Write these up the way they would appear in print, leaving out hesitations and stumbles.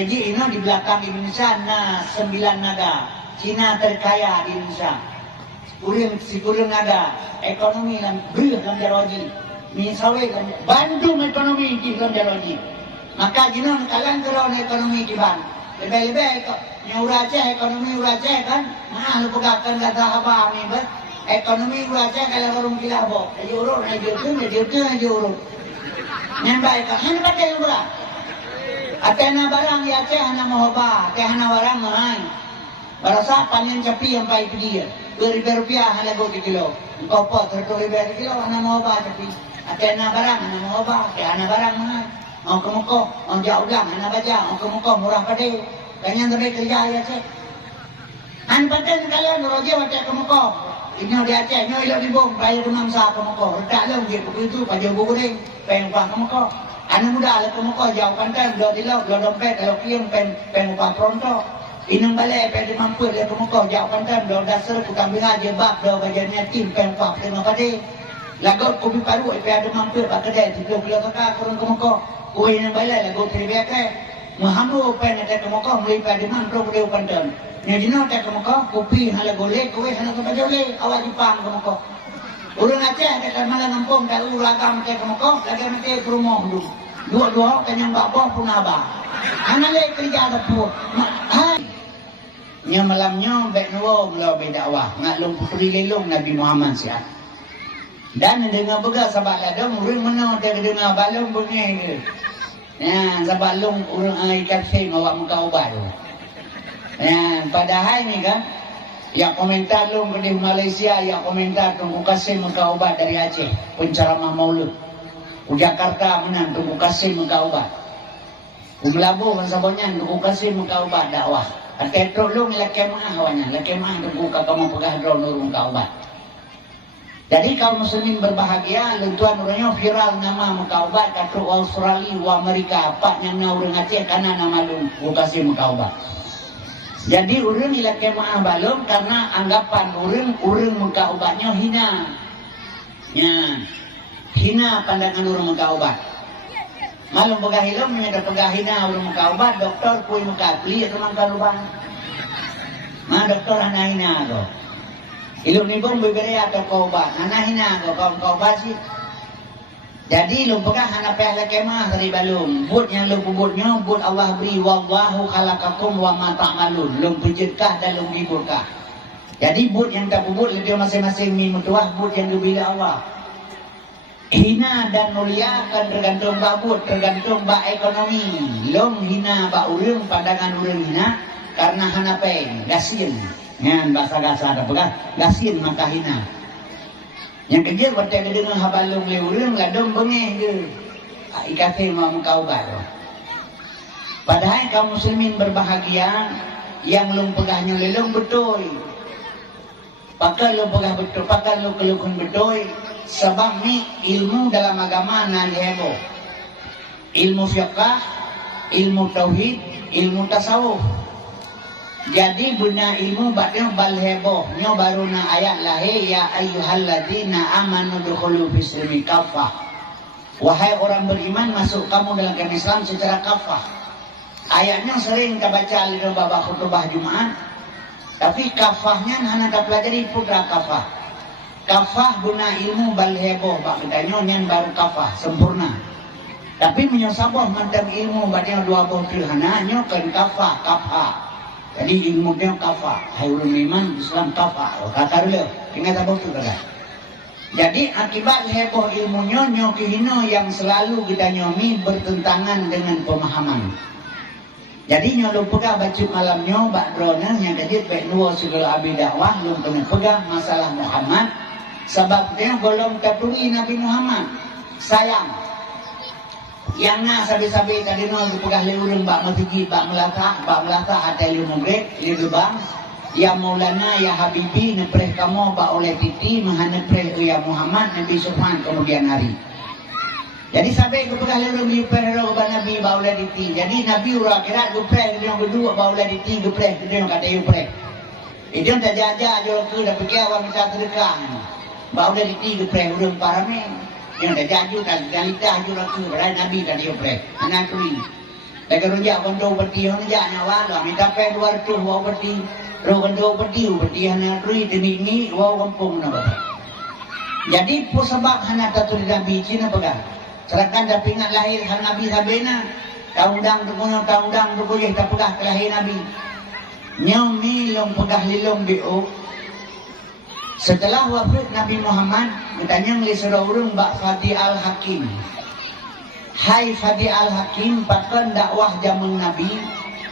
Jadi ini di belakang Indonesia nah 9 naga. Cina terkaya di Indonesia. Si kurang naga ekonomi dan dalam jaraji. Misalnya Bandung ekonomi di dalam jaraji. Maka jinon kalian kerana ekonomi di Bandung. Lebih-lebih yang Aceh ekonomi Aceh kan. Nah lu pegakan kata apa ni ber. Ekonomi Aceh kalau orang gila bo. Jadi urut aja urut. Yang baik kan. Ini pakai yang berat. Atena barang ya Aceh hana mahoba, teh hana barang mahal. Barasa panen capi yang pai dia. Rp2,000 hana go kilo. Engkau pot Rp2,000 kilo hana mahoba capi. Atena barang hana mahoba, teh hana barang mahal. Mau ke Mekah, mau jauh ulang, hana baca, mau ke Mekah murah pada. Kalian lebih kerja ya Aceh. Han paten kalian roja baca ke Mekah. Ini di Aceh, ini ilo di bom, bayar demam sah ke Mekah. Redak lah dia begitu, pajak goreng, pengen ke Mekah. Anak muda ala kemuka jauh pantai, belum dilau, belum dompet, kalau kiam pen upah pronto. Inang balai pen dimampu ala kemuka jauh pantai, belum dasar kukang bila jebak, belum bagiannya tim pen upah terima pada. Lagu kopi paru, pen ada mampu pak kedai, 30 kilo kakak kurang kemuka. Kue inang balai lagu terbiak ke. Muhammad pen ada kemuka, mulai pen dimampu belum pantai. Yang jenuh ada kemuka, kopi hala golek, kue hala kebaca golek, awak Jepang kemuka. Urang Aceh dekat malam kampung kat uragam ke kemuka, lagi nanti ke rumah dulu. Dua-dua kenyang bakboh pun abah. Anak lek kerja dapur. Hai. Nya malamnya bek nuwo mula be dakwah. Ngat long putri lelong Nabi Muhammad sihat. Dan dengar bega sabak ladang urang mana dia dengar balong bunyi dia. Ya, sabak long urang ikat sing awak muka ubat tu. Ya, padahal ni kan yang komentar long di Malaysia, yang komentar tunggu kasih muka ubat dari Aceh, penceramah maulud. Jakarta menang tunggu kasih muka ubat. Umlabu mansabonyan tunggu kasih muka ubat dakwah. Atetro lu laki mah awalnya, laki mah tunggu kamu pegah drone muka ubat. Jadi kaum muslimin berbahagia, lentuan orangnya viral nama muka ubat kata Australia wa Amerika apa yang orang Aceh karena nama lu kasih muka ubat. Jadi urang laki mah balum karena anggapan urang muka ubatnya hina. Ya. Hina pandangan urang muka ubat. Malum pegah hilom menyedap pegah hina urang muka ubat, doktor kui muka beli atau mangka lubang. Doktor hana hina tu. Ilum ni pun beberi atau kau ubat, hana hina tu kau ubat sih. Jadi lu pegah hana peh lekemah dari balum. But yang lu bubutnya, but Allah beri wallahu khalaqakum wa ma ta'malun. Lu pejirkah dan lu hiburkah. Jadi but yang tak bubut lebih masing-masing mi mutuah, but yang lebih Allah. Hina dan mulia akan tergantung babut, tergantung bak ekonomi. Long hina bak urang, pandangan urang hina karena hana pen, gasin. Ngan bahasa gasa ada pegah, gasin maka hina. Yang kerja waktu ada dengan habalong le urang ladong bengeh dia. Ikate mau muka ubat. Padahal kaum muslimin berbahagia yang long pegahnya lelong betul. Pakai long pegah betul, pakai long kelukun betul. Sebab ni ilmu dalam agama nan heboh. Ilmu fiqh, ilmu tauhid, ilmu tasawuf. Jadi guna ilmu baknya bal heboh. Nyo baru na ayat lahir ya ayyuhalladzina amanu dukhulu fis-silmi kaffah. Wahai orang beriman masuk kamu dalam agama Islam secara kafah. Ayatnya sering kita baca di babak khutbah Jumat. Tapi kafahnya hanya kita pelajari putra kafah. Kafah guna ilmu bal heboh bak bedanya yang baru kafah sempurna. Tapi menyosabah macam ilmu badnya dua buah hanya kan kafah. Jadi ilmu dia kafah. Hai ulun iman Islam kafah. Kata dia ingat apa tu kata. Jadi akibat heboh ilmunya nyokihino yang selalu kita nyomi bertentangan dengan pemahaman. Jadi nyolo pegah baca malamnya bak drona yang jadi baik nuwa segala abi dakwah belum kena pegah masalah Muhammad. Sebabnya golong tatui Nabi Muhammad sayang yang nak sabi-sabi tadi no pegah leurung bak matigi bak melata atai lu mugrek li lubang ya Maulana ya Habibi nepreh kamu bak oleh titi mahana nepreh ya Muhammad Nabi Subhan kemudian hari. Jadi sampai ke pegah leurung li pereh Nabi bak oleh titi. Jadi Nabi ura kira gupreh dia berdua bak oleh titi gupreh dia kata gupreh. Dia tak jaja jo ke dah pergi awak minta sedekah. Bau dari tiga pre urang parame yang dah jaju kan galita jura tu rai nabi kan dia pre anak tuli Daga rujak kondo peti rujak nyawa minta pe 200 wa peti ro kondo peti hana rui ni wa kampung na ba. Jadi po sebab hana tatul Nabi Cina pegang. Serakan dah pingat lahir hang Nabi sabena. Taundang tu punya tak pegah kelahir Nabi. Nyomi long pegah lilong dio. Setelah wafat Nabi Muhammad, bertanya oleh seorang urang Mbak Fadi Al-Hakim. Hai Fadi Al-Hakim, pakan dakwah zaman Nabi,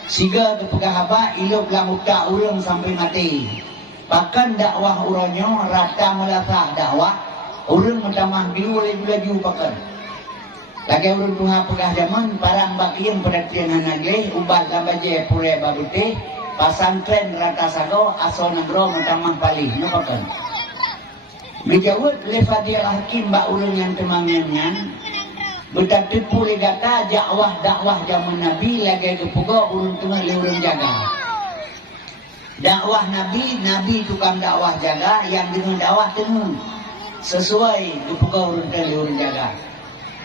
siga kepegah haba ilok lamuka urang sampai mati. Pakan dakwah uranyo rata melatah dakwah, urang metamah biru oleh laju pakan. Lagi urang tuha pegah zaman, parang bakian pada tiang hanagih, ubah lambaje pure babute, pasantren rata sago, aso negro metamah palih, no pakan. Dijawab oleh Fadi Al-Hakim mbak urang yang temangnya, betatipu legata dakwah zaman Nabi lagi kepuga urang tengah urang jaga. Dakwah Nabi tukang dakwah jaga yang dengan dakwah tenun sesuai kepuga urang tengah urang jaga.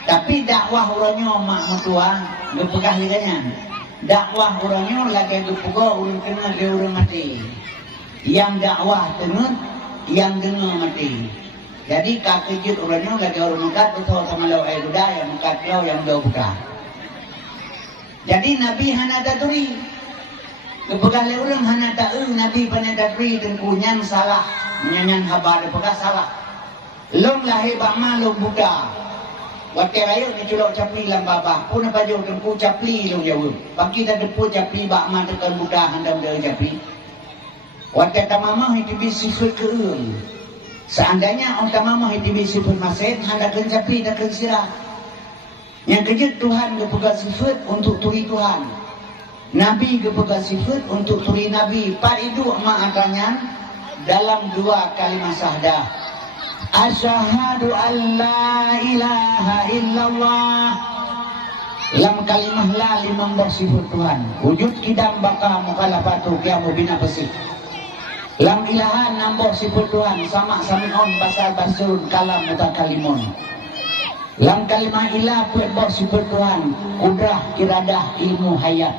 Tapi dakwah orangnya mak mutua gepegah liganya. Dakwah orangnya lagi kepuga urang tengah urang mati. Yang dakwah tenun yang dengar mati. Jadi kakejut orangnya lagi orang mukat betul sama lau air udah yang mukat lau yang dah buka. Jadi Nabi hana daturi. Kepegah le orang hana tahu Nabi pana daturi dan kunyan salah. Nyanyan habar pegah salah. Long lahir bakma long buka. Waktu raya ni culok capli lam babah. Pun apa jauh tempu capli long jauh. Bagi tak tempu capli bakma tekan buka handam dari capli. Waktu tamamah itu bisifat keul. Seandainya orang tamamah itu bisifat masih hendak kencapi dan kensirah. Yang kejut Tuhan kepegang sifat untuk turi Tuhan. Nabi kepegang sifat untuk turi Nabi. Pak itu mengatakan dalam 2 kalimat syahadah. Asyhadu an la ilaha illallah. Dalam kalimah la limang bersifat Tuhan. Wujud kidam baka mukhalafatu qiyamu bina bersih. Lam ilahan nambah sifat Tuhan sama sami'un basal basun kalam mutakalimun. Lam kalimah ilah buat sifat Tuhan kudrah iradah ilmu hayat.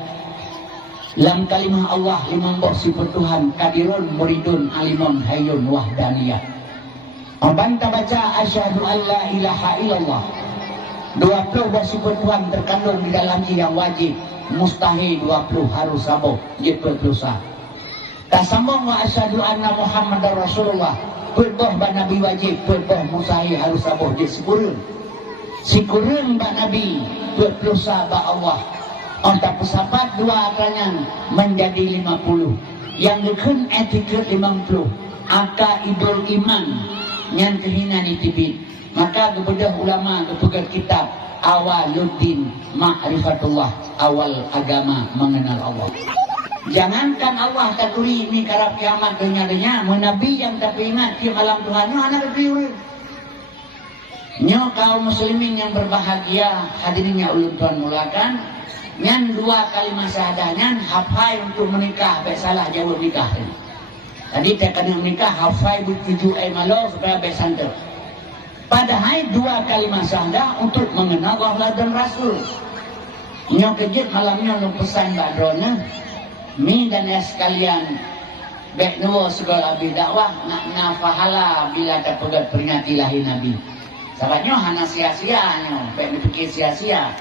Lam kalimah Allah limang sifat Tuhan kadirun muridun alimun hayyun wahdaniyah. Banta baca asyhadu an la ilaha illallah. 20 sifat Tuhan terkandung di dalamnya yang wajib, mustahil 20 harus sabar, jepel-pelusa. Tak sambung wa asyhadu anna Muhammadar Rasulullah. Perboh ba Nabi wajib, perboh mustahil harus sabar, je sikurun ba Nabi, perpelusa ba Allah. Ontak pesapat 2 akannya menjadi 50. Yang dekun etiket 50. Aka idul iman yang kehina nitibit. Maka kepada ulama kepegang kitab Awaluddin Ma'rifatullah, awal agama mengenal Allah. Jangankan Allah takuri ini karab kiamat dunia menabi yang tapi ingat di malam Tuhan anak beriur. Nyo kaum muslimin yang berbahagia hadirinnya ulun Tuhan mulakan nyan 2 kalimat syahadahnya hafai untuk menikah baik salah jawab nikah. Tadi tak kena menikah hafai bertuju malo supaya baik santer. Padahal 2 kalimat syahadah untuk mengenal Allah dan Rasul. Nyo kejut malamnya lu pesan badrona. Mi dan es sekalian baik nuwo segala abdi dakwah nak pahala bila tak pegat peringati lahir Nabi. Sahabatnya hana sia-sia nyo, baik dipikir sia-sia.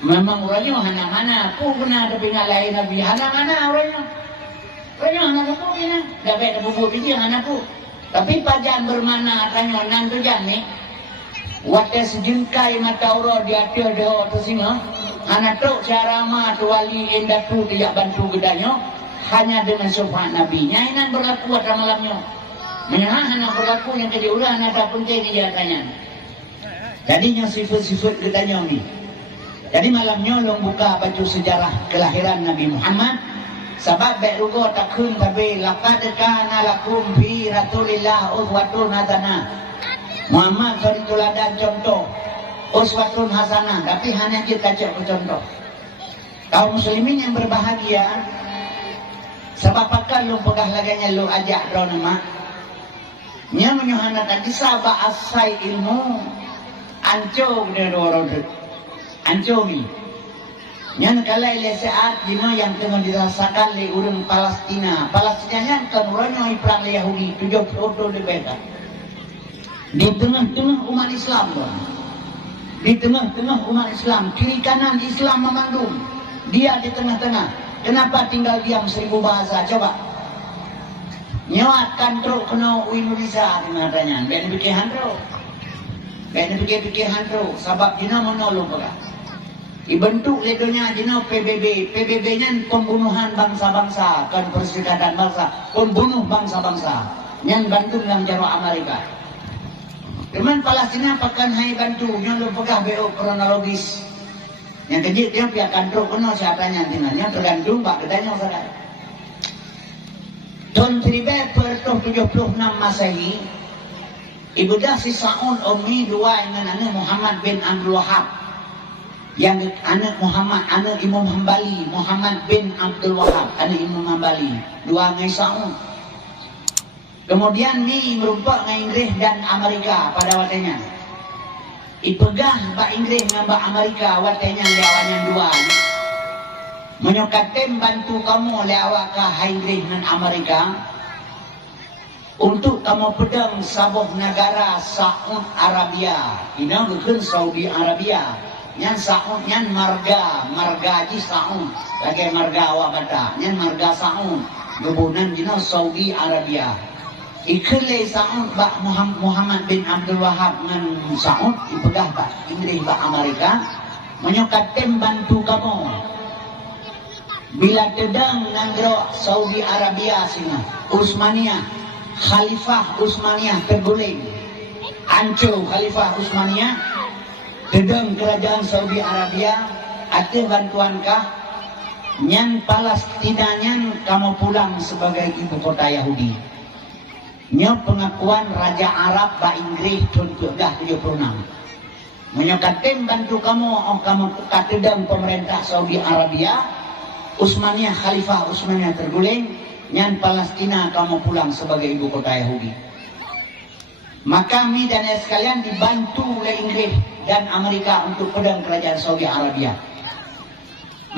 Memang orangnya hana-hana, aku pernah ada pingat lahir Nabi, hana-hana orangnya. Orangnya hana aku pina, dah baik dah bubur biji hana aku. Tapi pajan bermana tanya nan tu jan ni. Waktu sejengkai mata orang dia ada tersinga. Anak tu carama tu wali indah tu tidak bantu gedanya hanya dengan syafaat Nabi. Nyainan berlaku pada malamnya. Menyerah anak berlaku yang jadi ulah anak tak penting dia tanya. Jadinya sifat-sifat gedanya ni. Jadi malamnya long buka baju sejarah kelahiran Nabi Muhammad. Sebab baik rugo takun tapi laqad kana lakum fi rasulillah uswatun hasanah. Muhammad beri teladan contoh. Uswatun hasanah, tapi hanya kita cek contoh. Kaum muslimin yang berbahagia, sebab akan lu pegah laganya lu ajak drone mak. Nya menyuhanakan disaba asai ilmu, anco gede dorong, ancomi. Yang kalai le saat dina yang tengah dirasakan le orang Palestina. Palestina yang kan orangnya perang le Yahudi 70 lebih kan. Di tengah-tengah umat Islam tu. Di tengah-tengah umat Islam, kiri kanan Islam memandung. Dia di tengah-tengah. Kenapa tinggal diam 1000 bahasa? Coba. Nyawat kantrok kena Indonesia di matanya. Ben fikir handro. Ben fikir handro. Sebab dina menolong pula. Dibentuk ledonya jino PBB. PBB-nya pembunuhan bangsa-bangsa, kan perserikatan bangsa, pembunuh bangsa-bangsa. Yang bantu dalam jarak Amerika. Teman Palestina pakan hai bantu, yang lu pegah BO kronologis. Yang kejut dia pihak kantor kena siapanya tinanya tergantung bak kedanya saudara. Tahun 1476 Masehi, Ibu dah si Sa'un Ummi dua dengan anak Muhammad bin Abdul Wahab. Yang anak Muhammad, anak Imam Hambali, Muhammad bin Abdul Wahab, anak Imam Hambali, dua ngai Sa'un. Kemudian ni merupakan Inggris dan Amerika pada waktunya. Ipegah bak Inggris dengan bak Amerika waktunya leawannya dua. Menyokatem bantu kamu lewat ke Inggris dan Amerika untuk kamu pedang sabuh negara Saudi Arabia. Ini bukan Saudi Arabia. Yang Saud, yang marga ji Saud, lagi marga awak bata, yang marga Saud, gebunan jino Saudi Arabia. Ikhle Saud bak Muhammad bin Abdul Wahab dengan Saud, ipegah bak Inggris bak Amerika, menyokatem bantu kamu. Bila tedang nanggro Saudi Arabia sini, Utsmaniyah, Khalifah Utsmaniyah terguling, hancur Khalifah Utsmaniyah. Tedang kerajaan Saudi Arabia, ada bantuankah? Nyan Palestina nyan kamu pulang sebagai ibu kota Yahudi. Nya pengakuan Raja Arab ba Inggris tahun 76. Menyokatem bantu kamu, kamu katedang pemerintah Saudi Arabia, Utsmaniyah Khalifah Utsmaniyah terguling, nyan Palestina kamu pulang sebagai ibu kota Yahudi. Maka kami dan sekalian dibantu oleh Inggris dan Amerika untuk pedang kerajaan Saudi Arabia.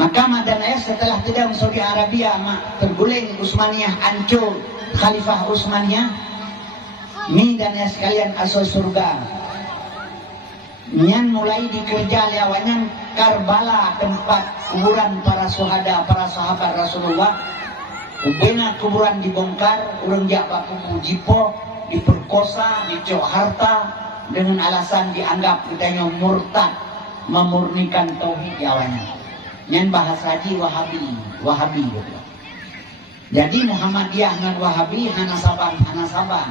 Maka dan setelah pedang Saudi Arabia terguling, Utsmaniyah hancur, Khalifah Utsmaniyah, mi dan sekalian asal surga. Nyan mulai dikerja lewanan Karbala, tempat kuburan para syuhada, para sahabat Rasulullah. Ubena kuburan dibongkar, urang jak baku jipo, diperkosa, dicok harta dengan alasan dianggap katanya murtad, memurnikan tauhid Yawanya. Yang bahasa di Wahabi gitu. Jadi Muhammadiyah dengan Wahabi hanasaban.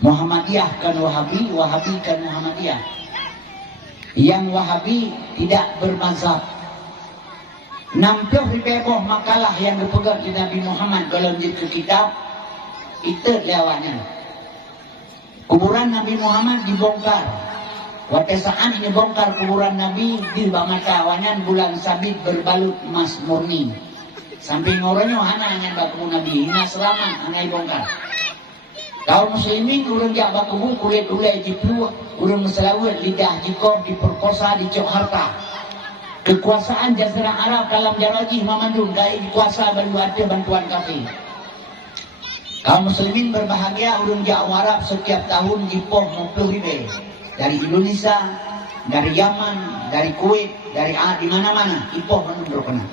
Muhammadiyah kan Wahabi, Wahabi kan Muhammadiyah. Yang Wahabi tidak bermazhab. 60 ribu makalah yang dipegang di Nabi Muhammad dalam jilid kitab itu lewatnya. Kuburan Nabi Muhammad dibongkar. Waktu saat ini bongkar kuburan Nabi di mata awanyan bulan sabit berbalut emas murni. Sampai ngorongnya hanya baku Nabi, hina selamat hanya bongkar. Kaum muslimin urang jak baku kulit ulai jiplu, urang selawat lidah jikoh diperkosa dicok harta. Kekuasaan Jazirah Arab dalam jarajih memandung gaya kuasa baru ada bantuan kafir. Kaum muslimin berbahagia urang jak Arab setiap tahun jipoh 60 ribu dari Indonesia, dari Yaman, dari Kuwait, dari di mana-mana jipoh menunduk kena.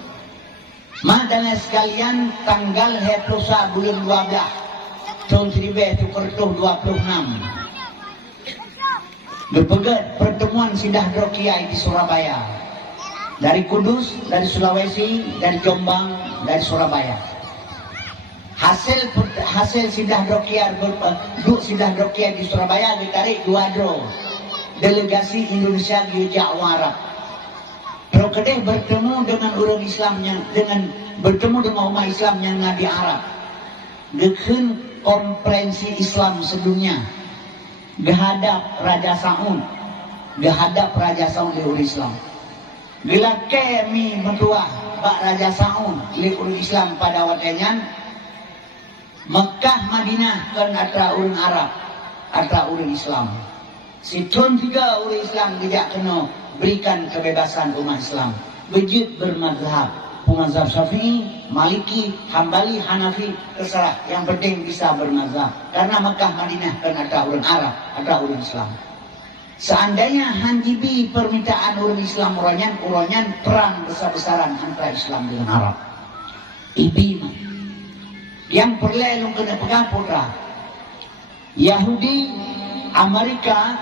Madana sekalian tanggal 21 bulan 12 tahun 1926 berpegat pertemuan Sidah Drokiai di Surabaya. Dari Kudus, dari Sulawesi, dari Jombang, dari Surabaya. Hasil Sidah Drokiai di Surabaya ditarik 2 draw. Delegasi Indonesia di Jawa Arab. Kalau kedai bertemu dengan orang Islam bertemu dengan umat Islam yang Nabi Arab. Dekun konferensi Islam sedunia. Gehadap Raja Saud. Gehadap Raja Saud di orang Islam. Bila kami mentua Pak Raja Saud di orang Islam pada waktunya Mekah Madinah kan ada orang Arab, ada orang Islam. Situn juga orang Islam tidak kena berikan kebebasan umat Islam. bejit bermazhab, mazhab Syafi'i, Maliki, Hambali, Hanafi, terserah. Yang penting bisa bermazhab. Karena Mekah Madinah kan ada orang Arab, ada orang Islam. Seandainya hanjibi permintaan orang Islam uronyan perang besar-besaran antara Islam dengan Arab. Ibi yang perlu kena pegang putra. Yahudi, Amerika,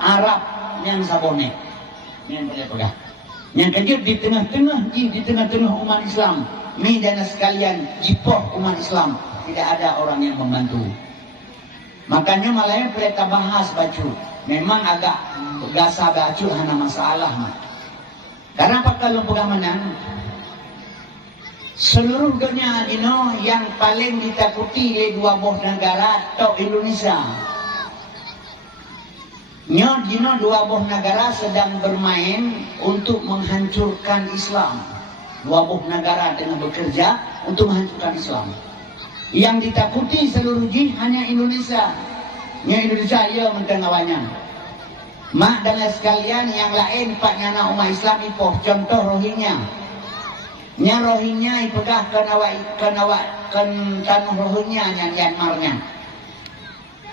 Arab yang sabone. Yang perlu pegang. Yang kerja di tengah-tengah umat Islam. Mi dan sekalian jipoh umat Islam. Tidak ada orang yang membantu. Makanya malah kita bahas baju. Memang agak gasa baju hana masalah. Karena apa kalau pegang menang? Seluruh dunia dino yang paling ditakuti oleh dua buah negara atau Indonesia. Dino dua buah negara sedang bermain untuk menghancurkan Islam. Dua buah negara tengah bekerja untuk menghancurkan Islam. Yang ditakuti seluruh dunia hanya Indonesia. Indonesia ia mentengawanya. Mak dan sekalian yang lain pak nyana umat Islam ipoh contoh Rohingya. Nya Rohingya ipegah kan tanah Rohingya nya Myanmarnya.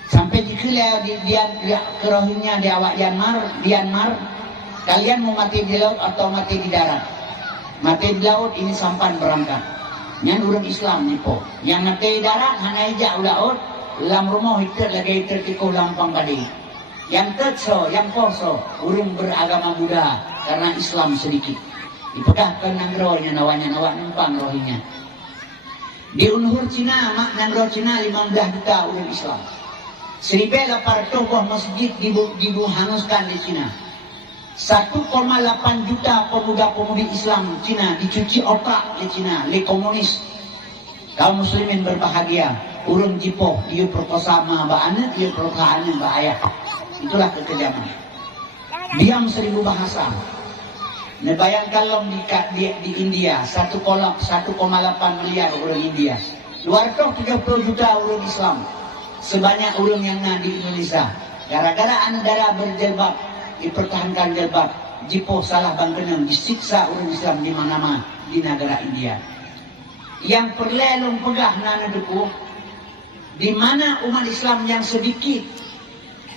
Sampai jika dia ke Rohingya di awak Myanmar, kalian mau mati di laut atau mati di darat? Mati di laut ini sampan berangkat. Yang orang Islam ni po. Yang mati di darat hanya ijak laut, lam rumah hidup lagi tertikuh lampang padi. Yang terso, yang poso, orang beragama Buddha karena Islam sedikit. Dipegahkan nangrohnya nawanya numpang Rohingya. Di Unhur Cina, mak nangroh Cina 15 juta orang Islam. 1,800 buah masjid dihanguskan di Cina. 1,8 juta pemuda-pemudi Islam Cina dicuci otak di Cina, oleh komunis. Kaum muslimin berbahagia. Urung jipoh, dia perkosa ma ba'ana, dia perkosa ma ayah. Itulah kekejaman. Diam 1000 bahasa. Nah, bayangkan lo di India 1,8 miliar orang India. 270 juta orang Islam. Sebanyak orang yang ada di Indonesia. Gara-gara negara berjilbab, dipertahankan jilbab, jipoh salah bangkenang, disiksa orang Islam di mana-mana di negara India. Yang perlu pegah nana deku, di mana umat Islam yang sedikit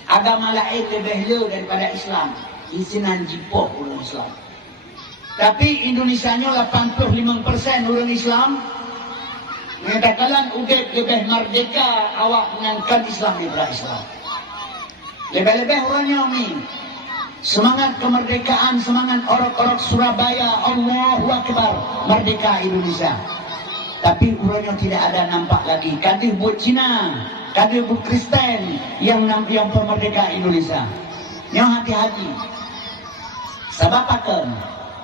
agama lain lebih leu daripada Islam, isinan jipoh orang Islam. Tapi Indonesianya 85% orang Islam. Mengatakan udah lebih merdeka awak mengangkat Islam daripada Islam. Lebih-lebih orangnya ni semangat kemerdekaan, semangat orok-orok Surabaya, Allahu Akbar, merdeka Indonesia. Tapi orangnya tidak ada nampak lagi. Kadih buat Cina, kadih buat Kristen yang pemerdeka Indonesia. Nyo hati-hati. Sebab apa?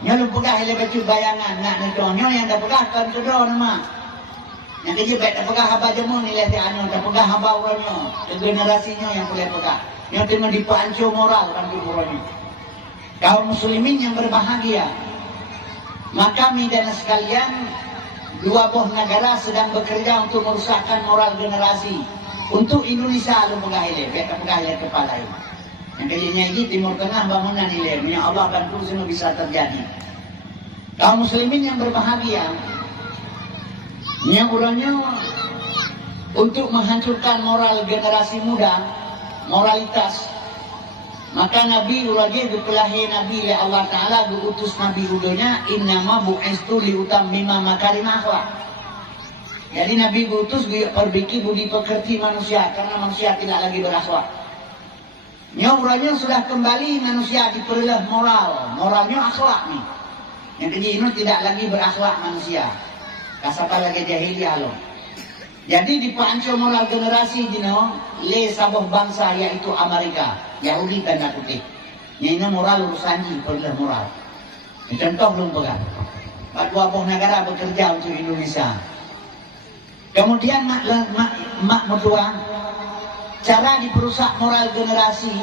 Nyo lu pegah lebih bayangan nak nedonyo yang dah pegahkan kedua nama. Yang kerja baik tak pegah haba jemu nilai si anu, tak pegah haba orangnya, ke generasinya yang boleh pegah. Yang tengah dipancur moral kan di orangnya. Kaum muslimin yang berbahagia. Maka kami dan sekalian, dua buah negara sedang bekerja untuk merusakkan moral generasi. Untuk Indonesia lu pegah ile, baik tak pegah ile kepala ini. Yang kerjanya ini Timur Tengah bangunan ile, punya Allah bantu semua bisa terjadi. Kaum muslimin yang berbahagia, yang urangnya untuk menghancurkan moral generasi muda, moralitas. Maka Nabi uragi dipelahi Nabi oleh Allah Ta'ala diutus Nabi udonya innama bu'istu liutammima makarim akhlak. Jadi Nabi diutus perbaiki budi pekerti manusia karena manusia tidak lagi berakhlak. Urangnya sudah kembali manusia diperlah moralnya akhlak nih. Yang jadi ini tidak lagi berakhlak manusia. Kasapa lagi jahiliyah lo. Jadi dipancur moral generasi dino le sabuh bangsa yaitu Amerika, Yahudi tanda kutip. Ini moral urusan ini perlu moral. Contoh belum pegang. Dua buah negara bekerja untuk Indonesia. Kemudian mak mertua cara diperusak moral generasi.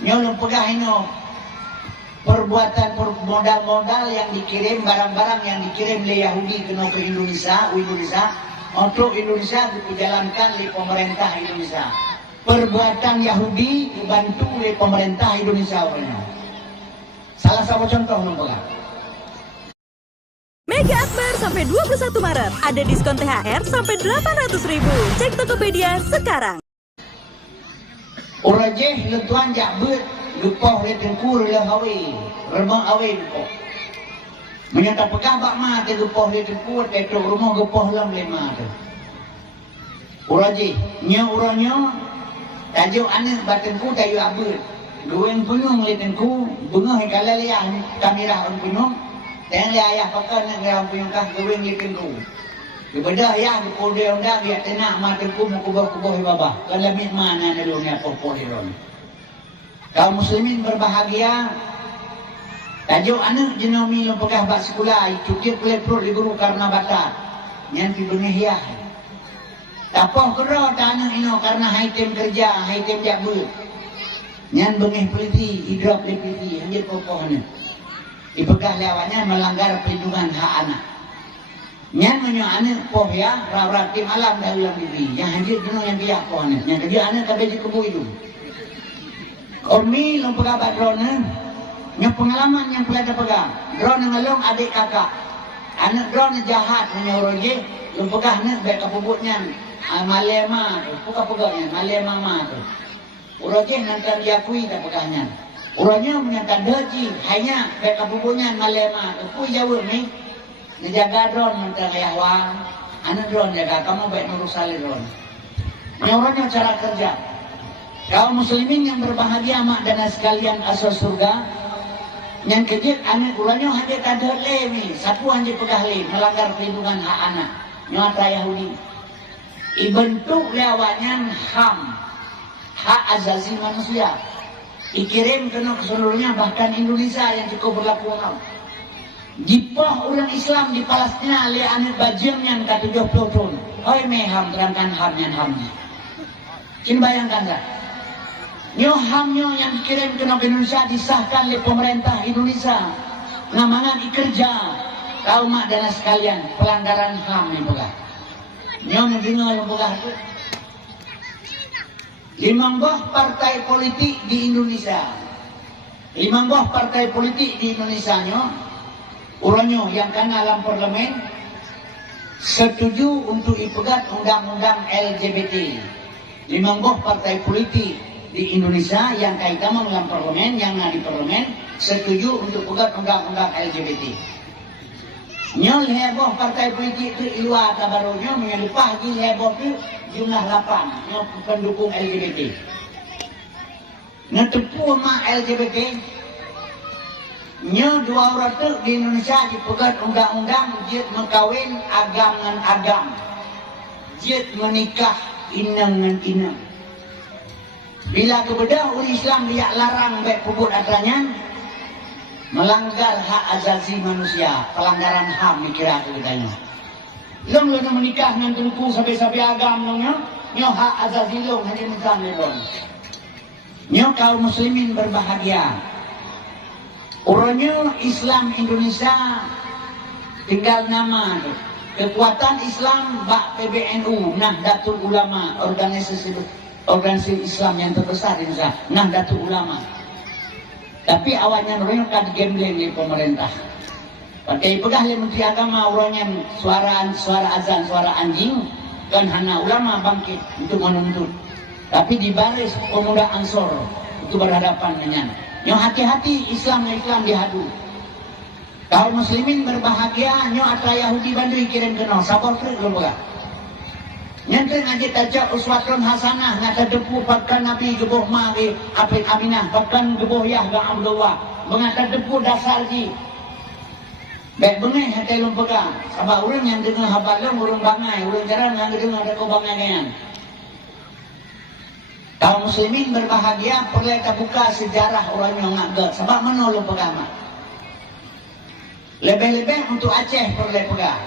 Nyolong pegah ino perbuatan modal-modal yang dikirim, barang-barang yang dikirim oleh Yahudi ke Indonesia untuk Indonesia dijalankan oleh pemerintah Indonesia. Perbuatan Yahudi dibantu oleh pemerintah Indonesia. Salah satu contoh nomor. Akbar sampai 21 Maret. Ada diskon THR sampai 800.000. Cek Tokopedia sekarang. Orajeh letuan jak beut lupoh le tengku le hawe remang awe lupoh menyata pekah bak ma te lupoh le tengku te tok rumah lupoh lam le ma tu orajeh nya uranyo tajuk anak bat tengku tayu abeut dueng punung le tengku bengah kala liah kamera on punung teng le ayah pakan nak orang punung kah dueng le tengku daripada ayah di pode onda biar tenak ma tengku mau kubah-kubah babah kan lebih mana nalungnya popo hiron. Kaum muslimin berbahagia. Tajuk anak jenomi lempegah bak sekolah cukir kelepro di guru karena batat yang dibengih yah. Tapoh kera tanah ino karena haitem kerja, haitem jakbut. Yang bengih peliti, hidrop peliti, hanya popo ni. Dipegah lewatnya melanggar perlindungan hak anak. Yang menyo anak poh ya, raw-raw tim alam dah ulang diri. Yang hadir jenuh yang biak poh anak. Yang kerja anak kabeh di kebu itu. Ormi long pegabat drone, yang pengalaman yang pelajar pegang. Drone ngelong adik kakak. Anak drone jahat menyuruh je, long pegah nak baik kapubutnya. Malema tu, buka pegangnya, malema ma tu. Urang je nanti diakui tak pegahnya. Urangnya menyatakan daji, hanya baik kapubutnya malema tu. Pui jauh ni. Dijaga drone mentang ayah wang, anak drone jaga, kamu baik nurus salih drone. Orangnya cara kerja. Kaum muslimin yang berbahagia mak dan sekalian asal surga, yang kejut anak ulanya hadir kadar lewi, satu hanya pegah le, melanggar perlindungan hak anak, nyata Yahudi. Ibentuk lewatnya HAM, hak azazi manusia. Ikirim kena ke seluruhnya bahkan Indonesia yang cukup berlaku. Jipah orang Islam di Palestina le anak bajang yang ke-70 tahun. Hoi meham terangkan ham yang hamnya. Kin bayangkan tak? Nyo hamnya yang dikirim ke Indonesia disahkan oleh pemerintah Indonesia. Ngamangan ikerja kaum mak dan sekalian pelanggaran ham ni pula. Nyo mendengar yang pula tu. 5 buah partai politik di Indonesia. 5 buah partai politik di Indonesia nyo. Orangnya yang kena dalam parlimen setuju untuk ipegat undang-undang LGBT. 5 buah partai politik di Indonesia yang kaitan dalam parlimen, yang ada di parlimen setuju untuk ipegat undang-undang LGBT. Nyol heboh partai politik itu luar tabarunya menyelupah di heboh itu jumlah 8 nyol pendukung LGBT. Netepu mak LGBT. Nya 2 orang tu di Indonesia dipegat undang-undang jid mengkawin agam dengan agam, jid menikah inang dengan inang. Bila kebedah umat Islam dia larang baik puput atasnya melanggar hak azazi manusia, pelanggaran HAM dikira kebedahannya. Long lo menikah dengan tengku sampai-sampai agam nongnya, nyo hak azazi long hanya mencang long. Nyo kaum muslimin berbahagia. Orangnya Islam Indonesia tinggal nama tu. Kekuatan Islam bak PBNU, Nahdlatul Ulama, organisasi Islam yang terbesar di Indonesia, Nahdlatul Ulama. Tapi awalnya orangnya kan gambling di pemerintah. Pakai pegah oleh Menteri Agama orangnya suara azan, suara anjing kan hana ulama bangkit untuk menuntut. Tapi di baris pemuda Ansor itu berhadapan dengan nyo hati-hati Islam dihadu. Kaum muslimin berbahagia nyo ata Yahudi bandui kirim kena sabar trik lo boga. Nyenteng aja tajak uswatun hasanah ngata depu pakan Nabi gebuh mari apik Aminah pakan gebuh Yahya Abdullah mengata depu dasar ji. Baik bengih hati lo boga. Sabab urang yang dengar habar lo urang bangai, urang jarang yang dengar ada ko bangai. Kaum muslimin berbahagia perlu kita buka sejarah orang yang ngagak sebab menolong pegama. Lebih-lebih untuk Aceh perlu pegang.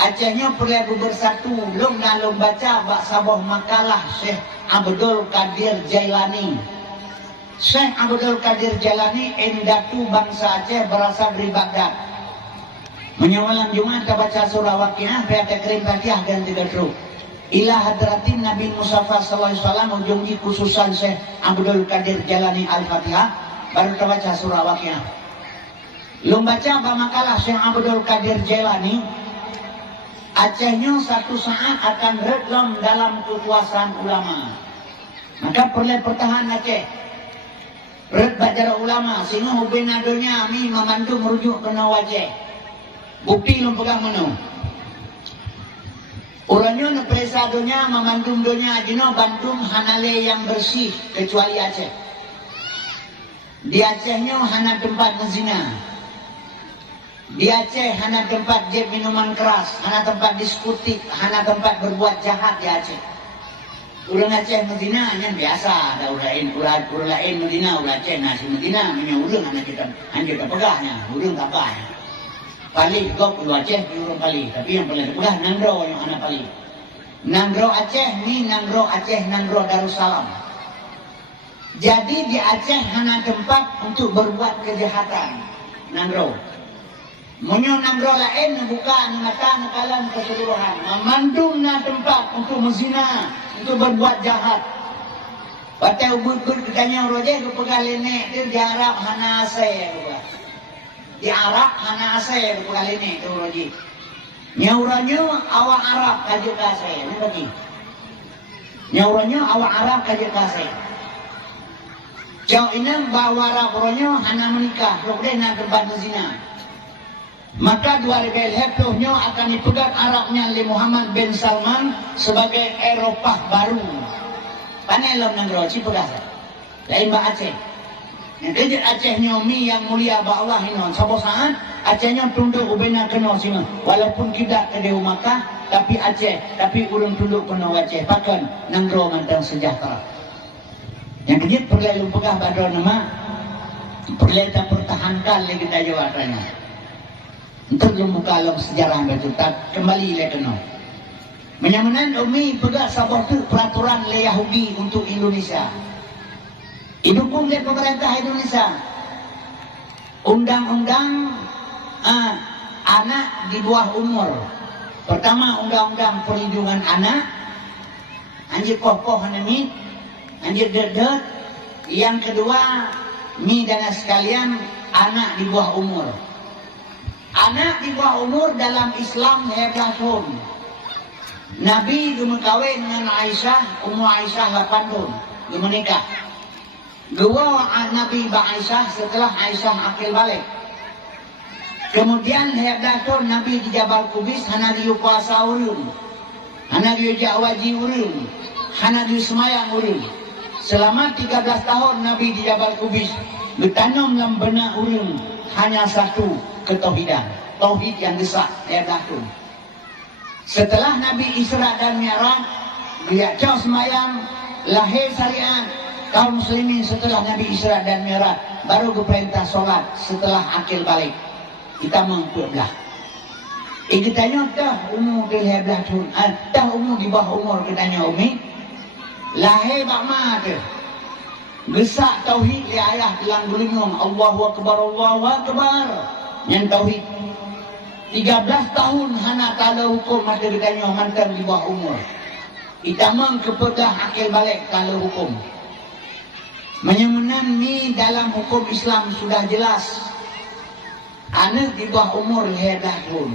Acehnya perlu bersatu. Long dalam baca bak sabah makalah Syekh Abdul Qadir Jailani. Syekh Abdul Qadir Jailani endatu bangsa Aceh berasal dari Baghdad. Menyawalam Jumat kita baca surah Waqiah, kita kirim Fatihah dan 3 truk. Ila hadratin Nabi Mustafa sallallahu alaihi wasallam ujungi khususan Syekh Abdul Qadir Jalani Al-Fatihah baru kita baca surah Waqiah. Lu baca apa makalah Syekh Abdul Qadir Jailani, Acehnya satu saat akan redlam dalam kekuasaan ulama. Maka perlu pertahan Aceh. Red bacara ulama, sehingga hubin adonya kami membantu merujuk ke Aceh. Bukti lu pegang mana? Orangnya nepresa adonya membantu donya ajino Bandung hanale yang bersih kecuali Aceh. Di Acehnya hana tempat zina. Di Aceh hana tempat jeb minuman keras, hana tempat diskutik, hana tempat berbuat jahat di Aceh. Urang Aceh Medina hanya biasa, ada urang lain Medina, urang Aceh nasi Medina, hanya urang anak kita pegahnya, urang tak apa. Pali kau perlu Aceh, urang Pali, tapi yang paling pegah Nangro yang anak Pali. Nangro Aceh ni Nangro Aceh, Nangro Darussalam. Jadi di Aceh hanya tempat untuk berbuat kejahatan, Nangro. Menyo Nangro lain buka mata nakalan keseluruhan. Memandung na tempat untuk menzina, untuk berbuat jahat. Pada ubud-ubud ketanya roje ke pegalene dia di Arab hana ase juga. Di Arab hana ase ke pegalene tu roje. Nyauranyo awak Arab kaje kase, ni bagi. Nyauranyo awak Arab kaje kase. Jauh inang bawa Arab ronyo hana menikah, rokde na tempat zina. Maka 2010 akan dipegang Arabnya oleh Muhammad bin Salman sebagai Eropah baru. Panai lam Nangro si pegas. Lain ba Aceh. Yang Aceh nyomi yang mulia ba Allah inon. Sabo saat Acehnya tunduk ubena kena sini. Walaupun kita ke Makkah tapi Aceh, tapi urang tunduk kena Aceh. Pakan Nangro mandang sejahtera. Yang kejut perlu pegah badar nama perlu kita pertahankan lagi kita jawabannya. Untuk membuka log sejarah betul tak kembali le kena. Menyamanan umi pegang sabah tu peraturan le Yahudi untuk Indonesia. Didukung oleh pemerintah Indonesia. Undang-undang anak di bawah umur. Pertama undang-undang perlindungan anak. Anjir kokoh ni, anjir dedet. Yang kedua, mi dan sekalian anak di bawah umur. Anak di bawah umur dalam Islam 12 tahun. Nabi gemekawin dengan Aisyah, Ummu Aisyah 8 tahun. Gemenikah. Dua Nabi Aisyah setelah Aisyah akil balik. Kemudian 12 tahun Nabi di Jabal Kubis, hana di puasa urun. Hana di jawaji urun. Hana di semayang urun. Selama 13 tahun Nabi di Jabal Kubis, bertanam dalam benak urun hanya satu, ketauhidan. Tauhid yang besar, tahun. Setelah Nabi Isra dan Mi'raj, dia jauh semayang, lahir syariat kaum muslimin setelah Nabi Isra dan Mi'raj, baru keperintah solat setelah akil balik. Kita mengikutlah. Kitanya dah umur di 12 tahun, dah umur di bawah umur kitanya umi, lahir bakma tu. Gesak tauhid li ayah bilang gulingong Allahu Akbar, Allahu Akbar. Yang tauhid 13 tahun hana tala hukum ada ditanya mantan di bawah umur. Itamang kepada akil balik tala hukum. Menyamanan ni dalam hukum Islam sudah jelas. Anak di bawah umur 12 tahun.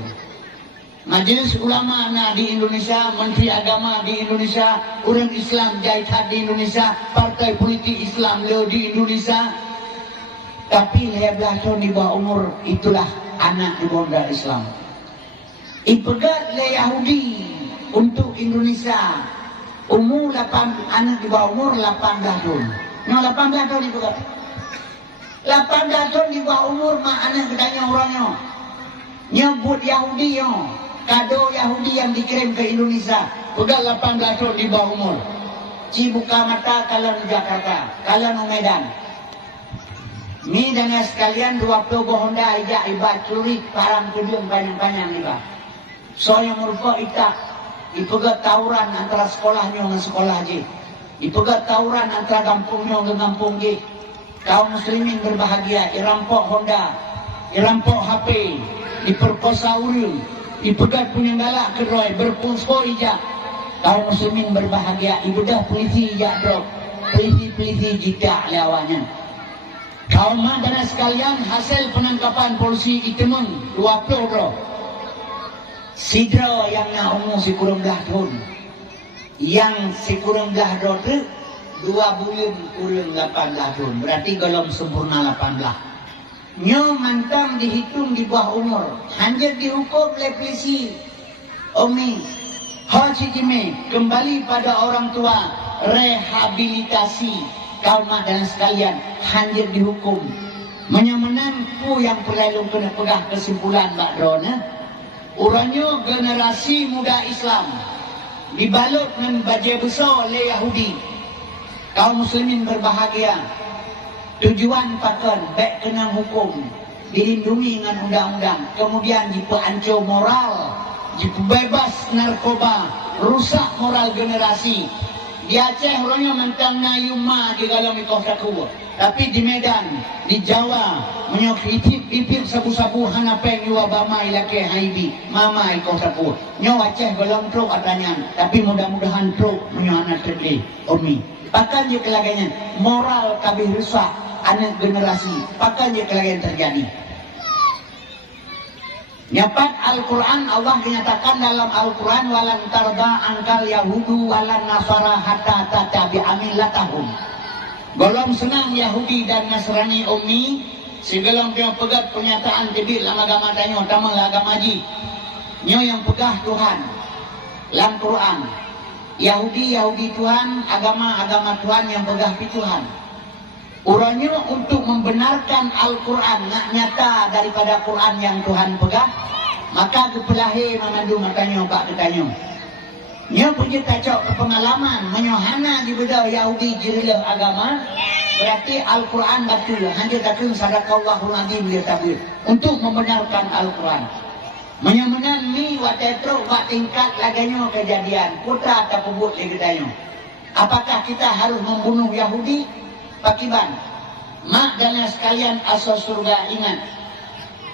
Majelis ulama na di Indonesia, Menteri Agama di Indonesia, orang Islam jahitan di Indonesia, partai politik Islam le di Indonesia. Tapi 12 tahun di bawah umur itulah anak di bawah Islam. Ipegat le Yahudi untuk Indonesia. Umur 8 anak di bawah umur 18 tahun. No 18 tahun ipegat. 18 tahun di bawah umur mak anak katanya orangnya. Nyebut Yahudi yo. Kado Yahudi yang dikirim ke Indonesia. Udah 18 tahun di bawah umur. Ci buka mata kalau di Jakarta, kalau di Medan. Ni dan sekalian 20 Honda ijak ibat curi parang kudung panjang-panjang ni bah. So yang merupakan itak ipegat tawuran antara sekolahnya dengan sekolah je. Ipegat tawuran antara kampungnya dengan kampung je. Kaum muslimin berbahagia, irampok Honda, irampok HP, diperkosa urun, dipegat punya galak keroy, berpungsko ijak. Kaum muslimin berbahagia, ibadah polisi ijak drop, polisi-polisi jika lawannya. Kaum dan sekalian, hasil penangkapan polisi Itemeng 20 bro. Sidra yang nak umur si kurang belah tahun. Yang si kurang belah tahun tu 2 bulan kurang 18 tahun. Berarti golong sempurna 18. Nyo mantang dihitung di bawah umur. Hanya dihukum oleh polisi. Umi Ho Chi Minh kembali pada orang tua, rehabilitasi kaum dan sekalian, hanya dihukum. Menyamananku yang perlu kena pegang kesimpulan Mbak Drona. Urangnya generasi muda Islam dibalut dengan bajai besar oleh Yahudi. Kaum muslimin berbahagia. Tujuan pakan baik kena hukum, dilindungi dengan undang-undang, kemudian dipeancur moral, dibebas narkoba, rusak moral generasi. Di Aceh orangnya mentang na yuma di dalam ikut takwa. Tapi di Medan, di Jawa, menyok ipip sabu-sabu hanapeng yuwa bama ilake haibi, mama ikut takwa. Nyo Aceh belum truk katanya, tapi mudah-mudahan truk menyok terli, Umi. Bahkan je kelaganya, moral kabih rusak anak generasi. Bahkan je kelaganya terjadi. Nyapat Al-Quran, Allah dinyatakan dalam Al-Quran, walan tarda angkal Yahudu walan Nasara hatta tatabi'a millatahum. Golong senang Yahudi dan Nasrani Umi, segelong dia pegat pernyataan tibi dalam agama tanya, utama agama haji. Nyo yang pegah Tuhan dalam Quran. Yahudi Tuhan, agama Tuhan yang pegah pi Tuhan. Urangnya untuk membenarkan Al-Quran nak nyata daripada Quran yang Tuhan pegang, maka kepelahi memandu matanya pak ketanya. Nya punya tacok pengalaman menyohana di beda Yahudi jerilah agama, berarti Al-Quran betul. Hanya takun sadaqallahul azim dia tabir untuk membenarkan Al-Quran. Menyamanan ni watetro wak tingkat laganya kejadian kota atau pebut lagi tanya. Apakah kita harus membunuh Yahudi? Pakiban, mak dan sekalian asal surga ingat.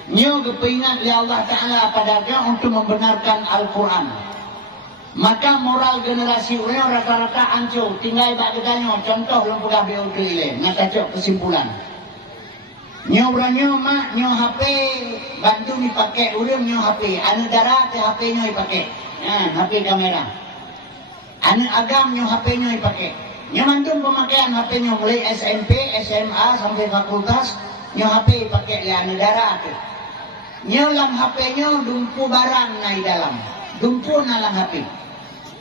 Nyo kepingat ya Allah Ta'ala padanya untuk membenarkan Al-Quran. Maka moral generasi orang rata-rata hancur. Tinggal bak ketanya, contoh yang pegah beliau kelilin. Nak cocok kesimpulan. Nyo orangnya mak, nyo HP, bantu dipakai orang nyo HP. Anak darah ke HP nyo dipakai. HP kamera. Anak agam nyo HP nyo dipakai. Nyo mantum pemakaian HP-nya mulai SMP, SMA sampai fakultas, nyo HP pakai ya negara tu. Nyo dalam HP-nya dumpu barang nai dalam. Dumpu dalam HP.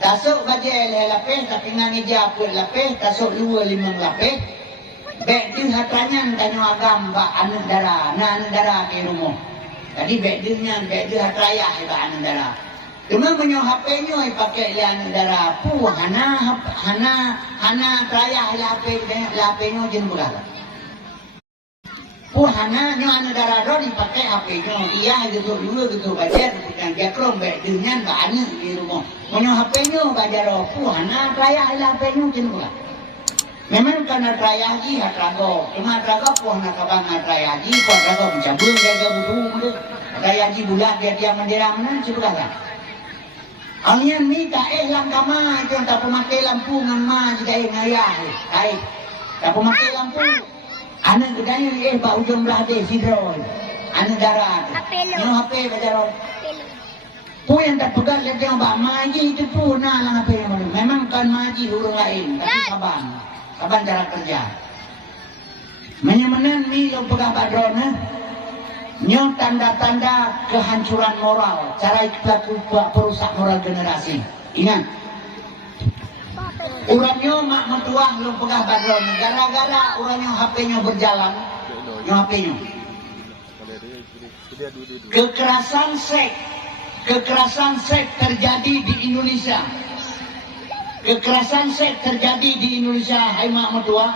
Tasuk bajai lapis, tapi ngangi apa lapis, tasuk 2-5 lapis. Bek tu hatanya tanya agam bak anak dara, anak dara ke rumah. Jadi bek tu hatraya ke anak dara. Cuma menyo HP-nya pakai lian negara pu hana raya HP-nya jen berala. Pu hana nyo negara do dipakai HP-nya. Iya gitu dulu gitu bajar bukan jakrom baik dengan banyak di rumah. Menyo HP-nya bajar pu hana raya HP-nya jen berala. Memang karena raya haji hatrago. Cuma hatrago pu hana kabang raya haji pu hatrago mencabul jaga butuh. Raya haji bulat dia mendera mana cukup Alian ni tak langkama itu tak pemakai lampu ngan ma jika ngayah. Baik. Tak pemakai lampu. Anak kedanya bak ujung belah deh sidro. Anak darah. Nyo HP bajar. Pu yang tak pegang lihat yang bak maji itu pu nah lang HP yang mana. Memang kan maji hurung lain tapi saban cara kerja. Menyamanan ni lo pegang badron nyo tanda-tanda kehancuran moral, cara pelaku perusak moral generasi. Ingat, urangnya mak mentua belum pegah badron, gara-gara urangnya HP-nya berjalan, nyo HP-nya. Kekerasan seks terjadi di Indonesia. Kekerasan seks terjadi di Indonesia, hai mak mentua.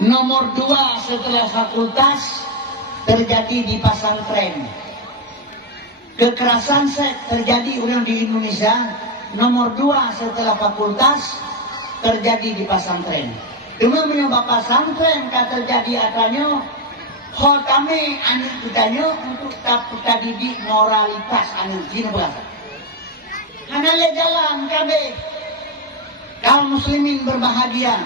Nomor 2 setelah fakultas terjadi di pesantren. Kekerasan seks terjadi orang di Indonesia. Nomor 2 setelah fakultas terjadi di pesantren. Cuma menyebab pesantren tak terjadi adanya kami anak kitanya untuk kita didik moralitas anak jin berasa. Karena le jalan kabe kaum muslimin berbahagia.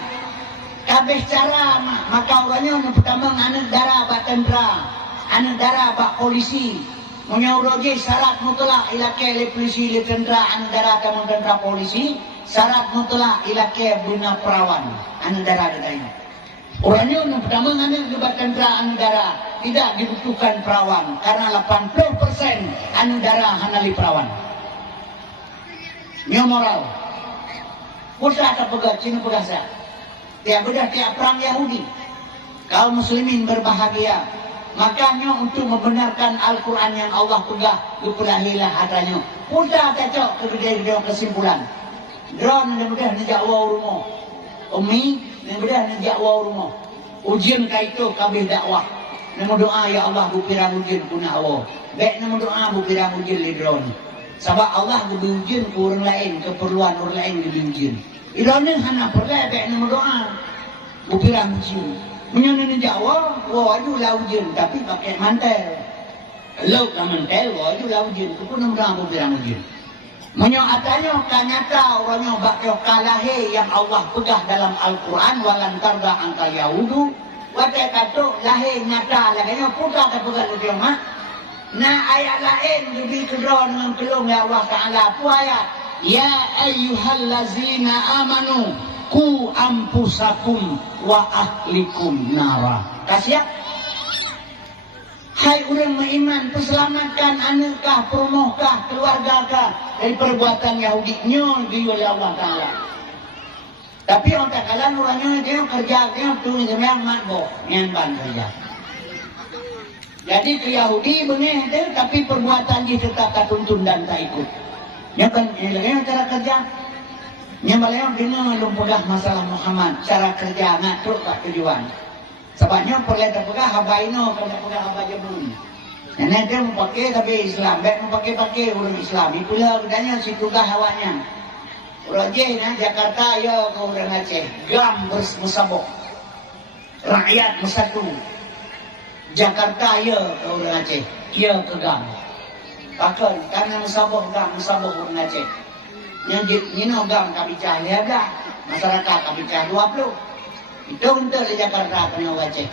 kabeh cara maka orangnya yang pertama anak dara bak tentera, anak dara bak polisi. Menyauroji syarat mutlak ilake le polisi le tentera anak dara atau tentera polisi, syarat mutlak ilake guna perawan anak dara katanya. Orangnya yang pertama anak bak tentera anak dara tidak dibutuhkan perawan karena 80% anak dara hanali perawan. Nya moral. Pusat atau pegat Cina pegasa. Tiap bedah tiap perang Yahudi. Kaum muslimin berbahagia. Makanya untuk membenarkan Al-Quran yang Allah pegah, dipelahilah hatanya. Mudah cocok kemudian kesimpulan. Drone mudah nejak wau rumah. Umi mudah nejak wau rumah. Ujian kaitu kabeh dakwah. Nama doa ya Allah bupirang ujian guna Allah. Baik nama doa bupirang ujian li drone. Sebab Allah diujian ke orang lain, keperluan orang lain diujian. Irone hana perlu baik nama doa bupirang ujian. Menyana Jawa, wajib lah ujian, tapi pakai mantel. Kalau ke mantel, wajib lah ujian. Itu pun nama bupirang ujian. Menyoatanya kanyata orangnya bakyo kalahe yang Allah pegah dalam Al-Quran walantarda angkal Yahudu. Wadah kata lahir nyata lahirnya putar tak pegang dia mak. Nah ayat lain lebih kedua dengan kelung ya Allah Taala tu ayat ya ayyuhallazina amanu ku ampusakum wa ahlikum nara. Kasih ya. Hai orang beriman, perselamatkan anak-kah, perumohkah, keluarga-kah dari perbuatan Yahudi-nya oleh Allah Ta'ala. Tapi orang tak kalah orangnya dia kerja, dia tulis yang makbo, yang ban kerja. Jadi ke Yahudi benih dia, tapi perbuatan dia tetap tak tuntun dan tak ikut. Dia kan, ini cara kerja. Yang beliau dia belum pegang masalah Muhammad, cara kerja, ngatur tak tujuan. Sebabnya perlu terpegang habaino, kalau terpegang habajabun. Nenek dia mau pakai tapi Islam, baik mau pakai orang Islam. Itulah bedanya si tugas awaknya. Orang Aceh, Jakarta, ya ke orang Aceh. Gam bersabok. Rakyat bersatu. Jakarta, ya ke orang Aceh. Ya ke gam. Bahkan, karena bersabok gam, bersabok orang Aceh. Yang ini gam kabicah, lihat dah. Masyarakat kabicah 20. Itu untuk di Jakarta kena Aceh.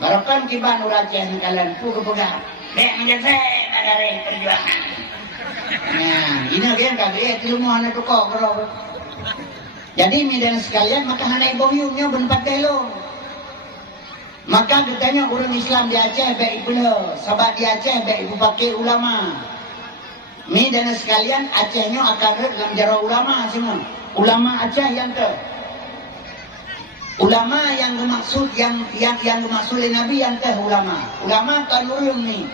Barukan kiban orang Aceh kalian tu kepegang. Dek menjadi dari perjuangan. Nah, ini kan kagak ilmu anak tukok kalau. Jadi medan sekalian maka hanai bohyumnya berempat telo. Maka katanya orang Islam di Aceh baik pula. Sebab di Aceh baik ibu pakai ulama. Medan sekalian Acehnya akan dalam jarah ulama semua. Ulama Aceh yang ke. Ulama yang dimaksud yang dimaksud oleh Nabi yang teh ulama. Ulama kan urang ni.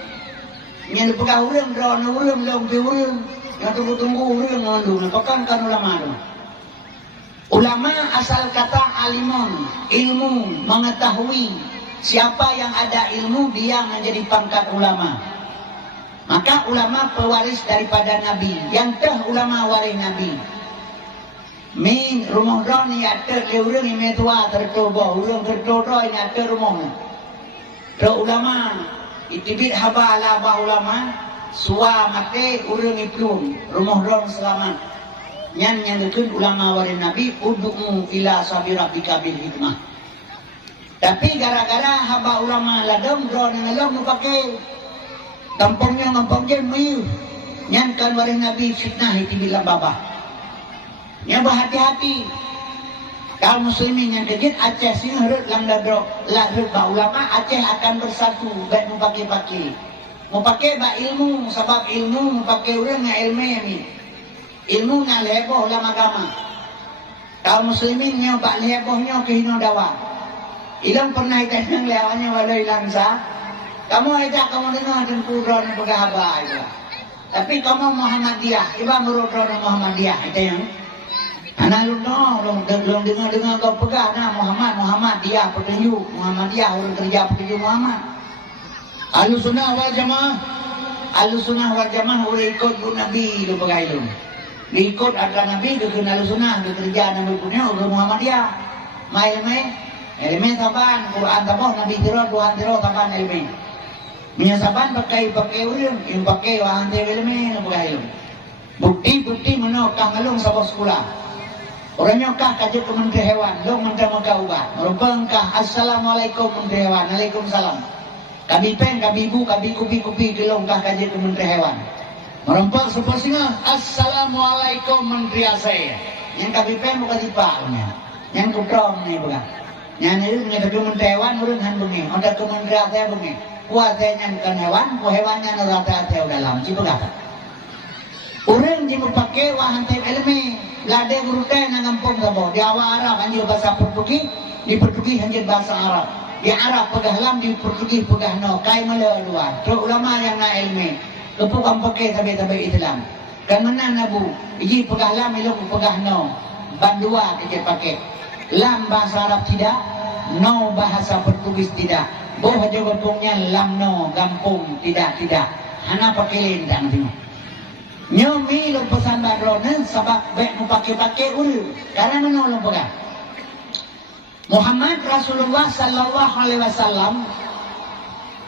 Yang dipegang urang, drone urang, lompi urang. Yang tunggu-tunggu urang ngandung. Pakan kan ulama tu. Ulama asal kata alimun, ilmu, mengetahui. Siapa yang ada ilmu dia menjadi pangkat ulama. Maka ulama pewaris daripada Nabi. Yang teh ulama waris Nabi. Min rumah drone ni ada orang ni metua tercoba orang tercoba ni ada rumah ni. Ter ulama itibit haba ala ba ulama suwa mate orang ni pelun rumah drone selamat. Yang dekun ulama waris Nabi ud'u ila sabi rabbika bil hikmah. Tapi gara-gara haba ulama ladam drone ngalom pakai kampungnya mayu. Yang kan waris Nabi fitnah itibit lababa. Yang berhati-hati. Kaum muslimin yang kejit Aceh sini harus lang ladro lahir ba ulama Aceh akan bersatu baik mau pakai mau pakai ba ilmu sebab ilmu mau pakai orang yang ilmu ni ilmu yang leboh ulama agama. Kaum muslimin yang ba lebohnya kehino dawa ilang pernah itang lewannya walau ilang sa kamu aja kamu dengar dan kurang pegahaba itu tapi kamu Muhammadiyah iba merodron Muhammadiyah itu yang anak lu long dengar kau pegang nah Muhammad dia petunjuk Muhammadiyah orang kerja petunjuk Muhammad. Ahlussunnah wal Jamaah orang ikut Nabi lu pegang itu. Ikut ada Nabi dia kena Ahlussunnah dia kerja Nabi punya orang Muhammadiyah. Ilmu saban Quran tabah Nabi Tuhan saban ilmu. Punya saban pakai orang yang pakai wahan ilmu lu pegang itu. Bukti menokang ngalung sabah sekolah. Orang nyokah kaji ke Menteri Hewan, lo menteri muka ubah. Merupakan Assalamualaikum Menteri Hewan, Waalaikumsalam. Kabi peng, kabi ibu, kabi kupi kelongkah kaji ke Menteri Hewan. Merompak seposingnya Assalamualaikum Menteri Asai. Yang kabi peng bukan dipaknya. Yang kutrom ni bukan. Yang ini menjadi Menteri Hewan urung han bungi. Untuk ke Menteri Asai bungi. Kuasai yang bukan hewan, ku hewannya nurata asai dalam. Cipu kata. Urung di pakai wahan tem elmi. Lade guru teh na ngampung sabo. Di awal Arab anjir bahasa Portugis, di Portugis anjir bahasa Arab. Di Arab pegahlam, di Portugis pegah no. Kai mele luar. Cuk ulama yang na ilmi. Kepukam pakai tabi-tabi Islam. Kan mana nabu? Iji pegahlam ilmu pegah no. Bandua kita pakai. Lam bahasa Arab tidak, no bahasa Portugis tidak. Boh aja gempungnya lam no, gampung tidak. Hana pakai lendang tengok. Nyomi lo pesan badronen sebab baik mau pakai ul karena menolong pegang. Muhammad Rasulullah Sallallahu Alaihi Wasallam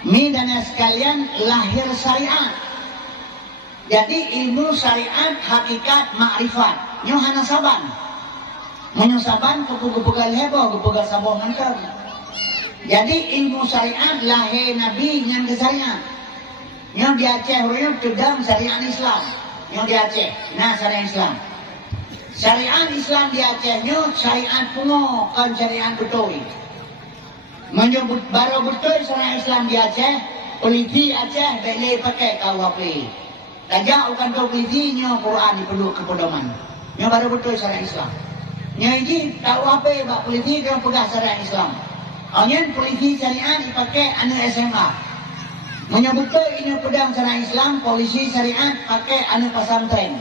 mi dan sekalian lahir syariat. Jadi ilmu syariat hakikat makrifat. Nyo hana saban. Menyo saban kupu-kupu heboh, kupu sabong mantap. Jadi ilmu syariat lahir Nabi yang ke syariat. Nyo di Aceh orang tudam syariat Islam. Yang di Aceh, nah syariat Islam. Syariat Islam di Aceh, nyo syariat kuno, kan syariat betul. Menyebut baru betul syariat Islam di Aceh, polisi Aceh boleh pakai KUHP. Kajak bukan kau polisi, nyo Quran diperlu kepedoman. Nyo baru betul syariat Islam. Nyo ini KUHP, bak polisi kan pegang syariat Islam. Onyen polisi syariat dipakai anak SMA. Menyebutkan ini pedang syariat Islam, polisi syariat pakai anak pesantren.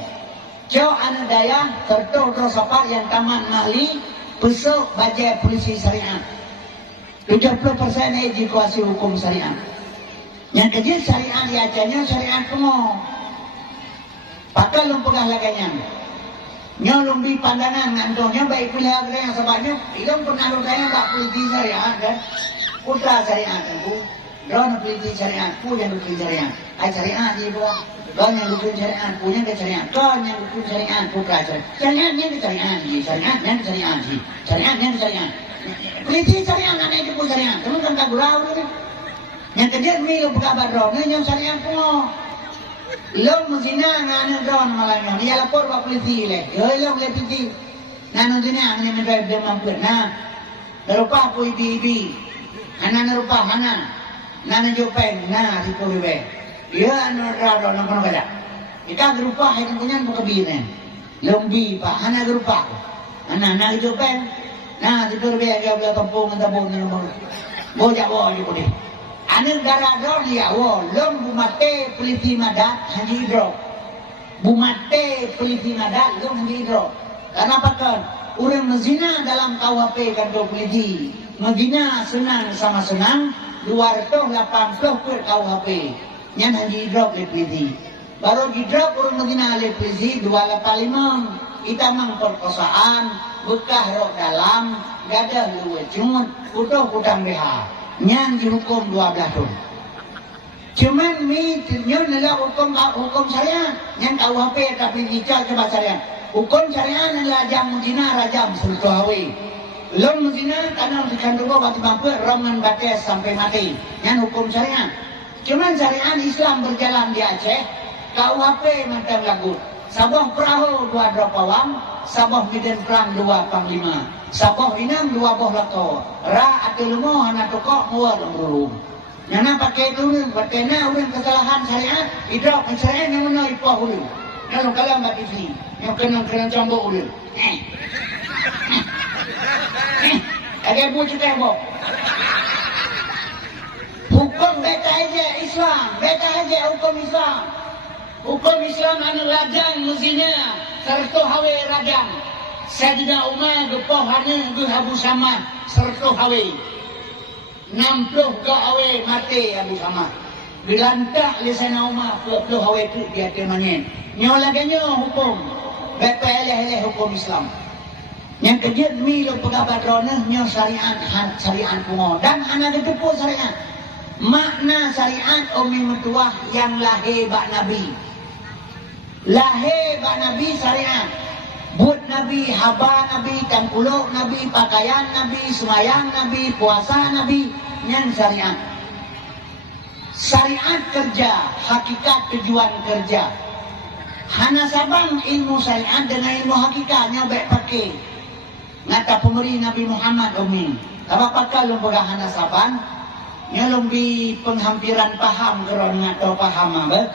Jauh anak daya, terus apa yang taman mahli, besok baca polisi syariat. 70% edukasi hukum syariat. Yang kecil syariat di Acehnya syariat kuno. Pakai lom pegang laganya. Nyo lumbi pandangan ngantongnya baik pilih yang sebabnya, ilmu pernah rupanya bak polisi syariat kan. Putra syariat kan bu. Don peliti syariat, punya peliti syariat. Ai syariat di bawah. Don yang dukun syariat, punya ke syariat. Don yang dukun syariat, putra syariat. Syariatnya ke syariat, syariatnya ke syariat, syariatnya ke syariat. Peliti syariat, anak itu pun syariat. Terus kan tak gurau ni. Yang kedua milu berkabar don, ni yang syariat pun. Lo muzina ngana don malangnya. Dia lapor bak peliti le. Yo lo peliti. Nanu zina ngene mendrive demam pun. Nah, berupa pui bibi. Hana berupa hana. Nana jopeng, nah situ bebe. Ya anu rado nak kono kada. Kita berupa hai punya buka binen. Lombi pak, hana berupa. Nana jopeng. Nah situ bebe dia bela tepung ni nomor. Boja wo yo kudi. Anu garado dia wo, lom bumate peliti madat haji hidro. Bumate peliti madat lom haji hidro. Kenapa kan? Urang mezina dalam KUHP kan do peliti. Mezina senang sama senang. 280 per KUHP. Nyan haji drop le polisi. Baru di drop urang Medina le polisi 285. Kita mang perkosaan, bekah rok dalam, gadah luwe cungut, utuh kutang BH. Nyan dihukum 12 tahun. Cuman mi nyon adalah hukum syariat. Nyan KUHP tapi bicara coba syariat. Hukum syariat adalah jam muzina rajam surtu hawi. Lom zina karena dikandung bati mampu roman bates sampai mati. Yang hukum syariat. Cuman syariat Islam berjalan di Aceh. KUHP macam lagu. Sabah perahu 2 dropawam. Sabah medan perang 2 panglima. Sabah inam 2 boh lako. Ra ati lumo hana tokok mua lomrulu. Yang nak pakai turun. Berkena urang kesalahan syariat. Idrok syariat yang mana ipah ulu. Kalau kalam bati sini. Yang kena cambuk ulu. Ada buat kita yang bawa. Hukum beta aja Islam, beta aja hukum Islam. Hukum Islam anu rajang mestinya serta hawe rajang. Sayyidina Umar gepoh anu ge Abu Samad serta hawe. 60 ke hawe mati Abu Samad. Dilantak Sayyidina Umar 20 hawe tu dia temanin. Nyo laganya hukum. Beta eleh hukum Islam. Yang kedua milo pegabat ronah nyo syariat kuno dan anak itu pun syariat. Makna syariat umi metuah yang lahir bak Nabi. Lahir bak Nabi syariat. Buat Nabi, haba Nabi, tangkulok Nabi, pakaian Nabi, semayang Nabi, puasa Nabi, yang syariat. Syariat kerja, hakikat tujuan kerja. Hana sabang ilmu syariat dengan ilmu hakikatnya baik pakai. Ngata pemberi Nabi Muhammad Umi. Apa pakai lu pegang hana sabang? Nya lebih penghampiran paham kerana ngata paham apa?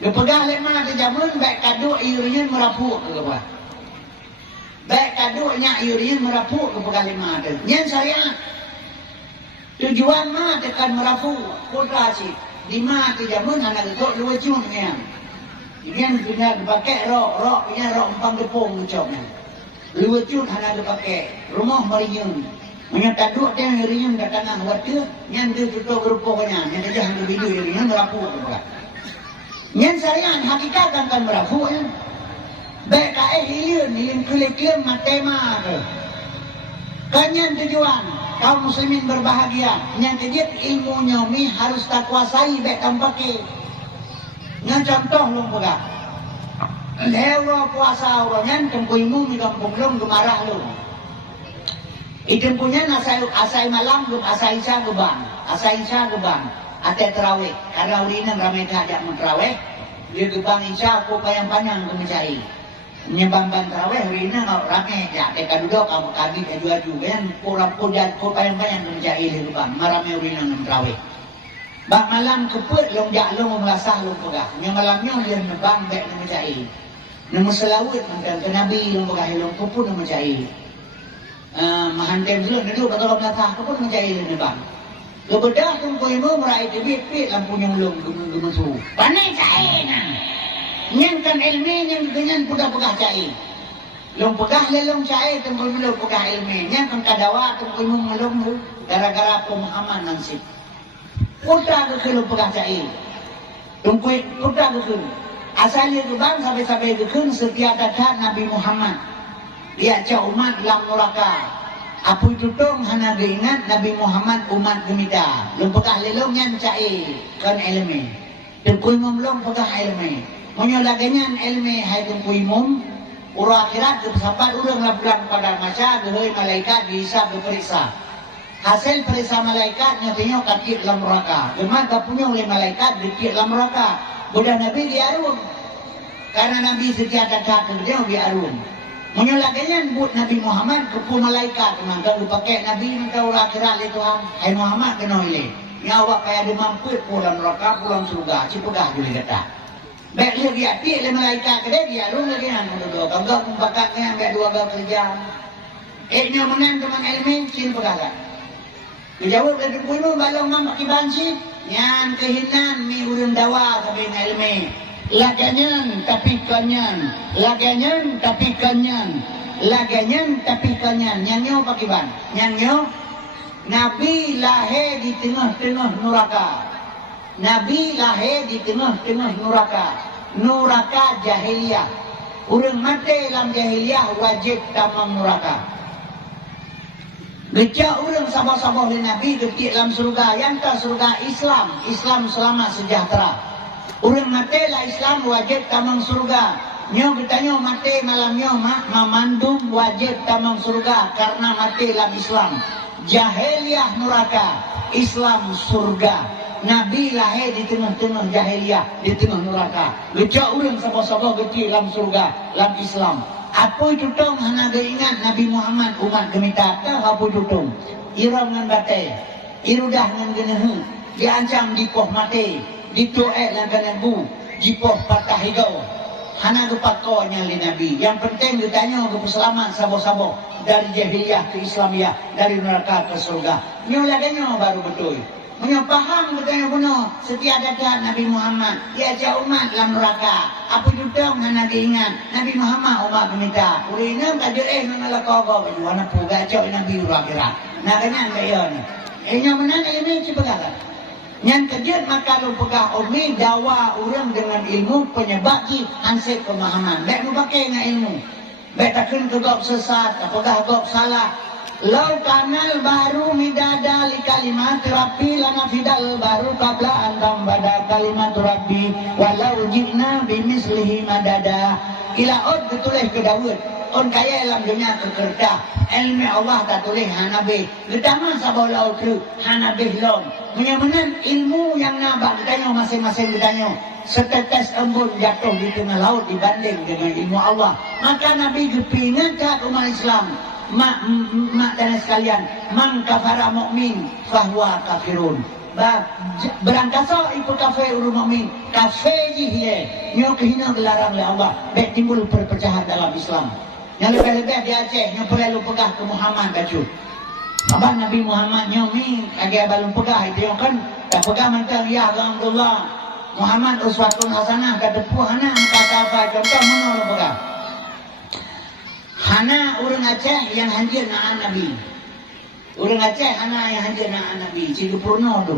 Lu pegang lemah terjamun baik kado iurin merapuk ke apa? Baik kadonya iurin merapuk ke pegang lemah tu. Nya syariat. Tujuan mah tekan merafu putra sih di mah tu jamun anak itu dua cun yang punya dipakai rok punya rok empang depung ucapnya dua cun anak dipakai rumah mariun menyata dua dia mariun kat tanah waktu yang dia tutup rupanya yang dia hendak bidu yang merafu tu pula yang syariat hakikat kan merafu ya baik hilin kulikim matema tu kanyan tujuan kaum muslimin berbahagia. Yang kejadian ilmunya ni harus tak kuasai baik kamu pakai. Yang contoh lu pegang. Lewa puasa orangnya tengkuimu di kampung lu gemarah lu. Itu punya asai malam lu asai isya gebang. Asai isya gebang. Ate terawih. Karena urinan ramai kajak mentrawih. Dia gebang isya aku panjang-panjang ke mencari. Menyebabkan terawih hari ini ramai ya mereka duduk kamu kaki aju-aju kan pura-pura kau payang-payang mencari di lubang maramnya hari ini terawih bak malam keput long jak long melasah long pegah yang malamnya dia nebang baik mencari nama selawut mantan ke Nabi long pegah long keput mencari mahantem dulu duduk kata orang melasah keput mencari di nebang kebedah tu kau ibu meraih kebit lampunya long gemusu panai cair yang kan ilmi yang dengan pegah cair. Long pegah lelong cair tengkol melong pegah ilmi. Yang kan kadawa tengkol melong tu gara-gara pemahaman nansib. Putra ke long pegah cair. Tengkol putra ke asalnya ke bang sampai ke setiap datang Nabi Muhammad. Dia cak umat lam neraka. Apa itu tong hana ingat Nabi Muhammad umat gemita. Long pegah lelong yang cair kan ilmi. Tengkol melong pegah ilmi. Menyolaganya ilmu hai tungkui mum ura akhirat bersahabat urang lablang pada maca gehoi malaikat dihisab diperiksa hasil periksa malaikat nyatanya kaki dalam neraka gemar punya oleh malaikat dikit dalam neraka budak Nabi diarun karena Nabi setiap datang dia diarun menyolaganya buat Nabi Muhammad kepu malaikat maka dipakai Nabi minta ura akhirat le Tuhan hai Muhammad kena ile nyawa kaya dimampu pulang neraka pulang surga cipedah dulu kata baik dia hati oleh malaikat kedai dia lu lagi yang dua kalau membakatnya ambil dua gak kerja nya menang teman ilmu cil pegalan dijawab dari puluh balong nampak kibansi yang kehinan mi urun dawa tapi ilmu laganyan tapi kanyan laganyan tapi kanyan laganyan tapi kanyan nyanyo pakiban nyanyo Nabi lahir di tengah-tengah neraka. Nabi lahir di tengah-tengah neraka. Neraka jahiliyah. Orang mati dalam jahiliyah wajib tamam neraka. Gecak orang sabar-sabar oleh Nabi detik dalam surga. Yang tak surga Islam. Islam selamat sejahtera. Orang mati lah Islam wajib tamam surga. Nyo bertanya mati malamnya memandum wajib tamam surga karena mati dalam Islam. Jahiliyah neraka, Islam surga. Nabi lahir di tengah-tengah jahiliyah, di tengah neraka. Gecak orang sabar-sabar kecil dalam surga, dalam Islam. Apa itu tong hana ingat Nabi Muhammad umat gemita tahu apa itu tong? Iram dengan batai, irudah dengan genehu, diancam dipoh mati, dituek dengan bu, dipoh patah hidau. Hana kepakonya oleh Nabi. Yang penting ditanya ke selamat sabar-sabar dari jahiliyah ke Islamiyah, dari neraka ke surga. Nyolaganya baru betul. Punya paham katanya punya setiap datang Nabi Muhammad dia ajak umat dalam neraka apa juga hana diingat Nabi Muhammad umat gemita urina tak ada mengalah kau bagaimana puga ajak Nabi ura-kira nak kenyan kaya ni yang mana ini cepat yang kejut maka lu pegah umi dawa orang dengan ilmu penyebab ji hansip pemahaman baik mu pakai dengan ilmu baik takkan kegok sesat apakah gok salah. Lau kanal baru midada li kalimat rabbi lana fidal baru qabla an tambada kalimat rabbi walau ji'na bimislihi madada Ila on ketulis ke Daud. On kaya dalam dunia kekerja. Ilmu Allah tak tulis Hanabi. Gedama sabolau tu Hanabi lom. Menyamanan ilmu yang nabak ditanya masing-masing ditanya. Setetes embun jatuh di tengah laut dibanding dengan ilmu Allah. Maka Nabi kepingan kat umat Islam. Mak dan sekalian, man kafara mukmin fahuwa kafirun. Berangkasa ikut kafir urut mukmin, kafir jihye. Nyo kehina dilarang oleh Allah. Baik timbul perpecahan dalam Islam. Yang lebih-lebih di Aceh, nyo perlu pegah ke Muhammad baju. Abang Nabi Muhammad nyo ni agak balum pegah itu yang kan tak pegah mentang ya alhamdulillah. Muhammad uswatun hasanah kata puhana kata apa contoh mana lo pegah. Hana orang Aceh yang hadir na'an Nabi. Orang Aceh hana yang hadir na'an Nabi. Cidu purno tu.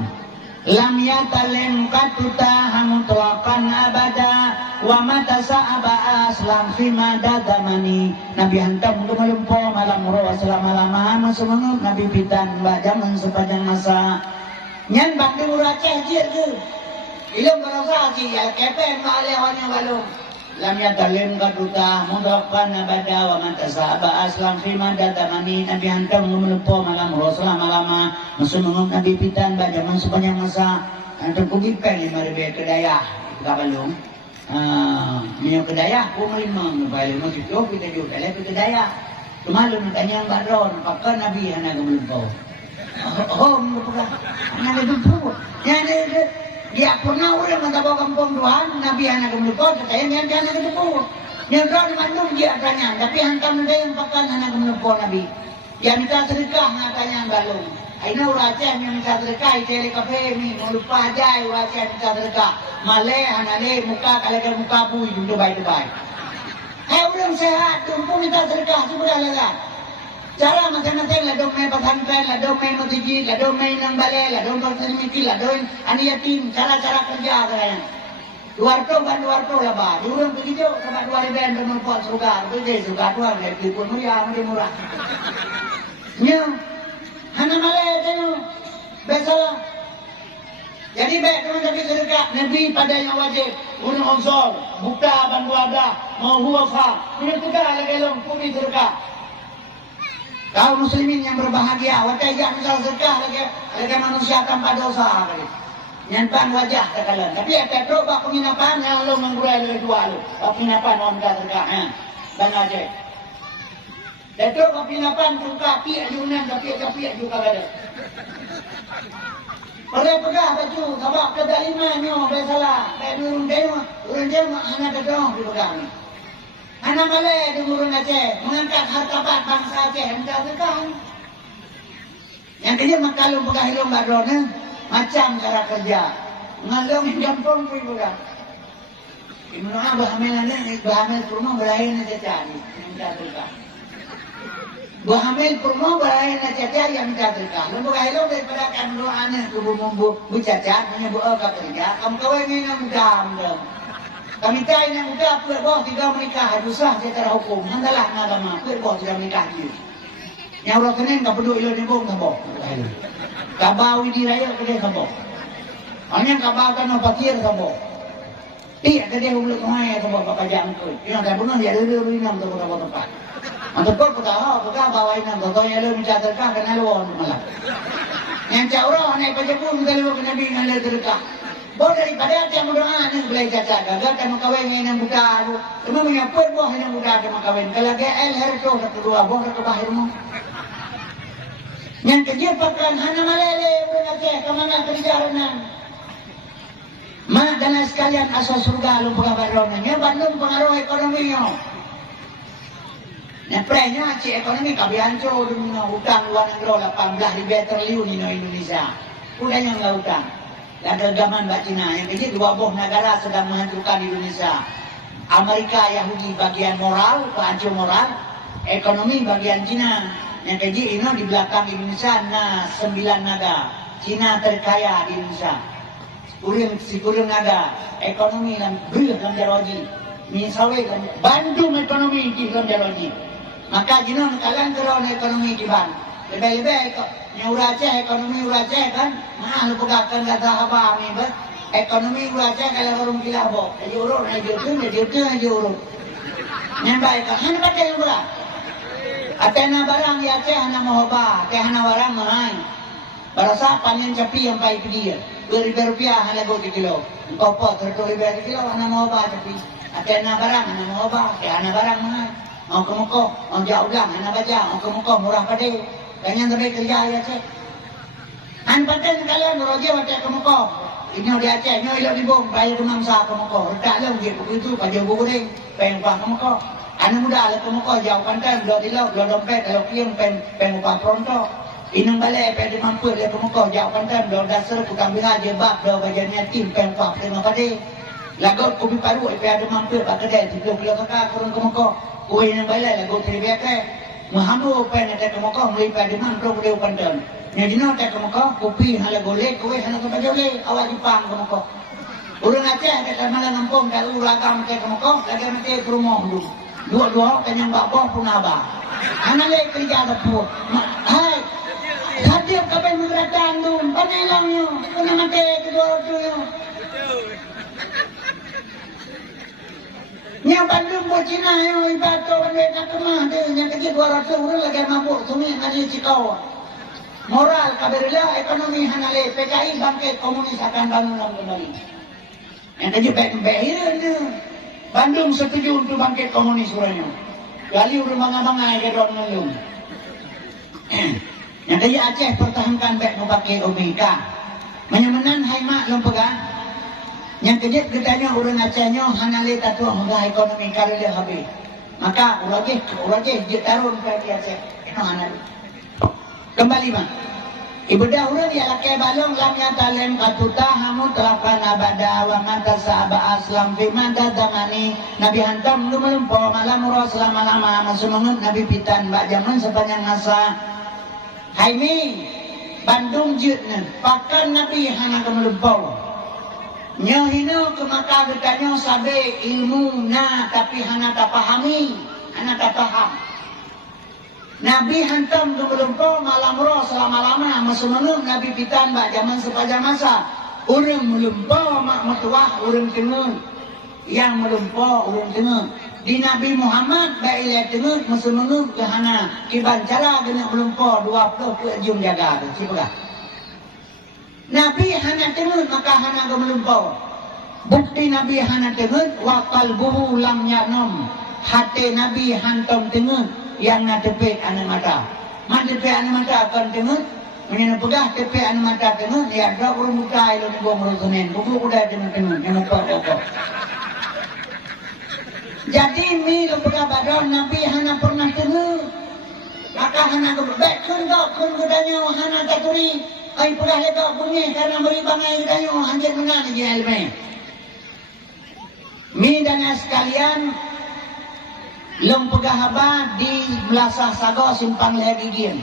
Lam yatalem katuta hamutlakan abada wa mata sa'aba aslam fima dadamani. Nabi hantam untuk melumpuh malam murah selama-lama semangat Nabi pitan mbak zaman sepanjang masa. Nyan bakti orang Aceh jir ke. Ilmu berasa si ya kepen mak lewannya balum. Lam yatalim kaduta mudrakkan abada wa man tasaba aslam fi madatamani. Nabi hantam melupo malam rasul lama-lama mesunung Nabi pitan bajaman sepanjang masa antum kugipen 5.000 kedaya kabalung minyak kedaya ku melimang bae masih kita juga le kedaya kemalun tanya baron pakai Nabi hana melupo melupo hana melupo ya dia pernah orang mentabau kampung Tuhan, Nabi anak kemelupo, saya yang anak kemelupo. Yang kau mandung dia tanya, tapi hantam ada yang pakai anak kemelupo Nabi. Yang minta sedekah katanya balung. Aina orang Aceh yang minta sedekah, cari kafe ni, mau lupa aja orang Aceh minta sedekah. Malay, anale, muka kalau muka bui, duduk baik-baik. Hai orang sehat, tumpu minta sedekah, sudah lah. Cara macam-macam lah dong main pesantren, lah dong main masjid, lah dong main nang balai, lah dong bersemiti, lah dong anak yatim, cara-cara kerja kalian. Luar tu lah bah. Diurang begitu, sebab 2.000 bermanfaat surga. Begitu surga Tuhan, lebih pun murah. Nya, hana malai tengok, besalah. Jadi baik teman Nabi sedekah, Nabi pada yang wajib, unuk unsur, buka bantu ada, mau huwafa, minum tegak lagi long, kumi sedekah. Kaum muslimin yang berbahagia, wajah yang misal sedekah lagi manusia tanpa dosa. Nyampan wajah kekalian. Tapi ada coba penginapan yang lo menggurai lebih dua lo. Penginapan orang minta sedekah. Bang Aceh. Dan coba penginapan suka piak junan, tapi juga ada. Pegah baju, sebab kedaimannya, salah. Urun dia hanya kedong di pegang. Anak Malay di Murun Aceh mengangkat hartabat bangsa Aceh minta sedekah. Yang kerja makalung pegah hilung badrona macam cara kerja. Ngalung jampung pun juga. Ibnu bahamil purma berahin aja cari minta sedekah. Bahamil purma berahin aja cari yang minta sedekah. Lu pegah hilung daripada kan doanya kubu mumbu bicacat menyebut kerja. Kamu kawin ini mudah. Kami tahu yang muda puan bawah tidak menikah susah secara hukum. Handalah agama puan bawah tidak menikah je. Yang orang Senin tak peduli ilo nyebung kabau. Kabau di raya kedai kabau. Hanya kabau tanah pakir kabau. Iya kedai ulut kemai kabau pakai jangkut. Yang tak pernah dia lulu inam tu kabau tempat. Untuk kau tahu bawa inam tu yang lulu minta terkah kena luar malah. Yang cak orang naik pajapun kita lulu kena bingung lulu terkah. Bawa daripada yang berdoa ni belajar caca gagal kan makawin yang buka tu. Cuma menyaput buah yang buka kan makawin. Kalau GL hari tu satu dua buah ke bahir mu. Yang kerja pakan hana malele udah Aceh kemana kerja renan. Mak dan sekalian asal surga lu buka baronan. Ya Bandung pengaruh ekonominya. Yang prenya Aceh ekonomi kabianco dunia hutang luar negeri 18 triliun di Indonesia. Udah yang nggak hutang. Dan genggaman Mbak Cina yang kecil dua buah negara sedang menghancurkan Indonesia. Amerika Yahudi bagian moral, penghancur moral, ekonomi bagian Cina. Yang kecil ini di belakang Indonesia, 9 naga. Cina terkaya di Indonesia. Kurang naga, ekonomi dan dalam jaroji. Misalnya Bandung ekonomi di dalam jaroji. Maka jinon kalian kerana ekonomi di Bandung. Lebih-lebih yang Aceh, ekonomi Aceh kan, lu pegakan kata apa ni ber? Ekonomi Aceh kalau orang gila bo, aja urut, aja urut. Yang baik kan, hana pakai yang berat. Atena barang ya Aceh hana mahoba, teh hana barang mahal. Barasa panen capi yang baik dia. 2.000 rupiah hana go kilo. Engkau pot 2.000 kilo hana mahoba capi. Atena barang hana mahoba, teh hana barang mahal. Mau ke muka, mau jauh ulang, hana baca, mau ke muka murah pada. Kalian terbaik kerja ya Aceh. Han paten kalian roja baca ke muka. Ini di Aceh, ini ilo di bom, bayar rumah sah ke muka. Redak lah dia begitu, pada buku pengen upah ke muka. Anak muda lah ke muka, jauh pantai, belum di laut, belum dompet, kalau kiam pengen upah pronto. Inung balik, pengen mampu dia ke muka, jauh pantai, belum dasar, kukang bila je bab, belum bagian yatim, pengen upah terima pada. Lagu kopi paru, pengen ada mampu, pak kedai, 30 kilo kakak, kurang ke muka. Kue inung balik, lagu terbiak Mahamu pengen ada ke muka, mulai pada mampu, dia pantai. Yang jenuh tak ke muka, kopi hala golek, kue hala ke bajole, awak jepang ke muka. Urang Aceh dekat malam kampung, kalau ulagam ke muka, lagi nanti ke rumah dulu. Dua-dua kenyang bakpo pun abah. Hana le kerja dapur. Hai, hadir kapan mengeratan tu, panelangnya, kena mati kedua tu yo. Nya Bandung buat Cina yo, ibato bandai nak kemah tu, nya kerja 200 orang lagi mabuk, sungai ngani cikau. Moral kabarlah ekonomi hana le, PKI bangkit komunis akan bangun kembali. Yang kerja baik-baik tu. Bandung setuju untuk bangkit komunis urangnya. Kali urang bangga-bangga ke don ngelung. Yang kaya Aceh pertahankan baik memakai OBK. Menyamanan hai mak lom pegang. Yang kejut getanya urang Acehnya hana le tatuah mudah ekonomi kalau dia habis. Maka urang je tarun ke Aceh. Itu hana. Kembali mak. Ibadah urang ya lakai balong lam ya talem katutahamu telapan abada wa mata sahaba aslam fi mada zamani Nabi hantam lu melumpo malam murah selama-lama masumungut Nabi pitan bak zaman sepanjang masa. Haimi Bandung jutna pakan Nabi hana ke melumpo. Nyohino ke maka getanya sabe ilmu na tapi hana tak pahami, hana tak paham. Nabi hantam tu melumpuh malam roh selama-lama masumunum Nabi pitan bak zaman sepanjang masa. Urang melumpuh mak metuah urang tengah. Yang melumpuh urang tengah. Di Nabi Muhammad bak ilai tengah masumunum ke hana kiban cara kena melumpuh 20 ke jum jaga tu. Siapa? Nabi hana tengah maka hana ke melumpuh. Bukti Nabi hana tengah wa qalbuhu lam yanom. Hati Nabi hantam tengah. Yang nak tepek anak mata. Mak tepek anak mata akan tengok. Menyana pegah tepek anak mata tengok. Ya, dah urung muka ilo ni gua merusunin. Buku kuda tengok-tengok. Yang pokok. Jadi, mi lo pegah badan Nabi hana pernah tengok. Maka hana kebek. Kun kudanya hana taturi. Ay pegah letak bunyi. Karena beri bangai kudanya. Hanjir benar lagi ilmu. Mi dan sekalian. Long pegahaba di Belasah Sago simpang lagi diam.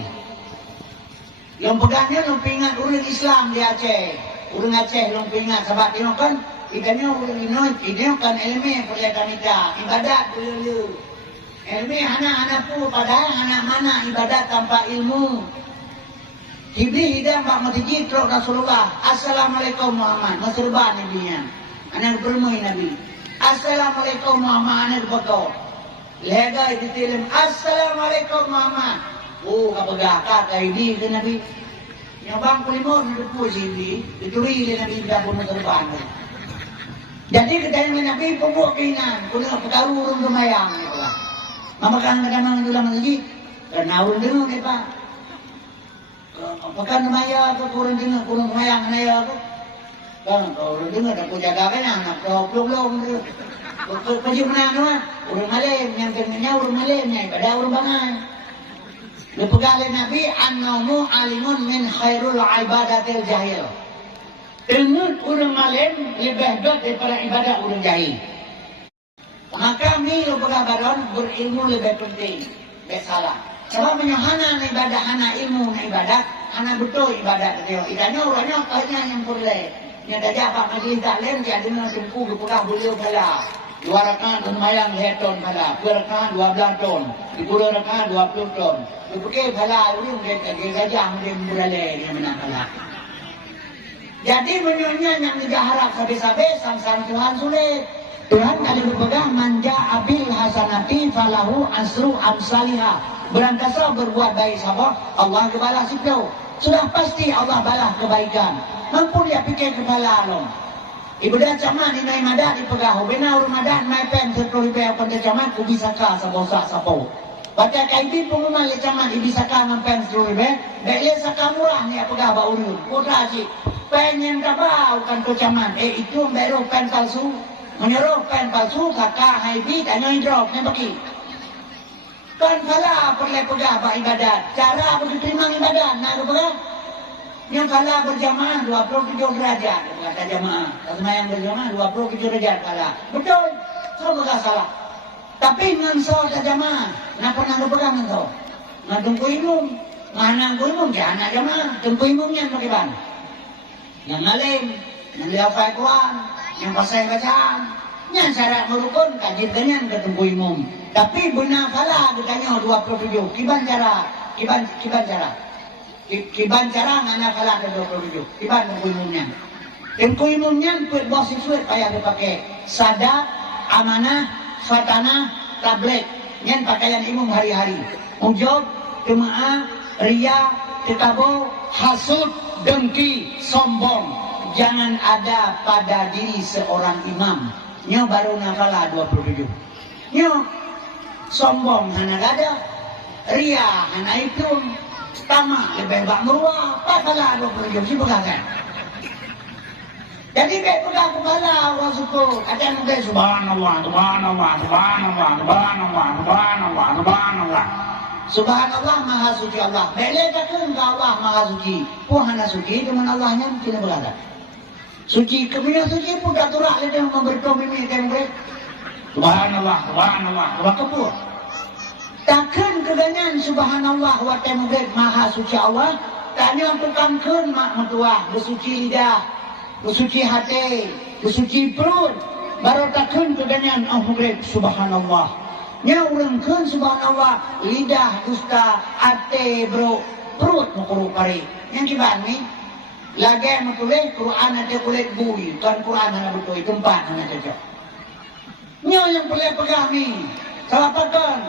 Long pegahnya long pingat urang Islam di Aceh. Urang Aceh long pingat sebab dia kan ikannya urang ini kan ilmu perlihatkan kita ibadat dulu. Ilmu anak-anak pu padahal anak mana ibadat tanpa ilmu. Hibli hidang bak masjid Rasulullah. Assalamualaikum Muhammad. Masurban nabinya. Anak bermui Nabi. Assalamualaikum Muhammad anak berkau. Lega itu tilim Assalamualaikum Muhammad. Oh kapagah kakay di ke Nabi. Yang bang kulimon nadupo sindi. Ituri di Nabi dapur masurban. Jadi katanya Nabi pembuat kainan. Kulit pekaru urung kemayang. Mamakan kadang itu lama lagi. Karena urung dengar ni pak. Pekan kemaya tu kurang dengar. Kurang kemayang naya tu. Kan kalau urung dengar aku jaga kan anak kau belum tu. Pajak mana tu ah? Urang Malim yang kenanya urang Malim ni. Pada urang bangan. Lepegalai Nabi an-naumu alimun min khairul ibadatil jahil. Ilmu urang Malim lebih baik daripada ibadah urang jahil. Maka mi lepegal badan berilmu lebih penting. Tak salah. Sebab hana ibadah, hana ilmu na ibadah, hana betul ibadah dia. Idanya orangnya kaya yang boleh. Yang dah jawab majlis taklim dia dengar sempu berpegah beliau pala. 2 rakaat lumayan ton pala. 2 rakaat 12 ton. 10 rakaat 20 ton. Berpikir pala urang dia gajah dia beralih dia menang pala. Jadi menyonya yang tidak harap habis-habis sang Tuhan sulit. Tuhan kalau berpegang manja abil hasan falahu asru amsalihah. Berangkasa berbuat baik sahabat, Allah kebalas itu. Sudah pasti Allah balas kebaikan. Mampu dia fikir kepala Allah. Ibu dah camat di naik madat di pegah. Benar urut madat naik pen setelah ibu yang pada camat ku bisa kah sabosak sapo. Baca kaibi pengumuman le camat ibu bisa kah ngampen setelah ibu. Dek le saka murah ni pegah ba urut. Putra cik. Pen yang kabau kan tu camat. Itu beru pen palsu. Menyuruh pen palsu kakak haibi tanya drop ni bagi. Kan pala perlu pegah ba ibadat. Cara berterima ibadat nak pegah. Yang kalah berjamaah 27 derajat kata jamaah. Sembahyang berjamaah 27 derajat kalah. Betul. So bukan salah. Tapi ngan so tak jamaah. Napa nak pegang tu? Ngan tunggu imum. Mana tunggu imum dia anak jamaah. Tunggu imumnya pakai ban. Yang ngalim, yang lafal Quran, yang pasal bacaan. Yang syarat merukun kaji dengan ke tunggu imum. Tapi benar kalah ditanya 27. Kiban cara? Kiban cara? Kiban cara ngana kalah ke 27. Kiban tunggu imumnya. Tunggu imumnya buat bos isuat payah dipakai sadat, amanah, fatanah, tablet. Yang pakaian imum hari-hari. Ujub, jemaah, ria, tekabo, hasud, dengki, sombong. Jangan ada pada diri seorang imam. Nyo baru nakalah 27. Nyo sombong hana ada, ria hana itu. Tamak lebih bak meruah, pakalah 27 si pegangan. Jadi baik pegang kepala orang syukur. Ada yang mungkin subhanallah, subhanallah, subhanallah, subhanallah, subhanallah, subhanallah. Subhanallah maha suci Allah. Baiklah takkan ke Allah maha suci. Pun hana suci dengan Allahnya tidak berada. Suci kemina suci pun tak turak dia memberitahu mimi tembrek. Subhanallah, subhanallah, subhanallah. Takkan keganyan subhanallah wa tembrek maha suci Allah. Tanya tukang kun mak metua bersuci lidah, bersuci hati, bersuci perut. Baru takkan keganyan tembrek subhanallah. Nya urang kun subhanallah lidah dusta hati bro perut mukuru pari. Yang kiban ni lagi mutuleh Quran ada kulit bui, tuan Quran hana betul tempat hana cocok. Nya yang boleh pegang ni. Salah pakan.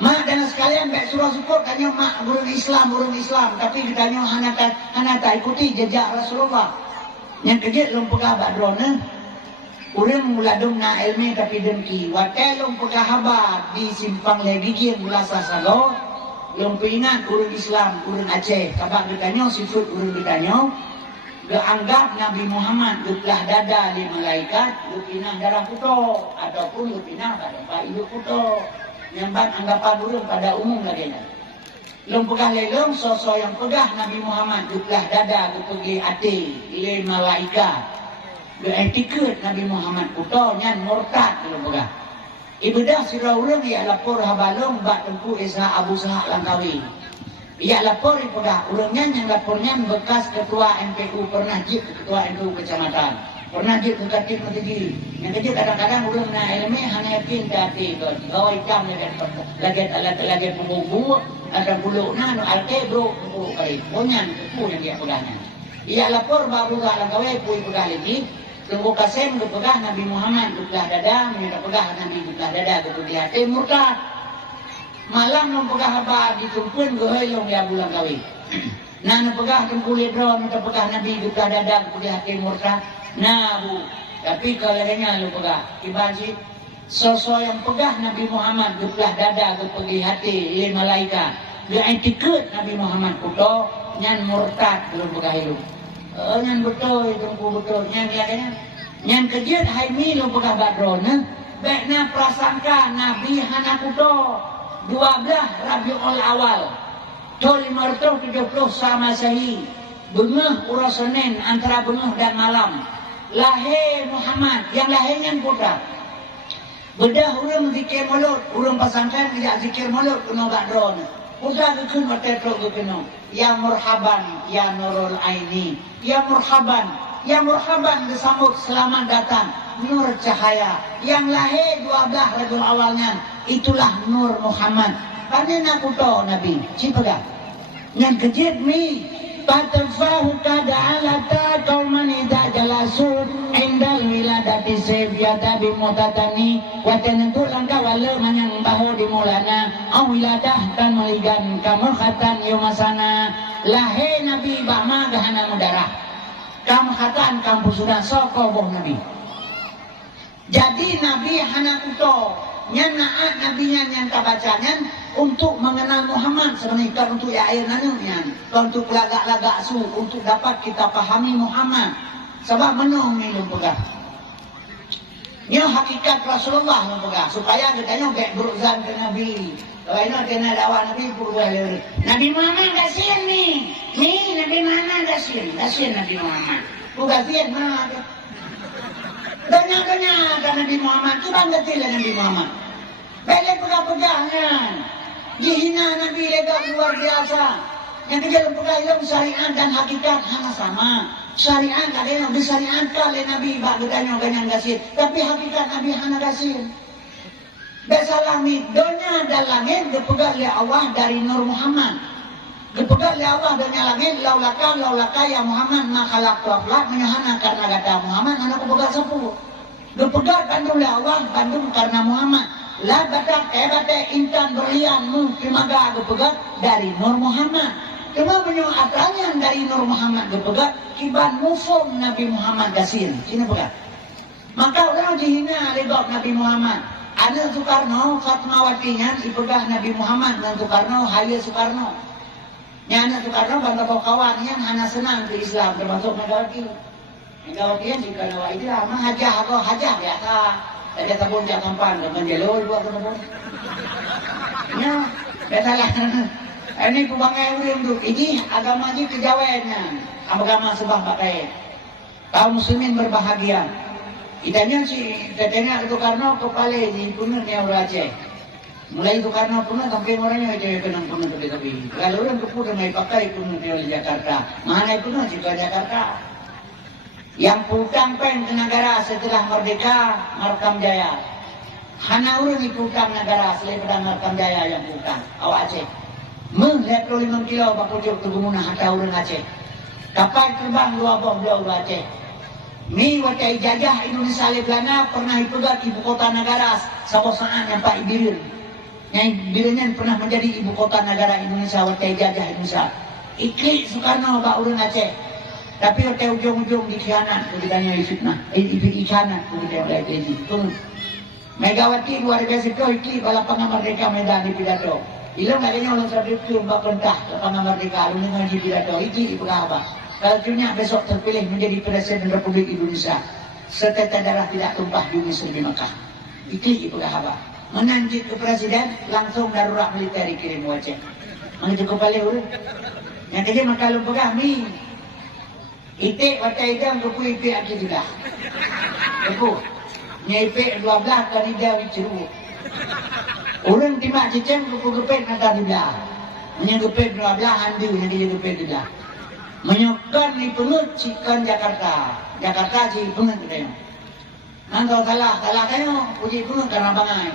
Mak dan sekalian baik surah syukur tanya mak urang Islam, tapi ditanya hana tak ikuti jejak Rasulullah. Yang kejut lom pegang badrona. Urang mula domna ilmi tapi dengki. Watel lom pegang habar di simpang legigir mula sasago. Lom peingat urang Islam, urang Aceh. Kabak ditanya sifut urang ditanya. Dianggap Nabi Muhammad belah dada di malaikat, lupinah darah puto ataupun lupinah pada pak ibu puto. Nyambat anggapan urang pada umum lagi. Lom pegah lelong sosok yang pegah Nabi Muhammad belah dada pergi hati di malaikat. Etiket Nabi Muhammad puto nyan murtad lom pegah. Ibadah sirah urang ia lapor habalong bak tempu Isa Abu Sahak Langkawi. Ia lapor pegah urangnya yang lapornya bekas ketua MPU pernah jip ketua MPU kecamatan. Pernah jip ke Katil Matigi. Yang kecil kadang-kadang urang na ilmu hanya yakin dati ke gawai jam lagi pembubu ada bulu na no alte bro pembubu kali. Onyan ku yang dia pegahnya. Ia lapor baru galang gawe pui pegah lagi. Tunggu kasem ke pegah Nabi Muhammad belah dada, minta pegah Nabi belah dada ke di hati murtad. Malam mempegah habar ditumpun gohai long ya bulan gawe. Nah pegah kulit ro minta pegah Nabi belah dada ke di hati murtad. Nah bu, tapi kalau lu pegah iban sih sosok yang pegah Nabi Muhammad belah dada ke di hati le malaikat. Dia etiket Nabi Muhammad puto nyan murtad belum pegah hidup. Nyan betul, tunggu betul. Nyan lihatnya, nyan kejut haimi lu pegah badrona. Baiknya prasangka Nabi hana puto 12 Rabiul Awal tahun 570 sama Masehi. Bengah urang Senin antara bengah dan malam. Lahir Muhammad yang lahirnya putra. Bedah urang zikir mulut, urang pasangkan tidak zikir mulut kena badrona. Putra kekun watetrok kekeno. Ya murhaban, ya nurul aini. Ya murhaban disambut selamat datang. Nur cahaya. Yang lahir 12 Rabiul Awalnya. Itulah Nur Muhammad. Panina puto Nabi. Cipaga. Yang kejid mi. Patafahu kada alata kauman idha jalasu. indal wiladati sebiata bimutatani wa tentu langka wala manyang baho dimulana au wiladah tan meligan kamurkhatan yumasana lahe nabi bama gahana mudarah kamurkhatan kampus sudah soko boh nabi. Jadi nabi hana kuto nyan naat nabinya nyan kabacanyan untuk mengenal Muhammad sebenarnya untuk air nanunyan untuk lagak-lagak su untuk dapat kita pahami Muhammad sebab menung ni lumpegah nyo hakikat Rasulullah lumpegah supaya kita nyo gak beruzan ke Nabi kalau ini kena dakwah Nabi purwala Nabi Muhammad kasihan ni Nabi Muhammad kasihan Nabi Muhammad kasihan mana Donya-donya Nabi Muhammad tu banggatil Nabi Muhammad balik pegang-pegangan dihina Nabi lega luar biasa yang kerja pegang syariat dan hakikat hanya sama syariat kadang disyariatkan oleh Nabi bak gedanya ganyan gasir tapi hakikat Nabi hana gasir besalami donya dan langit dipegang oleh Allah dari Nur Muhammad dipegang oleh Allah donya langit laulaka ya Muhammad makhalaq tuaflak menyahana karena kata Muhammad anak pegang sepuluh dipegang kandung oleh Allah kandung karena Muhammad la batak intan berlian kimaga gepegat dari Nur Muhammad cuma menyo atangan dari Nur Muhammad gepegat kiban mufum Nabi Muhammad gasir sini pegat maka orang dihina redok Nabi Muhammad ada Soekarno Fatmawatinya ipegah Nabi Muhammad dan Soekarno Haya Soekarno nyana Soekarno bangga kawannya hana senang ke Islam termasuk Megawati yang juga nawa itu mah hajah biasa ada tabung jak kampan dengan jalur buat teman-teman. Ya, biasalah. Ini kubangai urang tu. Ini agama ji kejawennya. Agama sebab pakai. Kaum muslimin berbahagia. Idanya si tetenya itu karena kepala di punut yang Aceh. Mulai itu karena punut sampai orangnya aja kenang punut tapi. Kalau orang keputusan mai pakai punut di Jakarta. Mana punut juga Jakarta. Yang putang pen ke negara setelah merdeka Markam Jaya. Hana urang putang negara selepas Markam Jaya yang putang. Awak Aceh. Melihat 5 kilo bakujuk tugumuna hata urang Aceh. Kapal terbang 2 bom Aceh. Ni watai jajah Indonesia Belanda pernah ipegat ibu kota negara sabosaan yang Pak Ibirin. Yang Ibirin pernah menjadi ibu kota negara Indonesia watai jajah Indonesia. Iklik Soekarno Pak urang Aceh. Tapi waktu ujung-ujung dikhianat, kemudiannya fitnah, dikhianat, kemudian oleh Tezi. Megawati luar biasa itu balapan merdeka Medan di pidato. Ilang adanya orang sabit itu bakentah lapangan merdeka, dengan di pidato itu apa? Kalau dunia besok terpilih menjadi Presiden Republik Indonesia, setetes darah tidak tumpah di Misr di Mekah. Itu apa? Menanjik ke Presiden langsung darurat militer dikirim Aceh. Mengitu kepala urut. Yang tadi maka lu pegah ni. Itik watai idam kuku ipik aki juga. Kuku. Nya ipik 12 kali dia biceru. Orang timak cicem kuku gepet nanti dia. Menyegepet 12 handu yang dia gepet dia. Menyukan di penut cikan Jakarta. Jakarta si penut kita. Nantau salah kayo. Puji penut karena bangai.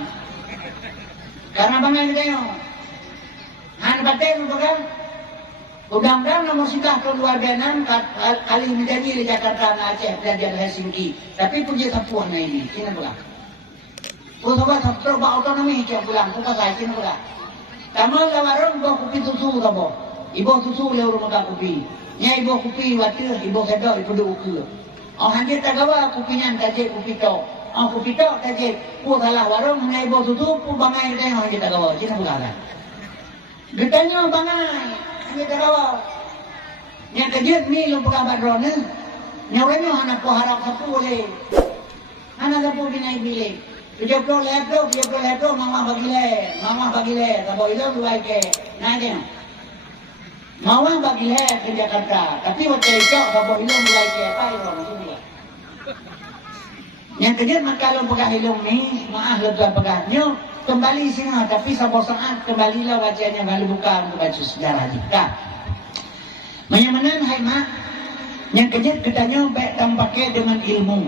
Karena bangai kita yo. Han baten bukan? Undang-undang nomor 9 tahun 2006 kali menjadi di Jakarta dan Aceh belajar Helsinki. Tapi puji tempuhnya ini, sini pula. Punya tempuh otonomi cak pulang, punya saya sini pula. Tamal lawarong bawa kopi susu tabo. Ibu susu lewat rumah kopi. Nya ibu kopi watir, ibu sedok, ibu ukur. Oh hanya tagawa kopinya taje kopi to. Oh kopi to taje. Pu salah warung nya ibu susu pu bangai kita yang hanya tagawa, sini pula kan. Getanya bangai. Kita kawal. Yang kejut ni lu pegawai drone. Nyawanya anak ko harap sapu boleh. Anak sapu binai bilik. 70 leto mama bagi le. Tabo itu dua ke. Nah dia. Mama bagi le ke Jakarta. Tapi waktu itu tabo itu dua ke apa itu maksudnya. Yang kejut maka lu pegawai hilung ni, maaf lu tuan pegawainya. Kembali sini, tapi satu saat kembalilah wajahnya kalau buka untuk baca sejarah kita. Menyamanan hai mak, yang kejut kita nyobek tampaknya dengan ilmu.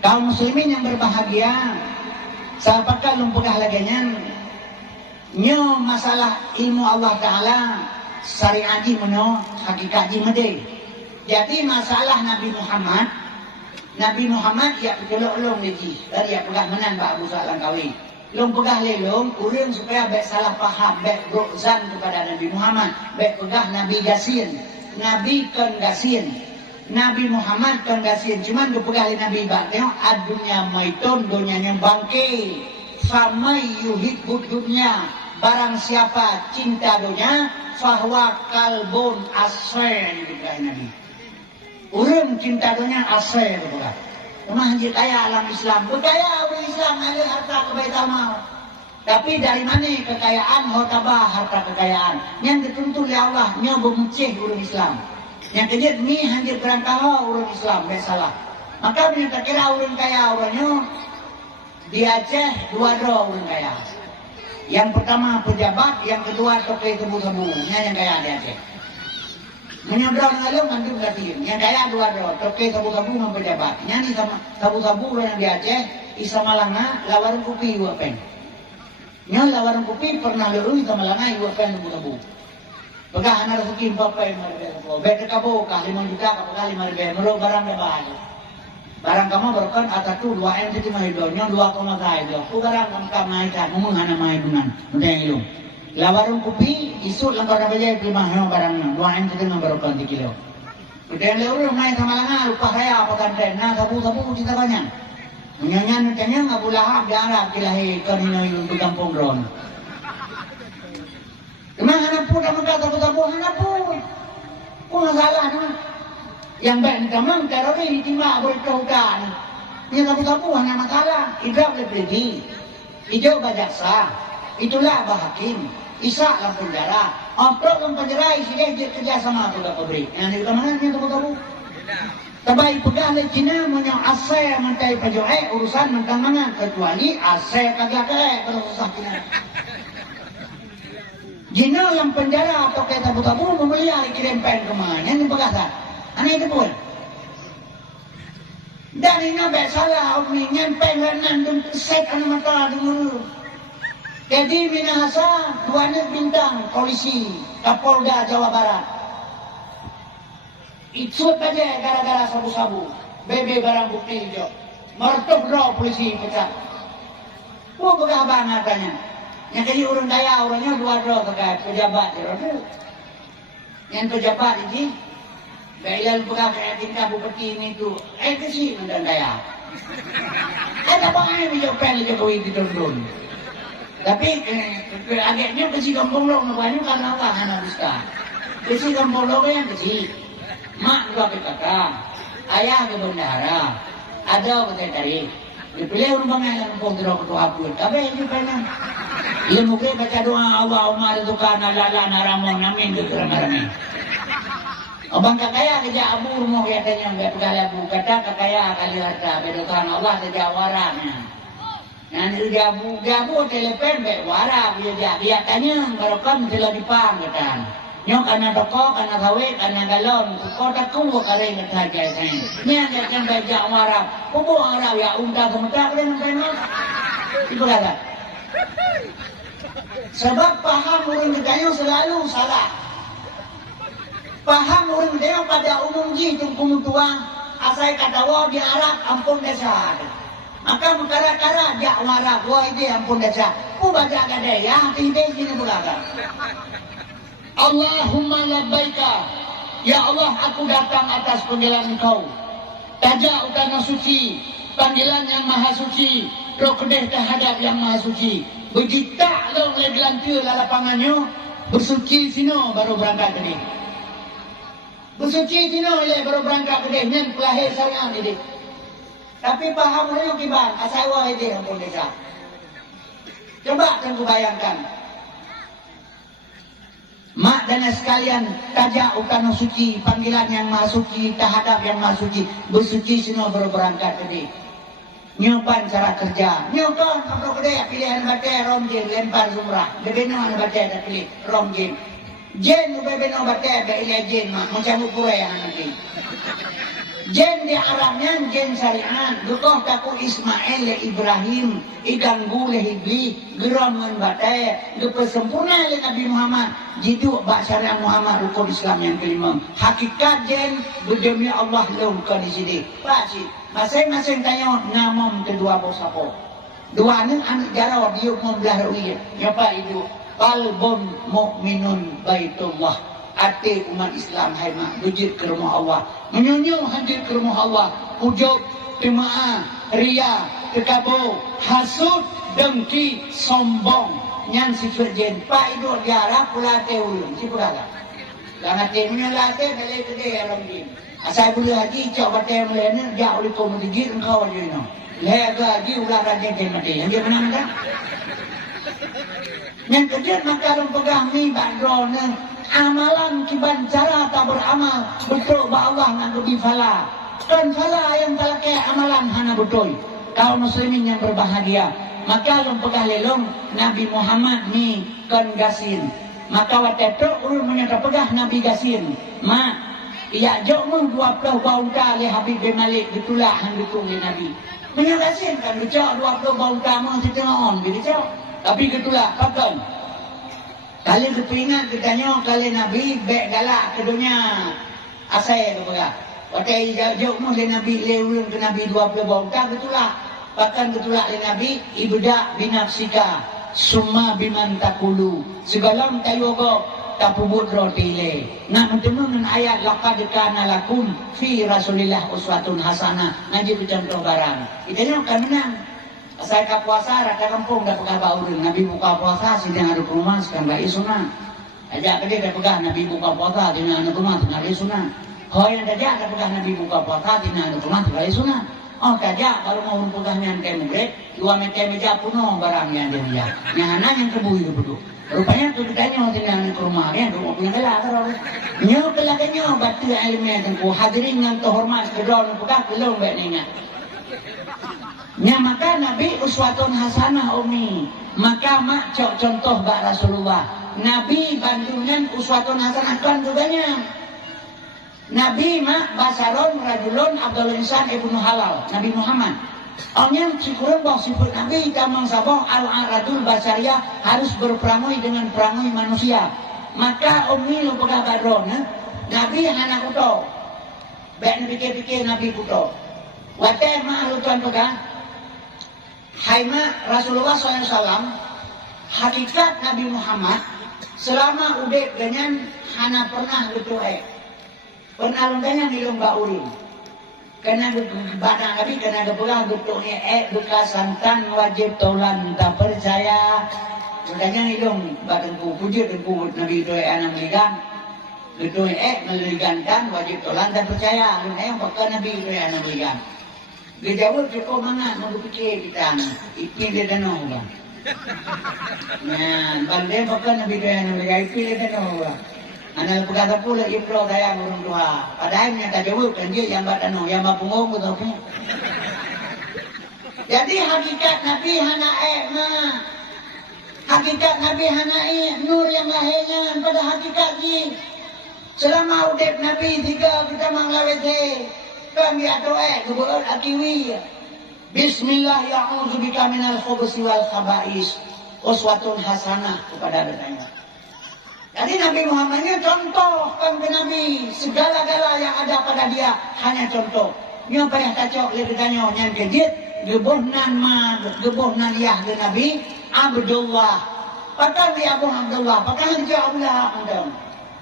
Kaum muslimin yang berbahagia, apakah lumpegah laganya, nyo masalah ilmu Allah Taala, syariat meno, hakikat mede. Jadi masalah Nabi Muhammad, Nabi Muhammad ya pelong lagi dari ya pegah menan ba Abu Sa'lan kawi. Long pegah lelong urang supaya baik salah faham, baik rukzan kepada Nabi Muhammad, baik pegah Nabi Gasin. Nabi kan Gasin. Nabi Muhammad kan Gasin. Cuman kepegah Nabi ba tengok adunya maiton donyanya bangke. Famai yuhibbud dunya. Barang siapa cinta dunia, fahuwa kalbun asy dipegah Nabi. Urang cinta dunia asy dipegah. Rumah haji kaya alam Islam, berkaya orang Islam ada harta kebaikan mal. Tapi dari mana kekayaan, hotabah harta kekayaan. Yang dituntut oleh Allah, nyo bermucih orang Islam. Yang kedua, ni haji berangkah orang Islam, tak salah. Maka bila tak kira orang kaya orangnya, di Aceh dua orang kaya. Yang pertama pejabat, yang kedua tokai tebu-tebu, yang kaya di Aceh. Menyeberang lalu mandu gatiin. Yang kaya dua tokai tabu-tabu dengan pejabat. Nyanyi sama tabu-tabu yang di Aceh, isa Malanga lawaran kopi dua pen. Nyo lawaran kopi pernah lalu isa Malanga dua pen tabu-tabu. Pegah anak rezeki 4 pen marbe. Bete kabo kah 5 juta kah 5 marbe. Mero barang dah bahaya. Barang kamu berkan atatu 2 M jadi mah hidup. Nyo 2,5 hidup. Ku barang kamu naikkan mumung hana mah hidupan. Mudah ilmu. Lawarung kopi, isut lang kada bajay primah no barang 2 M kita ngabarokan 3 kilo. Kemudian lewat main sama langa lupa kaya apa kanten na sabu-sabu kita banyak. Menyanyan tanya Abu Lahab di Arab kilahi kanino yung kampung ron. Emang hanap po naman ka sabu-sabu hanap po. Kung nasalah na. Yang baik tamang terori timba berkautan. Ni sabu-sabu hana masalah, idrab lebih. Ijo bajaksa. Itulah bahakim. Isa lang penjara. Amplop lang penjara, isinya kerja sama juga pabrik. Yang diutamakan yang tahu-tahu. Tabai pegah le Cina punya ase mentai pajoe urusan mentang mangan kecuali ase kagak kalau susah Cina. Cina yang penjara atau kayak tabu-tabu memelihara kirim pen kemana yang pegah tak? Aneh itu pun. Dan ini abek salah omnyen pen renan dum set anu mata dulu. Jadi Minahasa, 2 bintang polisi Kapolda Jawa Barat. Itu aja gara-gara sabu-sabu. Bebe barang bukti hijau. Mertuk draw polisi pecah. Wah pegah banget katanya. Yang jadi orang kaya orangnya 2 draw terkait pejabat. Yang pejabat ini, Bailal pegah kayak tingkah bupati ini tuh. Kesih dan kaya. Ada apa-apa yang pen Jokowi diturun. Tapi agaknya kecil kampung lo banyak karena apa hana bisa. Kecil kampung lo yang kecil. Mak juga kakak, ayah ke bendahara, ada ke tarik. Dipilih orang bangai kampung terus ketua pun. Tapi ini pernah. Ia mungkin baca doa Allahumma rizqana lala naramon amin ke ramai-ramai. Abang kakaya kerja abu rumah katanya enggak pegala abu kata kakaya kali harta bedokan Allah saja warana. Nanti gabu telepon be warap dia tanya barokan sila dipang katan. Nyo kana toko kana sawe kana galon kota ku kare ngetaja sai. Nya dia kan baca warap. Pupu arab ya unta semetak dan penos. Itu kata. Sebab paham orang Gayo selalu salah. Paham orang Gayo pada umum ji tungkung tua asai kata wa di Arab ampun dasar. Maka mengkara-kara dia warap wah ini ampun dasar. Ku baca ada ya tidak sini belakang. Allahumma labbaika. Ya Allah aku datang atas panggilan engkau. Taja utana suci. Panggilan yang maha suci. Roh kedeh terhadap yang maha suci. Begitu lo legelantir lalapangannya. Bersuci sino baru berangkat tadi. Bersuci sino baru berangkat tadi. Nyen pelahir sayang tadi. Tapi paham orang kibar, asawa itu ampun desa. Coba tunggu bayangkan. Mak dan sekalian, tajak utana suci, panggilan yang maha suci, terhadap yang maha suci. Bersuci semua baru berangkat tadi. Nyoban cara kerja. Nyoban, apa kedai pilihan baca romjin, lempar zumrah. Bebenon baca dah pilih romjin. Jen bebenon baca dah ilah jen, macam upura yang nanti. Jen di Arabnya jen syariat. Dukoh taku Ismail le Ibrahim. Iganggu le Hibli. Geroman batai. Dukoh sempurna le Nabi Muhammad. Jidu bak syariat Muhammad rukun Islam yang kelima. Hakikat jen berdemi Allah lomka di sini. Pak cik. masing-masing tanya namam kedua bos apa. Dua ni anak jara dia membelah ruih. Apa itu? Qalbun mu'minun baitullah. Hati umat Islam hai mak bujit ke rumah Allah. Menyunyu hadir ke rumah Allah. Ujub, jemaah, ria, tekabur, hasud, dengki, sombong. Yang si virgin. Pak itu diarah pula teulun. Si pula lah. Karena temnya latih dari kedai alam din. Asal boleh haji cak batai mulai ni dia oleh kau mendigit engkau aja ni. Leh ke haji ulah raja dia mati. Yang dia menang tak? Yang kedua maka orang pegang ni badro ni amalan kiban cara tak beramal betul ba Allah nak bifala. Kan fala yang talakai amalan hana betul. Kaum muslimin yang berbahagia. Maka orang pegang lelong Nabi Muhammad ni kan gasin. Maka waktu itu ulun menyata pegah Nabi Gasin. Mak, ia jauh mu 20 bauta le Habib bin Malik ditulah hang ditung le Nabi. Menyata Gasin kan dicok 20 bauta mu setengah on dicok. Tapi ditulah pakai. Kali kepingat ditanya kali Nabi bek galak ke dunia. Asai tu pegah. Waktu jauh mu le Nabi le ulun ke Nabi 20 bauta ditulah. Bahkan ditulah le Nabi ibda binafsika. Summa biman takulu segala tayogo tapubut roti le nak mentemun ayat laqad kana lakum fi rasulillah uswatun hasanah ngaji contoh barang itanya kan menang saya ka puasa raka kampung dah pegah baurun Nabi buka puasa sidang ada rumah sekarang lai sunah ajak dia dah pegah Nabi buka puasa dina ada rumah tengah lai sunah hoyan dah dah pegah Nabi buka puasa dina ada rumah tengah lai sunah. Oh tajak kalau mau pegahnya yang murid, dua meja puno barang yang dia. Yang anak yang kebu itu betul. Rupanya tu ditanya tinggal ke rumahnya, rumah punya kelak terus. Nyo kelaknya batu ilmiah tengku hadirin yang terhormat kedua pegah belum baik ingat. Nya maka Nabi uswatun hasanah umi. Maka mak cok contoh bak Rasulullah. Nabi bandungan uswatun hasanah kan juga Nabi mak basaron rajulun Abdul Insan ibnu Halal Nabi Muhammad. Orang si kurang bawa sifat Nabi kamang sabong al-aradul basariyah harus berperangai dengan perangai manusia. Maka umi lu pegah badron Nabi hana kuto. Baik fikir-fikir Nabi kuto. Wateh mak lu tuan pegah. Hai mak Rasulullah SAW hakikat Nabi Muhammad selama udek dengan hana pernah betul pernah longkanya di lomba urin. Karena badan Nabi kena kepegang bentuknya bekas santan wajib tolan tak percaya. Longkanya di lom badanku puji tenku Nabi itu anak meligan. Itu meligankan wajib tolan tak percaya. Longkanya pakai Nabi itu anak meligan. Dia jawab cukup mangat mau fikir kita ipin dia danau bang. Nah, bandai pakai Nabi itu anak meligan ipin dia danau bang. Anak berkata pula Ibro saya burung tua. Padahal yang tak jawab kan dia yang batano yang mapungong betul punya. Jadi hakikat Nabi hana mah. Hakikat Nabi hana nur yang lahirnya pada hakikat ji. Selama udep Nabi tiga kita manglawet kami atau kebeul akiwi. Bismillah ya'udzubika minal khubusi wal khaba'is. Uswatun hasanah kepada bertanya. Jadi Nabi Muhammadnya contohkan ke Nabi segala-gala yang ada pada dia hanya contoh. Nyo payah tacok dia ditanya yang kejit gebuhnan yah ke Nabi Abdullah. Pakai dia Abu Abdullah, pakai dia Abdullah Abdullah.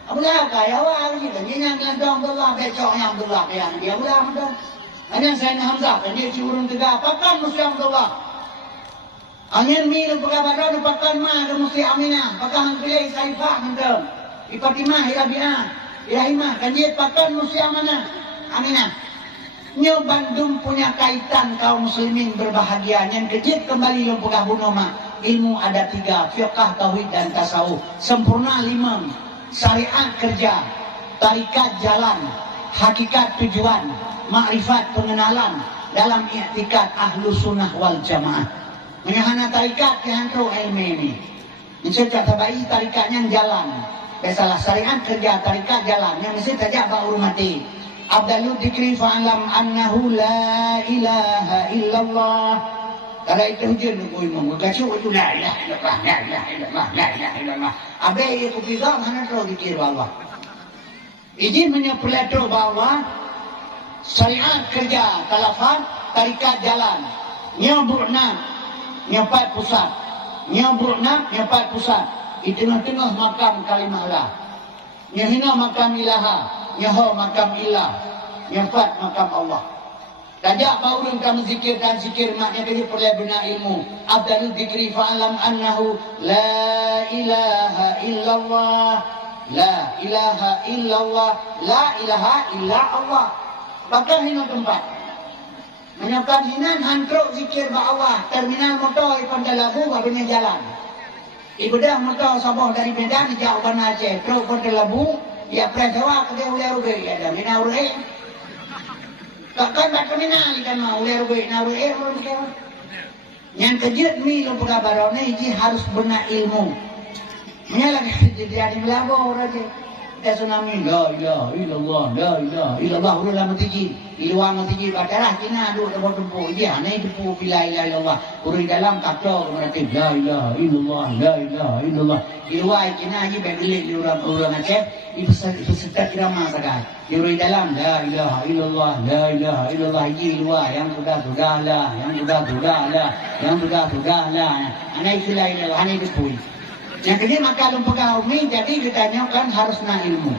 Abdullah kaya wah gitu. Dia yang Abdullah becoknya Abdullah kaya dia Abdullah Abdullah. Hanya Sayyidina Hamzah dan dia curung tiga pakai Muslim Abdullah. Angin milu pegabadon pakan mah mesti Aminah pakan pilih Saifah mendem Ifatimah Irabiah Irahimah kanjit pakan mesti Aminah nyo Bandung punya kaitan kaum muslimin berbahagia yang kejit kembali lo pegah bunoma ilmu ada 3 fiqh tauhid dan tasawuf sempurna 5 syariat kerja tarikat jalan hakikat tujuan makrifat pengenalan dalam i'tikad ahlus sunnah wal jamaah. Menyahana tarikat kehantu ilmu ini. Mesti tabai tarikatnya jalan. Biasalah syariat kerja tarikat jalan. Yang mesti tajak bak urmati. Abdalu dikri fa'alam annahu la ilaha illallah. Kalau itu hujan nunggu imam. Kacau itu la ilaha illallah, la ilaha illallah, la ilaha illallah. Abai itu pegang hana terus dikir Allah. Izin menyepeleto bahwa syariat kerja, talafan, tarikat jalan. Nyabrukna, nyampai pusat. Nyabrukna, nyampai pusat. Di tengah-tengah makam kalimah Allah. Nyahina makam ilaha, nyaho makam ilah, nyampai makam Allah. Dajak baurun kamu zikir dan zikir maknya kini perlu bina ilmu. Abdalul zikri fa'alam annahu la ilaha illallah. La ilaha illallah. La ilaha illa Allah. Bahkan hina tempat. Menyebabkan hinan hantruk zikir ba'awah. Terminal motor pada labu babinnya jalan. Ibadah motor Sabah dari Medan jauh pada Aceh. Teruk pada labu. Ya prejawa ke dia ulai rugi. Ya dah mina ulai. Takkan baca minal ikan mau ulai rugi. Na ulai rugi. Yang kejut mi lu pekabaran ini harus benar ilmu. Menyalah jadi melabur aja. Kita tsunami la ilaha illallah, la ilaha illallah. Udah lama tinggi, iluang tinggi. Bacalah Cina dulu tempat dia. Nih tempat la ilaha illallah. Udah dalam kakau kemudian la ilaha illallah, la ilaha illallah. Iluang Cina aja begitu diurang Aceh. Itu serta kirama sekarang. Udah dalam la ilaha illallah, la ilaha illallah. Iluang yang sudah lah, yang sudah lah, yang sudah lah. Anak itu la ilaha, anak itu pun. Yang kedua maka lempegah umi jadi ditanya kan harus na ilmu.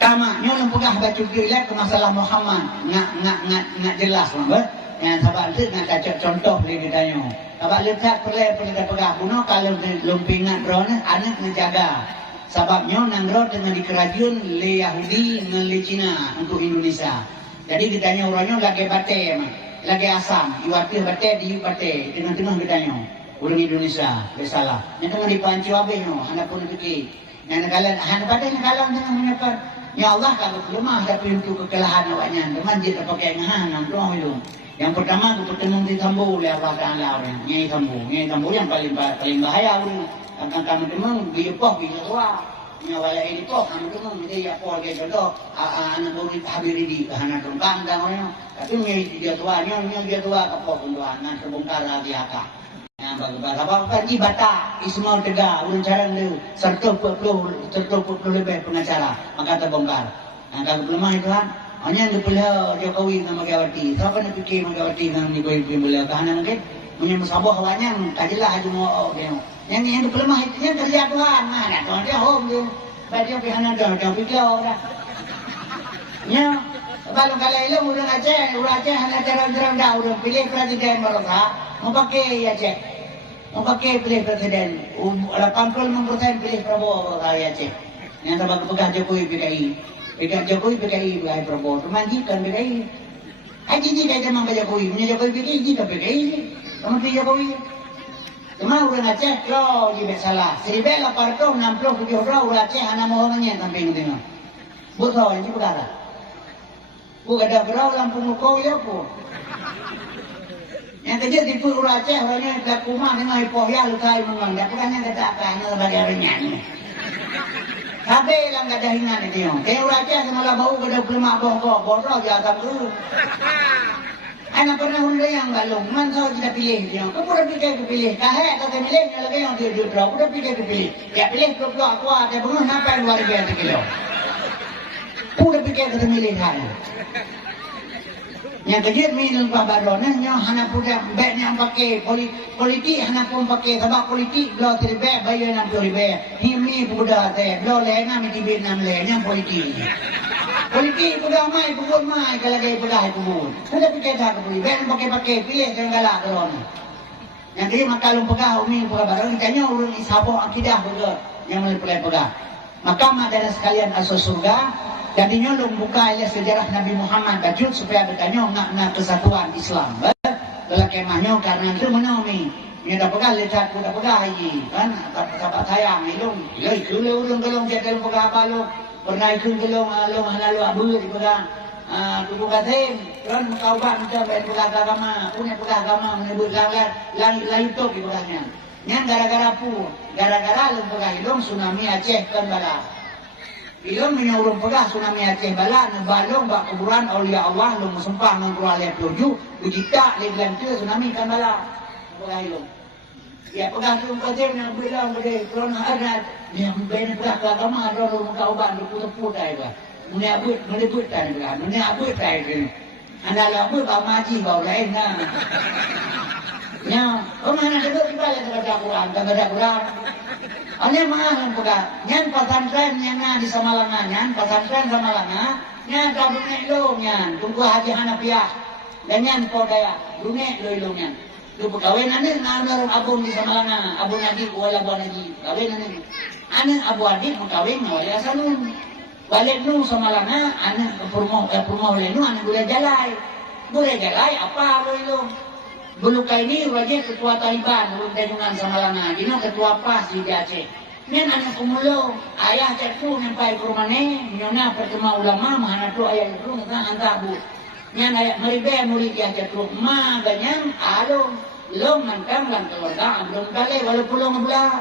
Tamaknya lempegah baca gila ke masalah Muhammad nggak jelas mah. Yang sahabat itu nak cacok contoh boleh ditanya. Sahabat lihat perlu pegah kuno kalau lumpingan drone anak menjaga. Sebabnya nanggro dengan di kerajaan le Yahudi dengan le Cina untuk Indonesia. Jadi ditanya orangnya lagi bate mah, lagi asam, iwati bate di bate tengah-tengah ditanya. Orang Indonesia bersalah. Yang tengah dipanci wabihnya, anda pun fikir. Yang nagalan, anda pada nagalan tengah menyapa. Ya Allah kalau lemah ada pintu kekelahan awaknya. Teman dia terpakai ngahan, nampak itu. Yang pertama aku bertemu di Tambu oleh Allah Taala orang. Nyai Tambu yang paling bahaya orang. Akan kami temung dia poh bisa tua. Nyawala ini poh kami temung dia poh dia jodoh. Anak baru habiri di anak tungkang dan orang. Tapi nyai dia tua, dia tua kapok untuk anak terbongkar lagi akak. Apa pergi bata Ismail Tegak urang carang dia serta 40 lebih pengacara maka terbongkar. Kalau lemah itu kan hanya yang dipilih Jokowi sama Megawati. Siapa nak fikir Megawati dengan Jokowi pilih kahana mungkin punya musabah awaknya kajilah haju mau yang dipelemah itu yang kerja Tuhan. Mana Tuhan dia home dia. Baca pihana dia fikir orang. Nya kalau ilmu urang Aceh hanya jarang-jarang dah urang pilih presiden baru mau pakai Aceh. Mau pakai pilih presiden 85% pilih Prabowo kalau Aceh. Yang sama kepegah Jokowi PKI. Pegang Jokowi PKI bukan Prabowo. Memanjikan PKI. Haji ni dah zaman Jokowi. Punya Jokowi PKI ni ke PKI ni. Kamu pilih Jokowi. Cuma orang Aceh kalau dia salah. 1867 orang Aceh anak mohonnya sampai ni tengok. Betul ini perkara. Bukan ada berau Lampung Mukau ya pun. Yang kerja tipu orang Aceh orangnya kat rumah dengan ipoh ya lukai menganggap bukannya kata akan bagi orangnya ni. Habis lah enggak ada hingan itu. Kayak orang Aceh semalam bau pada lemak bongkok bosok je akan tu. Anak pernah hunde yang galung, man so tidak pilih dia. Kau pun pilih. Kahek kata pilih yang lagi yang dia draw, pun pilih. Ya pilih keluar kuat, dia bangun apa yang 2,000 kilo. Pun kata pilih hari. Yang kejut minum babaronnya hana punya beg yang pakai politik hana pun pakai sebab politik lo terbeg bayar 60,000 himi budak teh lo lena mesti bin 6 yang politik budak mai kalau gay budak kubur sudah pikir dah kubur beg pakai pilih jangan galak doron yang dia makalung pegah umi babaron tanya urang isabah akidah budak yang mulai pegah maka adalah sekalian asal surga. Jadi nyolong buka sejarah Nabi Muhammad bajut supaya bertanya nak kesatuan Islam. Kalau kemahnya karena itu menaumi. Ini dah pegang lihat dah pegang lagi kan dapat sayang ilung. Ilung urang gelong jadi pegang apa lu? Pernah ikut gelong hana lu abu di pegang. Tubuh katen kan kauban kita pegang agama, punya pegang agama menyebut lain tu di pegangnya. Yang gara-gara lu pegang ilung tsunami Aceh kan bala. Ilmu menyuruh pegah tsunami Aceh bala balong bak kuburan aulia Allah lu musumpah nang Quran ayat 7 bujita le bilang tu tsunami kan bala pegah ilmu ya pegah tu kajen yang bilang gede corona ada yang ben pegah agama ada lu muka uban lu putih-putih ba Menebut tak ada. Menebut tak ada. Anda lalu maji bau lain lah. Ya, mana duduk di balik tak ada Quran. Ane mahal pegang. Nyan pesantren yang di Samalangan, nyan pesantren Samalangan, nyan tak dunia lo nyan. Tunggu Haji Hanafiah. Dan nyan podaya dunia lo nyan. Tu kawin ane nganar abun di Samalangan, abun adik wala abun adik. Kawin ane abu adik mengkawin wala asalun. Balik nu Samalangan, ane purmo oleh nu ane boleh jalai apa lo. Bulu ini wajah ketua Taliban, belum dengan Samalangan. Ini ketua PAS di Aceh. Ini anak kumulo, ayah cekku nyampai ke rumah ni, nyona pertama ulama, mana tu ayah itu nggak antah bu. Ini ayah meribe murid ya cekku, maganya alung, lo mantang lang keluarga, belum kali walaupun lo ngebelah.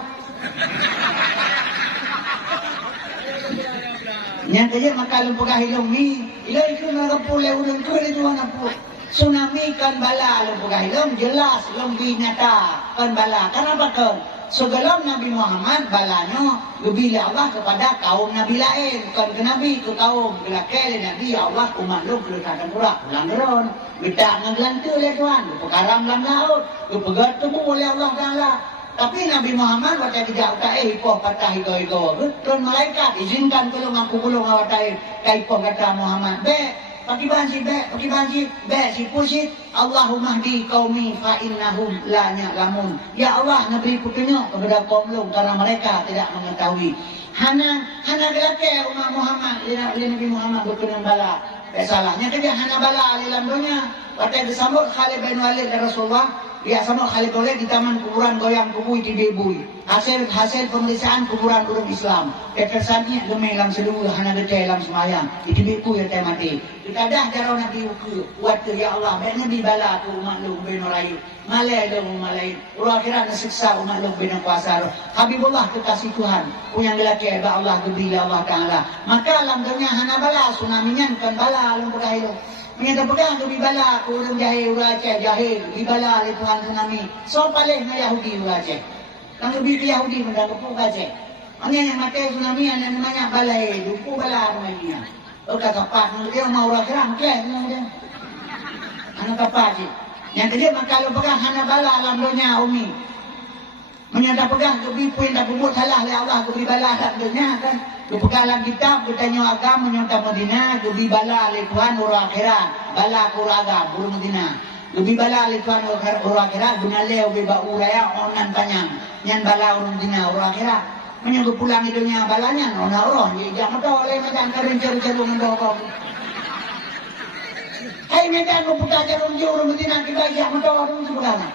Yang kerja makalung pegah hilong ni, itu nggak udang tu itu anak pu. Tsunami kan bala lo pagahilom jelas long binata kan bala kenapa kan sebelum Nabi Muhammad balanya gebila Allah kepada kaum Nabi lain kan ke Nabi ke kaum gelakele Nabi Allah umat lo kelakaran pula langgaron beda ngaglantu oleh Tuhan perkara langgaut kepegat tubuh oleh Allah Taala tapi Nabi Muhammad waktu tidak hipoh kata higo kan malaikat izinkan kalau ngaku belum ngawatain hipoh kata Muhammad Pakai banji, si pusit. Allahumma hdi qaumi fa innahum la ya'lamun. Ya Allah, beri petunjuk kepada kaum lu karena mereka tidak mengetahui. Hana gelake umat Muhammad, Nabi Muhammad berkenan bala. Salahnya kerja hana bala dalam dunia. Waktu disambut Khalid bin Walid dan Rasulullah, dia sama Khalid Walid di taman kuburan goyang kubui di bebui. Hasil pemeriksaan kuburan orang Islam. Ketersannya demi dalam seluruh hana gede dalam semayang. Itu bebui yang mati. Kita dah darah Nabi ukur. Waktu ya Allah, baik Nabi bala tu umat lu bin Melayu. Malai lu malai. Orang akhirat nasiksa umat lu bin kuasa. Habibullah kekasih Tuhan. Punya lelaki hebat Allah gebila Allah Ta'ala. Maka dalam dunia hana bala tsunami kan bala lu berkaitu. Menyata pegang ke bibala ke orang jahil, orang Aceh jahil, bibala oleh Tuhan tsunami. So paling na Yahudi orang Aceh. Nang lebih ke Yahudi mendak ke Aceh. Mana yang mati tsunami ada namanya balai, duku bala namanya. Kata kapak, dia mau orang kerang ke, dia. Anak kapak sih. Yang dia kalau pegang hana bala alam dunia umi. Menyata pegang ke bipuin tak buat salah oleh Allah ke bibala alam dunia kan. Kepegalan kitab, bertanya agama, menyontak Madinah, lebih bala oleh Tuhan orang akhirat, bala kurang agama, burung Madinah. Lebih bala oleh Tuhan orang akhirat, guna leo, beba uraya, onan panjang. Yang bala orang Madinah, orang akhirat. Menyangkut pulang di dunia balanya, nona orang, jadi jangan tahu oleh macam kering cari-cari mendorong. Hai medan ko puta jarum orang Madinah, kita jangan tahu orang sebenarnya.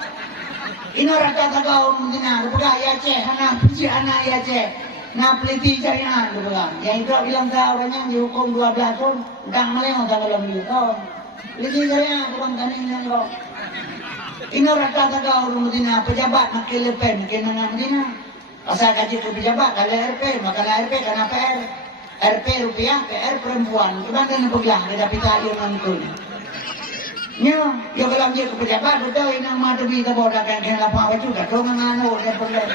Ini rata taga orang Madinah, pegah ya ceh, anak puji anak ya ceh. Nah peliti syariah tu bilang. Yang itu bilang ke orangnya dihukum 12 tahun, udang melewat dalam 2 tahun. Peliti syariah bukan kaning yang kau. Ini rata-rata orang Madinah pejabat makin lepen, makin mana Madinah. Asal gaji ke pejabat kalau RP, maka RP kena PR. RP rupiah, PR perempuan. Kebanyakan pegelah ada pita dia nonton. Nya, yo kalau dia ke pejabat betul ini nama tu kita bawa dagang kena lapang baju, kat orang ngano dia perlu.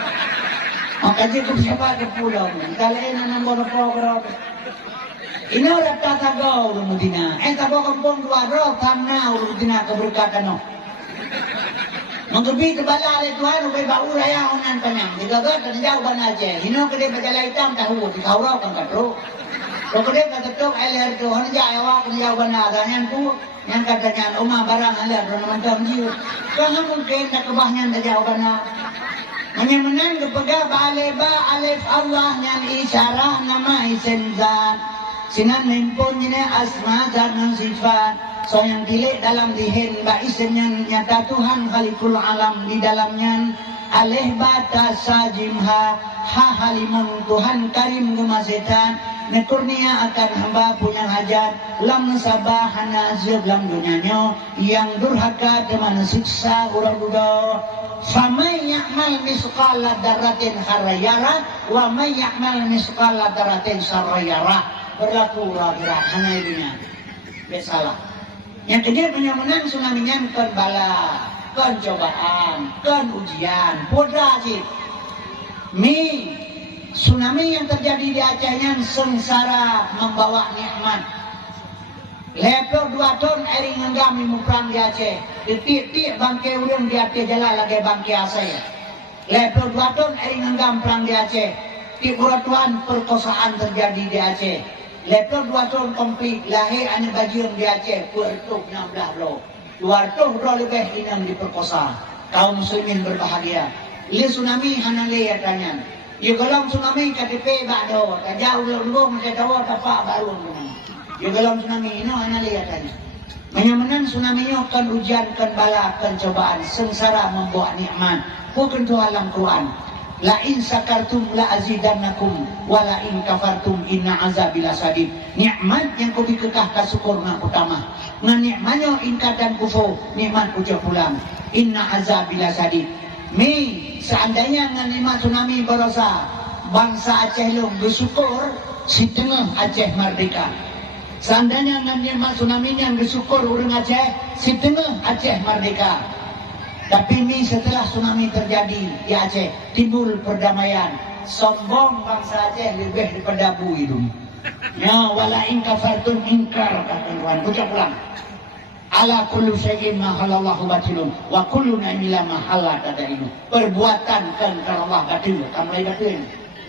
Maka dia siapa ke pulau ni? Kalau ini nombor program. Ini orang tata gau orang Madinah. Tabo kampung dua roh tanah orang Madinah keberkatan no. Menggebi kebala oleh Tuhan, ubai bau raya onan panjang. Digagal dan jauh ban aja. Hino kedai berjalan hitam tahu di kau roh kan katro. Kalau kedai ketuk air tu, hanya jauh kan jauh ban agaknya tu. Yang katanya rumah barang alir orang macam jiu. Jangan mungkin tak kebahnya tak jauh ban. Hanya menang kepegah ba alif Allah yang isyarah nama isim zat. Sinan nimpun ini asma zat dan sifat. So yang tilik dalam dihin ba isimnya nyata Tuhan khalikul alam di dalamnya. Alih bata sajimha ha halimun Tuhan karim gemasetan. Nekurnia akan hamba punya hajat. Lam sabah hanazib lam dunianya. Yang durhaka dengan siksa urang-urang. Famay ya'mal misqala daratin kharayara wa may ya'mal misqala daratin sarayara. Berlaku rakyat hanya itunya. Biasalah. Yang kedua menang tsunami-nya kan bala, kan cobaan, kan ujian. Podra sih. Mi Tsunami yang terjadi di Aceh yang sengsara membawa nikmat. Lepas 2 tahun air ngenggam perang di Aceh. Titik-titik bangkai urang di Aceh jalan lagi bangkai Aceh. Lepas 2 tahun air ngenggam perang di Aceh. Tiburatuan perkosaan terjadi di Aceh. Lepas 2 tahun komplit lahir anak bajian di Aceh. Puertuk 16 roh. 200 roh lebih inang diperkosa. Kaum muslimin berbahagia. Ia tsunami hanale ya tanya. Ia gelam tsunami KTP bakdo. Jauh lunggu macam tahu tapak baru. Ia gelam tsunami ini hanale ya tanya. Menyamanan tsunami ini kan ujian, kan bala, kan cobaan. Sengsara membawa nikmat. Bukan tu alam Quran. La in sakartum la azidannakum wa la in kafartum inna azabi lasadid. Nikmat yang kau dikekah syukur nak utama. Ngan nikmatnya ingkar dan kufur, nikmat ucap pulang. Inna azabi lasadid. Mi seandainya ngan nikmat tsunami berosa bangsa Aceh long bersyukur si tengah Aceh merdeka. Seandainya ngan nikmat tsunami yang bersyukur orang Aceh si tengah Aceh merdeka. Tapi ini setelah tsunami terjadi di Aceh, timbul perdamaian. Sombong bangsa Aceh lebih daripada bu hidung. Ya wala in kafartum ingkar kata Tuhan. Ucap ulang. Ala kullu syai'in ma halallahu batilun wa kullu ni'mila ma halal tadainu. Perbuatan kan kalau Allah batil, kamai batil.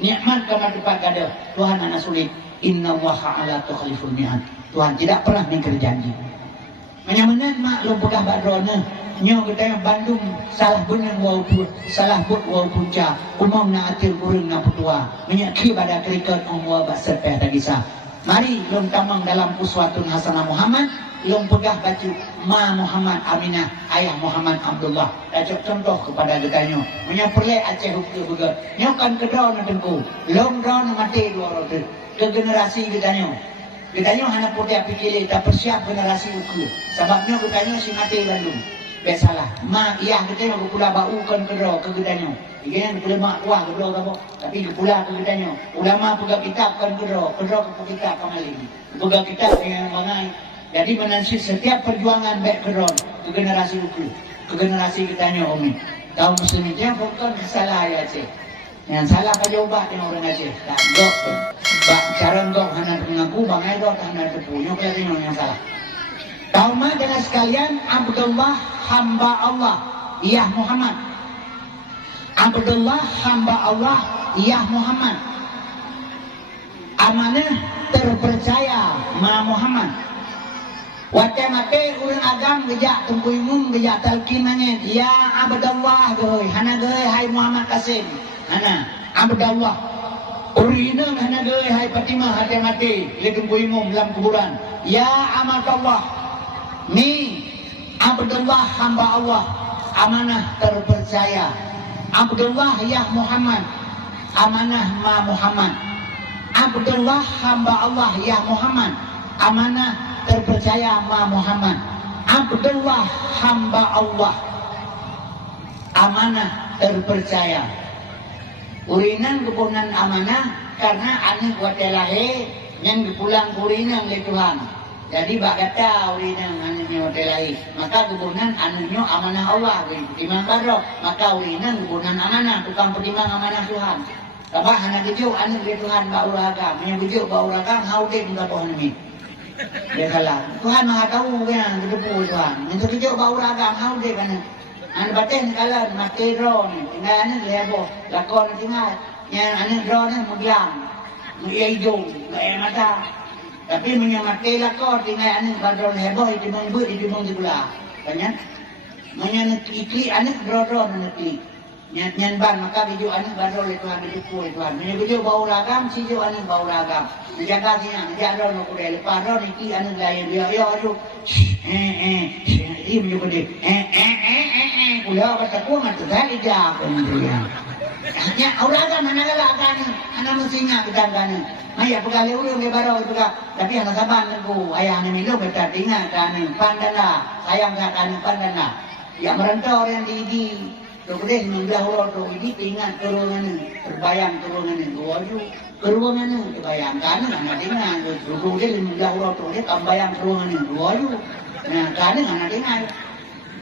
Nikmat kama tepat gada. Tuhan anak sulit. Innallaha ala tukhliful mi'ad. Tuhan tidak pernah mengingkar janji. Menyamanan mak lu pegah badrona. Nyo kita Bandung salah benar wau salah buat wau punca umum na atil kurang na putua menyaki pada kriket umwa bakser peh tagisa. Mari lom tamang dalam uswatun hasanah Muhammad lom pegah baju ma Muhammad Aminah ayah Muhammad Abdullah dacok contoh kepada getanyo menyaperle Aceh hukum juga nyokan kedau na tengku lom dau na mati 200 ke generasi getanyo hana putih pikir tak persiap generasi hukum sebabnya getanyo si mati Bandung. Biasalah, mak iya kita nak pula bau kan kedro ke gedanyo. Ikan pula mak kuah kedro kamu, tapi pula ke gedanyo. Ulama pegang kitab kan kedro ke kitab kembali. Pegang kitab yang mangai. Jadi menansi setiap perjuangan baik kedro ke generasi uku, ke generasi gedanyo umi. Kaum muslimin jangan bukan salah ya Aceh. Yang salah pada ubah yang orang Aceh. Tak gok, bak cara gok hana mengaku bangai gok hana terpunyuk yang salah. Kaum adalah sekalian Abdullah hamba Allah ya Muhammad. Abdullah hamba Allah ya Muhammad. Amanah terpercaya ma Muhammad. Wate mate urang agam gejak tungku umum gejak talqin nangin ya Abdullah goy hana goy hai Muhammad Kasim hana Abdullah urina hana goy hai Fatimah hate mate le tungku umum dalam kuburan ya amatullah. Ni Abdullah hamba Allah amanah terpercaya. Abdullah ya Muhammad amanah ma Muhammad. Abdullah hamba Allah ya Muhammad amanah terpercaya ma Muhammad. Abdullah hamba Allah amanah terpercaya. Urinan kepunan amanah karena anak watelahe yang dipulang urinan le Tuhan. Jadi bak kata urinang anaknya hotelai, maka kebunan anaknya amanah Allah, pertimbangan badro, maka urinang kebunan amanah, tukang pertimbang amanah Tuhan. Kabah anak kejuk anak dia Tuhan bak uragam, yang kejuk bak uragam haudek muka pohon ini. Dia salah. Tuhan maha tahu yang kedepu Tuhan. Yang kejuk bak uragam haudek anak. Anak batin kalan mati draw ni, tinggal anak lebo, lakon tinggal. Yang anak draw ni mudiam, mudia hidung, mudia mata. Tapi menyamati lakor tinggal anak badron heboh itu membut itu menggula. Banyak. Menyanyi ikli anak badron anak ikli. Nyan ban maka video anak badron itu ambil itu Tuhan. Menyanyi video bau ragam sijo anak bau ragam. Menjaga siang menjaga no kuda lepas ron ikli anak lain dia yo aduh. Ini menyebut dia. Kuda kata kuat tu dah ijab dia. Ya Allah kan mana kan anak mestinya kedang-kadang. Ayah pegawai ulung dia baru juga, tapi anak saban aku ayah anak minum betul tinggal kan pandana sayang kan pandana. Yang merantau orang di kemudian membelah orang tu ini tinggal turungan terbayang turungan keruangan dibayangkan anak tinggal kemudian membelah orang tu dia tambayang keruangan nah kan anak tinggal.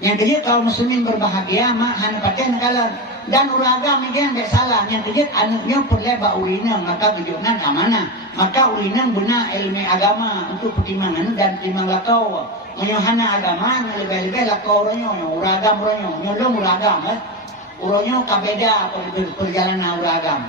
Yang kedua kaum muslimin berbahagia mak han paten kalan Dan uragam ini yang tak salah. Yang kejut anaknya perlu bak urinang. Maka kejutan amanah. Maka urinang benar ilmu agama untuk pertimbangan dan timbang lakau. Menyohana agama lebih-lebih lakau orangnya. Uragam orangnya. Nyolong uragam. Urangnya kabeda perjalanan uragam.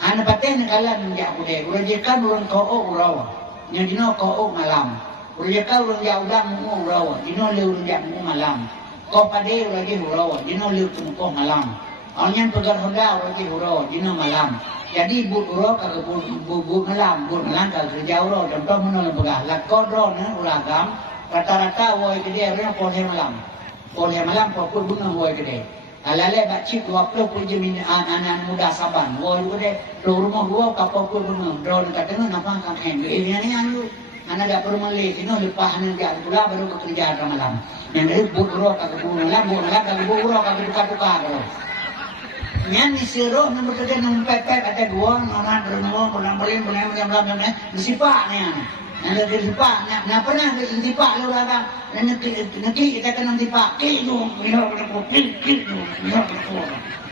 Hana patah negala menjak budaya. Urajakan urang kau urawa. Yang dino kau malam. Urajakan urang jaudang mu urawa. Dino le urang jak mu malam. Kau padai urajih urawa. Dino le tungkoh malam. Orang pegar Honda urajih urawa. Dino malam. Jadi but urawa kagak but malam. But malam kagak kerja urawa. Contoh menolong pegar. Lakau drone uragam. Rata-rata woi gede orang polhe malam. Polhe malam pokok bunga woi gede. Alale bacik 20 jemin anak muda Saban. Woi gede. Rumah gua kapal pun bunga. Drone katanya nampak kakek. Ini anu. Anak dah perlu melih. Ini lepas anak dia pula baru bekerja malam. Yang dari but urawa kagak but malam. But malam kagak but urawa kagak tukar-tukar. Yang disuruh nombor kerja nombor pepek kata gua nonan renung pulang beli macam-macam disipak ni ada disipak nak pernah disipak lu ada nanti kita kena disipak kilu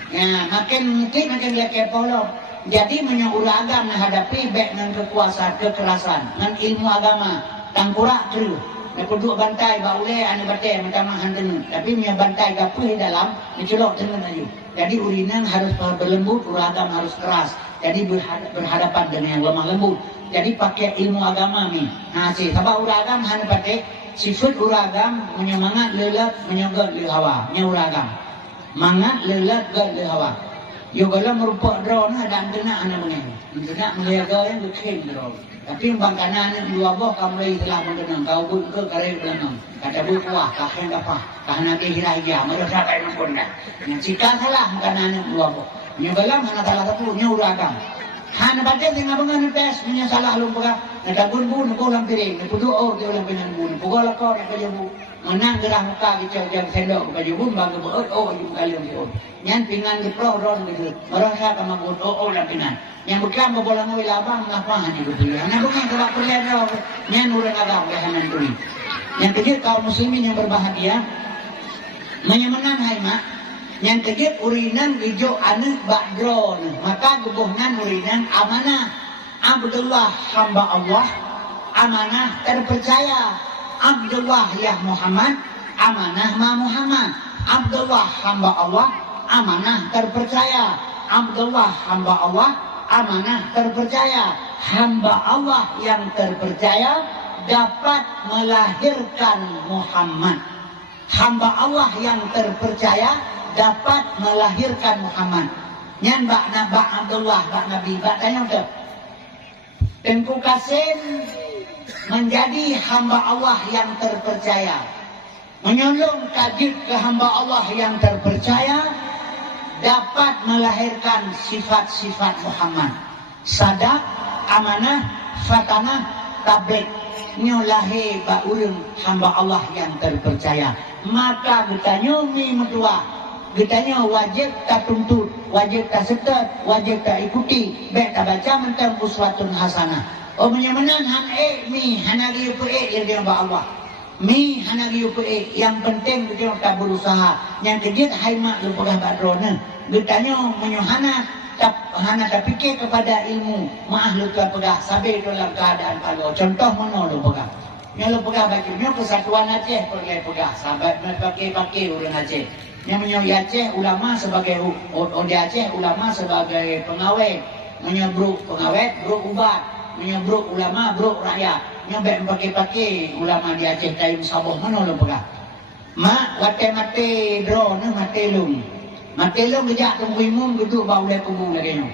ya makin dia kepolo jadi menyoragam menghadapi baik dengan kekuasaan kekerasan dengan ilmu agama tangkurak terus nak duduk bantai baule ane batai macam hantu tapi punya bantai gapuh dalam dicelok dengan ayu. Jadi urinang harus berlembut, uragam harus keras. Jadi berhadapan dengan yang lemah lembut. Jadi pakai ilmu agama ni. Nah, sebab uragam hanya pakai sifat uragam menyemangat lelat menyogot le hawa. Nya uragam. Mangat lelat gat le hawa. Yo kalau merupakan drone dan kena anak meneng. Kena menjaga yang berkhen drone. Tapi bang kanan dua boh kamu telah mengenang kau pun ke kare belakang. Kata bu kuah kakek apa? Karena ke hiraya mereka sampai nempun dah. Yang cika salah kanan dua boh. Nyogalam hana salah satu uragam. Hana baca dengan bengan tes punya salah lumpur. Ada bun ko lam piring, pudu oh dia ulang pinan bun. Pukul kau nak kerja bu. Menang gerah muka kita jam sendok kerja bun bang beut oh jum kali on. Nyan pingan di pro ron gitu. Merasa kama bun oh lam pinan. Yang bekam bola ngoi labang ngapahan itu pilih. Hana bukan kalau perlihat ro. Nyan urang agam ke hanan tuli. Yang kejut kaum muslimin yang berbahagia menyemenang hai mak. Yang kejut urinan hijau anak bakdron. Maka gubuhnan urinan amanah. Abdullah hamba Allah. Amanah terpercaya. Abdullah ya Muhammad. Amanah ma Muhammad. Abdullah hamba Allah. Amanah terpercaya. Abdullah hamba Allah. Amanah terpercaya. Hamba Allah yang terpercaya dapat melahirkan Muhammad. Hamba Allah yang terpercaya dapat melahirkan Muhammad. Nyan bak Abdullah bak Nabi bak tanya tu. Tengku Kasim menjadi hamba Allah yang terpercaya. Menyolong kajib ke hamba Allah yang terpercaya dapat melahirkan sifat-sifat Muhammad. Sadak, amanah, fatanah, tablik. Nyolahi ba urang hamba Allah yang terpercaya. Maka bertanya mi metua. Bertanya wajib tak tuntut, wajib tak setet, wajib tak ikuti. Baik tak baca mentang uswatun hasanah. Oh menyamanan han mi hanagi upe yang dia ba Allah. Mi hanagi upe yang penting kita tak berusaha. Yang kejut hai mak lu pegah badrona. Bertanya menyohana hana tak fikir kepada ilmu. Maah lu tak pegah sabar dalam keadaan kalau. Contoh mana lu pegah? Yang lu pegah bajunya Kesatuan Aceh pergi pegah. Sahabat pakai orang Aceh. Yang menyoh Aceh ulama sebagai di Aceh ulama sebagai pengawet. Menyobruk pengawet, bruk ubat. Menyobruk ulama, bruk rakyat. Nyobek pakai ulama di Aceh Tayum Saboh mana lu pegah? Mak mate drone mate lung. Matelong kejak tunggu imum gitu bau le kubu lagi no.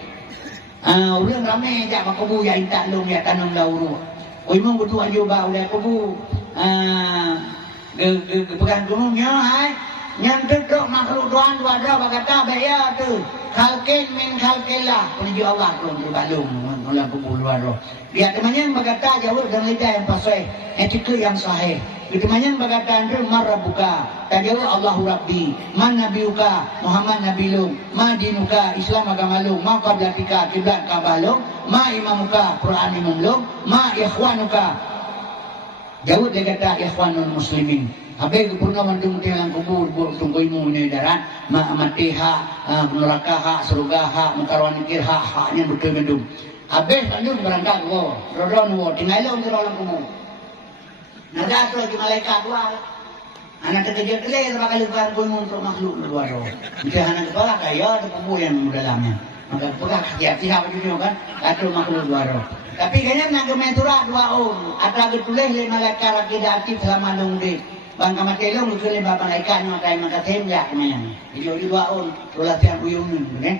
Orang ramai jak kubu ya intak long ya tanam dauru. Imum betul aja bau le kubu. Pegang gunungnya hai. Yang duduk makhluk doan dua dah berkata bayar tu. Khalqin min khalqillah. Puji Allah tu balung dalam kubu dua dah. Dia temannya berkata jauh dan lidah yang pasai. Etika yang sahih. Temannya berkata itu marabuka. Tajawab Allahu Rabbi. Man nabiuka Muhammad nabilum. Ma dinuka Islam agamalum. Ma qablatika kiblat kabalum. Ma imamuka Quran imamlum. Ma ikhwanuka. Jauh dia kata ikhwanul muslimin. Habis puna mandung tiang kubur tunggu ilmu ni darat mati hak neraka hak surga hak mengkaruan nikir haknya betul mandung. Habis mandung berangkat wo rodon wo tinggal lo untuk orang kubur. Nada tu lagi malaikat dua. Anak terkejut kelih bakal lupakan ilmu untuk makhluk luar roh. Jika anak kepala kaya tu kubur yang dalamnya. Maka pegah hati-hati apa juga kan atau makhluk luar roh. Tapi kayaknya nak gemetura dua orang. Atau tulis le malaikat lagi dah aktif selama lungdi. Bang kamatelong lucu le bapa malaikat ni makai maka tembak kemana. Jadi dua orang tulah tiang uyung ni.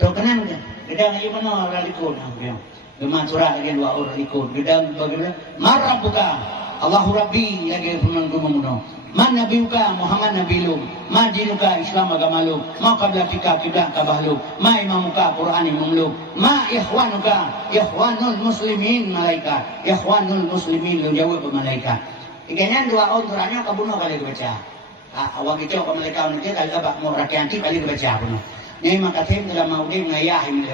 Terus kenal ke? Kita ngaji mana orang ikut dia. Gemetura lagi dua orang ikut. Kita bagaimana? Marah buka. Allahu Rabbi lagi firman kumono. Man nabiuka Muhammad nabilum, ma dinuka Islam agama lu, ma qablatika kiblat kabahlu, ma imamuka Quran imamlu, ma ikhwanuka ikhwanul muslimin malaikat, ikhwanul muslimin lu jawab malaikat. Ikanya dua orang turanya kabuno kali baca. Awak itu ke malaikat nanti kali abak mau rakyat kali baca puno. Ni makatim dalam mau dia ngayah ini,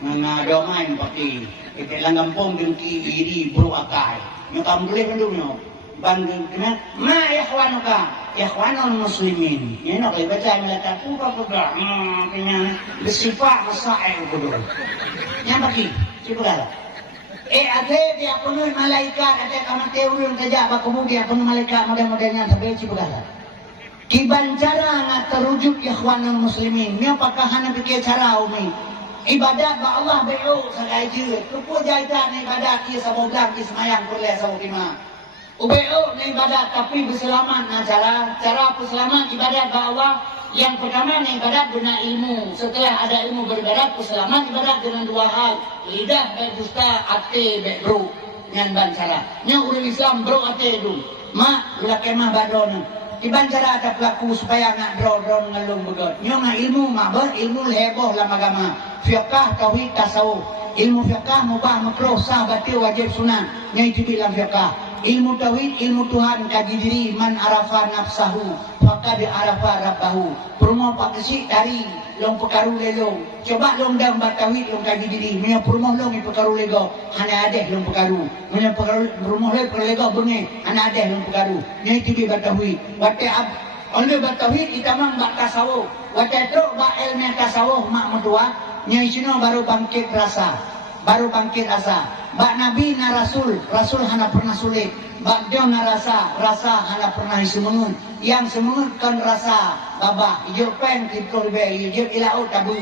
ngadomain pakai. Itu langgampong dengki iri bro akai. Nyokam boleh penduknya. Bandung kena ma ikhwanuka ikhwanul muslimin ini nak baca malaikat putra punya bersifat masail bodoh yang bagi cuba ada dia penuh malaikat ada kamate urun saja apa kemudian penuh malaikat model-modelnya sampai cuba kiban cara nak terujuk ikhwanul muslimin ni apakah hanya fikir cara umi ibadat ba Allah beo sengaja kepo jaitan ibadat ia sabogam ismayang boleh sabogima UBO ni ibadat tapi berselamat nah cara berselamat ibadat ba Allah yang pertama ni ibadat guna ilmu setelah ada ilmu beribadat berselamat ibadat dengan dua hal lidah dan dusta ate baik bro ngan ban cara nya urang Islam bro ate dulu mak ulah kemah badon iban cara ada pelaku supaya nak dron ngelung begot nya ilmu mak ber ilmu heboh dalam agama fiqh tauhid tasawuf ilmu fiqh mubah makruh sah batil wajib sunat nya itu dalam fiqh ilmu tauhid, ilmu Tuhan kaji diri man arafa nafsahu faqad arafa rabbahu. Perumoh pak kesik dari long pekaru lelong. Coba long dang bat tauhid long kaji diri. Punya perumoh long pekaru lego hana adeh long pekaru. Punya perumoh le lego bengi hana adeh long pekaru. Nya itu di bat tauhid. Bate ab onde bat tauhid kita mang bat tasawuf. Bate truk ba ilmu tasawuf mak mentua. Nya isino baru bangkit rasa. Baru bangkit asa. Bak Nabi na Rasul hana pernah sulit. Bak dia na rasa hana pernah semengun. Yang semengun kan rasa babah. Ijo pen kita lebih, ijo ilau tabu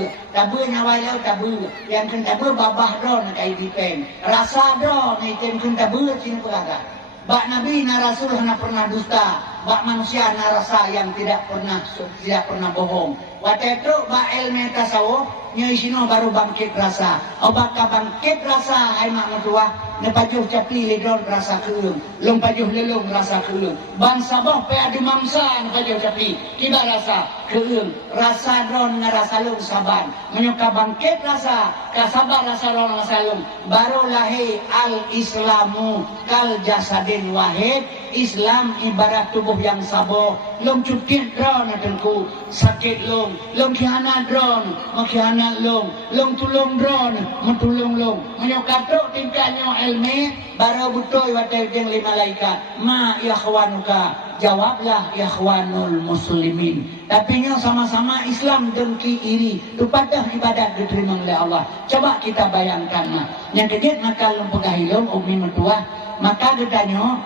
nyawai ilau tabu. Yang kan tabu babah do na kai di pen. Rasa do na item kan tabu cina pelaga. Bak Nabi na Rasul hana pernah dusta. Bak manusia na rasa yang tidak pernah bohong. Watetu bak ilmu tasawuf nya isino baru bangkit rasa. Obat ka bangkit rasa hai mak mentua ne pajuh capi ledon rasa keung. Long pajuh lelong rasa keung. Ban sabah pe adu mangsa ne pajuh capi tiba rasa keung. Rasa dron ngerasa long saban. Menyoka bangkit rasa ka sabar rasa long rasa long. Baru lahir al Islamu kal jasadin wahid. Islam ibarat tubuh yang sabar. Long cutit dron adengku sakit long khianat dron mengkhianat long tulung dron mentulung long menyokatruk tingkatnya ilmu baru betul watai jeng lima malaikat ma ikhwanuka jawablah ikhwanul muslimin tapi nya sama-sama Islam dengki iri tu padah ibadat diterima oleh Allah coba kita bayangkan yang kejut maka long pegahilong umi mentua maka getanya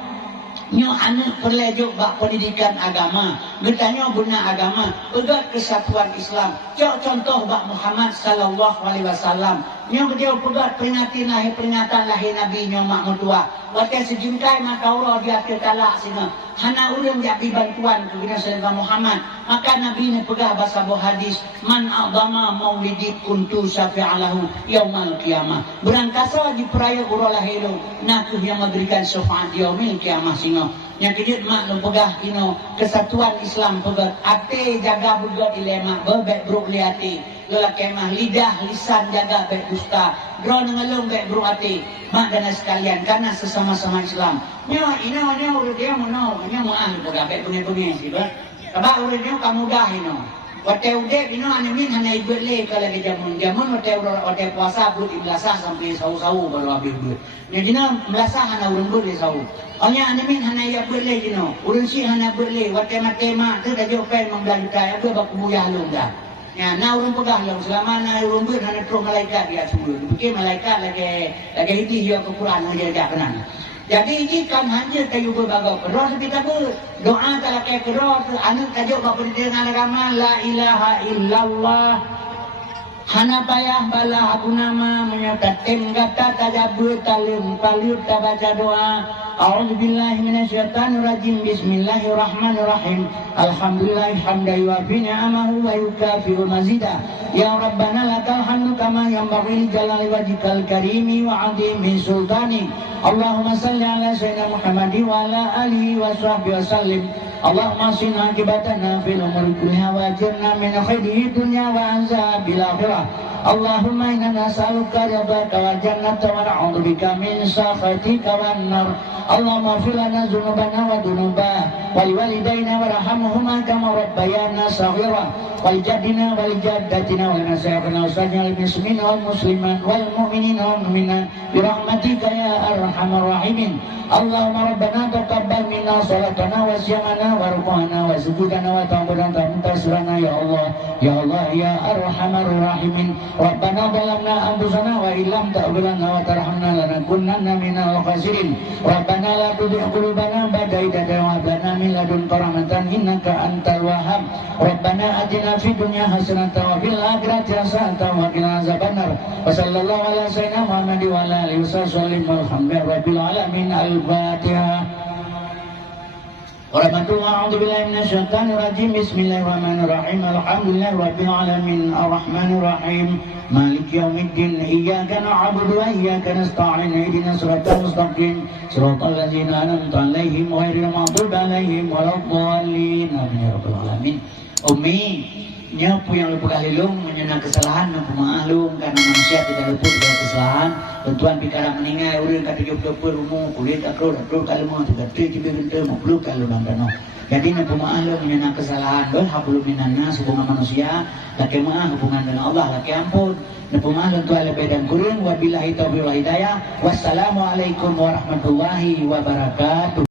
nyo anak perlejuk bak pendidikan agama getanya guna agama pegat kesatuan Islam contoh bak Muhammad sallallahu alaihi wasallam nyo dia pegat peringatan lahir Nabi nyo mak mutua wakai sejingkai maka Allah dia talak sini hana urang jadi bantuan ke Nabi Muhammad maka Nabi ni pegah bahasa hadis man a'zama maulidi kuntu syafi'alahu yaumal qiyamah berangkasa di peraya urang lahir nak yang memberikan syafaat yaumil qiyamah sini yang kejut mak lu pegah ino kesatuan Islam pegat ate jaga budak dilema bebek bruk li ate lola kemah lidah lisan jaga bek dusta dron ngelung bek bruk ate mak dan sekalian karena sesama-sama Islam nyo ino urut dia mono nyo maah pegah bek bengi-bengi siba kaba urut nyo kamu dah ino Hotel udek dino anemin hanya ibut le kalau ke jamun hotel puasa buat iblasah sampai sahu baru habis buat. Ni dino belasah hanya urun buat le sahu. Hanya anemin hanya ia buat le dino. Urun si hanya buat le hotel matema tu dah jopen membelanja kaya apa bak buyah long dah. Ya, na urun pegah long selama na urun buat hanya terus malaikat dia semua. Bikin malaikat lagi hiti dia ke Quran dia jaga kenan. Jadi jika hanya kayu berbagai keros kita berdoa kalau kayak keros anu kajuk berpendengar agama la ilaha illallah hana payah bala aku nama menyatakan kata tajabur talim palut baca doa a'udzubillahi minasyaitonirrajim bismillahirrahmanirrahim alhamdulillah hamdan yuafi ni'amahu wa yukafi'u mazidah ya rabbana lakal hamdu kama yanbaghi li jalali wajhikal karimi wa 'azimi sultanik Allahumma salli ala sayyidina Muhammad wa ala alihi wa sahbihi wa sallim Allahumma sinna akibatana fil umuri kulliha wa ajirna min khayri dunya wa azabil akhirah Allahumma inna nas'aluka ridhaka wa jannata wa na'udzubika min sakhatika wan nar Allahumma ighfir lana dhunubana wa dhunuba wa liwalidayna warhamhuma kama rabbayana shaghira wa lijaddina wa lijaddatina wa linasayyidina wa sajjal muslimin wal muslimat wal mu'minina wal mu'minat bi rahmatika ya arhamar rahimin Allahumma rabbana taqabbal minna salatana wa siyamana wa ruku'ana wa sujudana wa ta'abbudana ya Allah ya arhamar rahimin Rabbana zalamna anfusana wa illam taghfir lana wa tarhamna lanakunanna minal khasirin Rabbana la tuzigh qulubana ba'da idh hadaytana wa hab lana min ladunka rahmatan innaka antal wahhab Rabbana atina fid dunya hasanatan wa fil akhirati hasanatan wa qina azabannar wa sallallahu ala sayyidina Muhammad wa ala alihi wasallam walhamdulillahi rabbil alamin al-fatihah Warahmatullahi a'udzubillahi minasyaitonir rajim Bismillahirrahmanirrahim Alhamdulillahi rabbil alamin arrahmanir rahim Maliki yaumiddin iyyaka na'budu wa iyyaka nasta'in ihdinas siratal mustaqim siratal ladzina an'amta 'alaihim ghairil maghdubi 'alaihim waladdallin amin ya rabbal alamin Umi nyapu yang luput ahlilum menyenang kesalahan dan pemaklum karena manusia tidak luput dari kesalahan tentuan pikara meninggal urang kata jauh-jauh rumu kulit akrul kalau mau tidak terjadi bentuk makhluk kalau dandano jadi na pemaklum menyenang kesalahan dan hablum minannas hubungan manusia laki maaf hubungan dengan Allah laki ampun na pemaklum tu ala bedan kurung wabillahi taufiq wal hidayah wassalamualaikum warahmatullahi wabarakatuh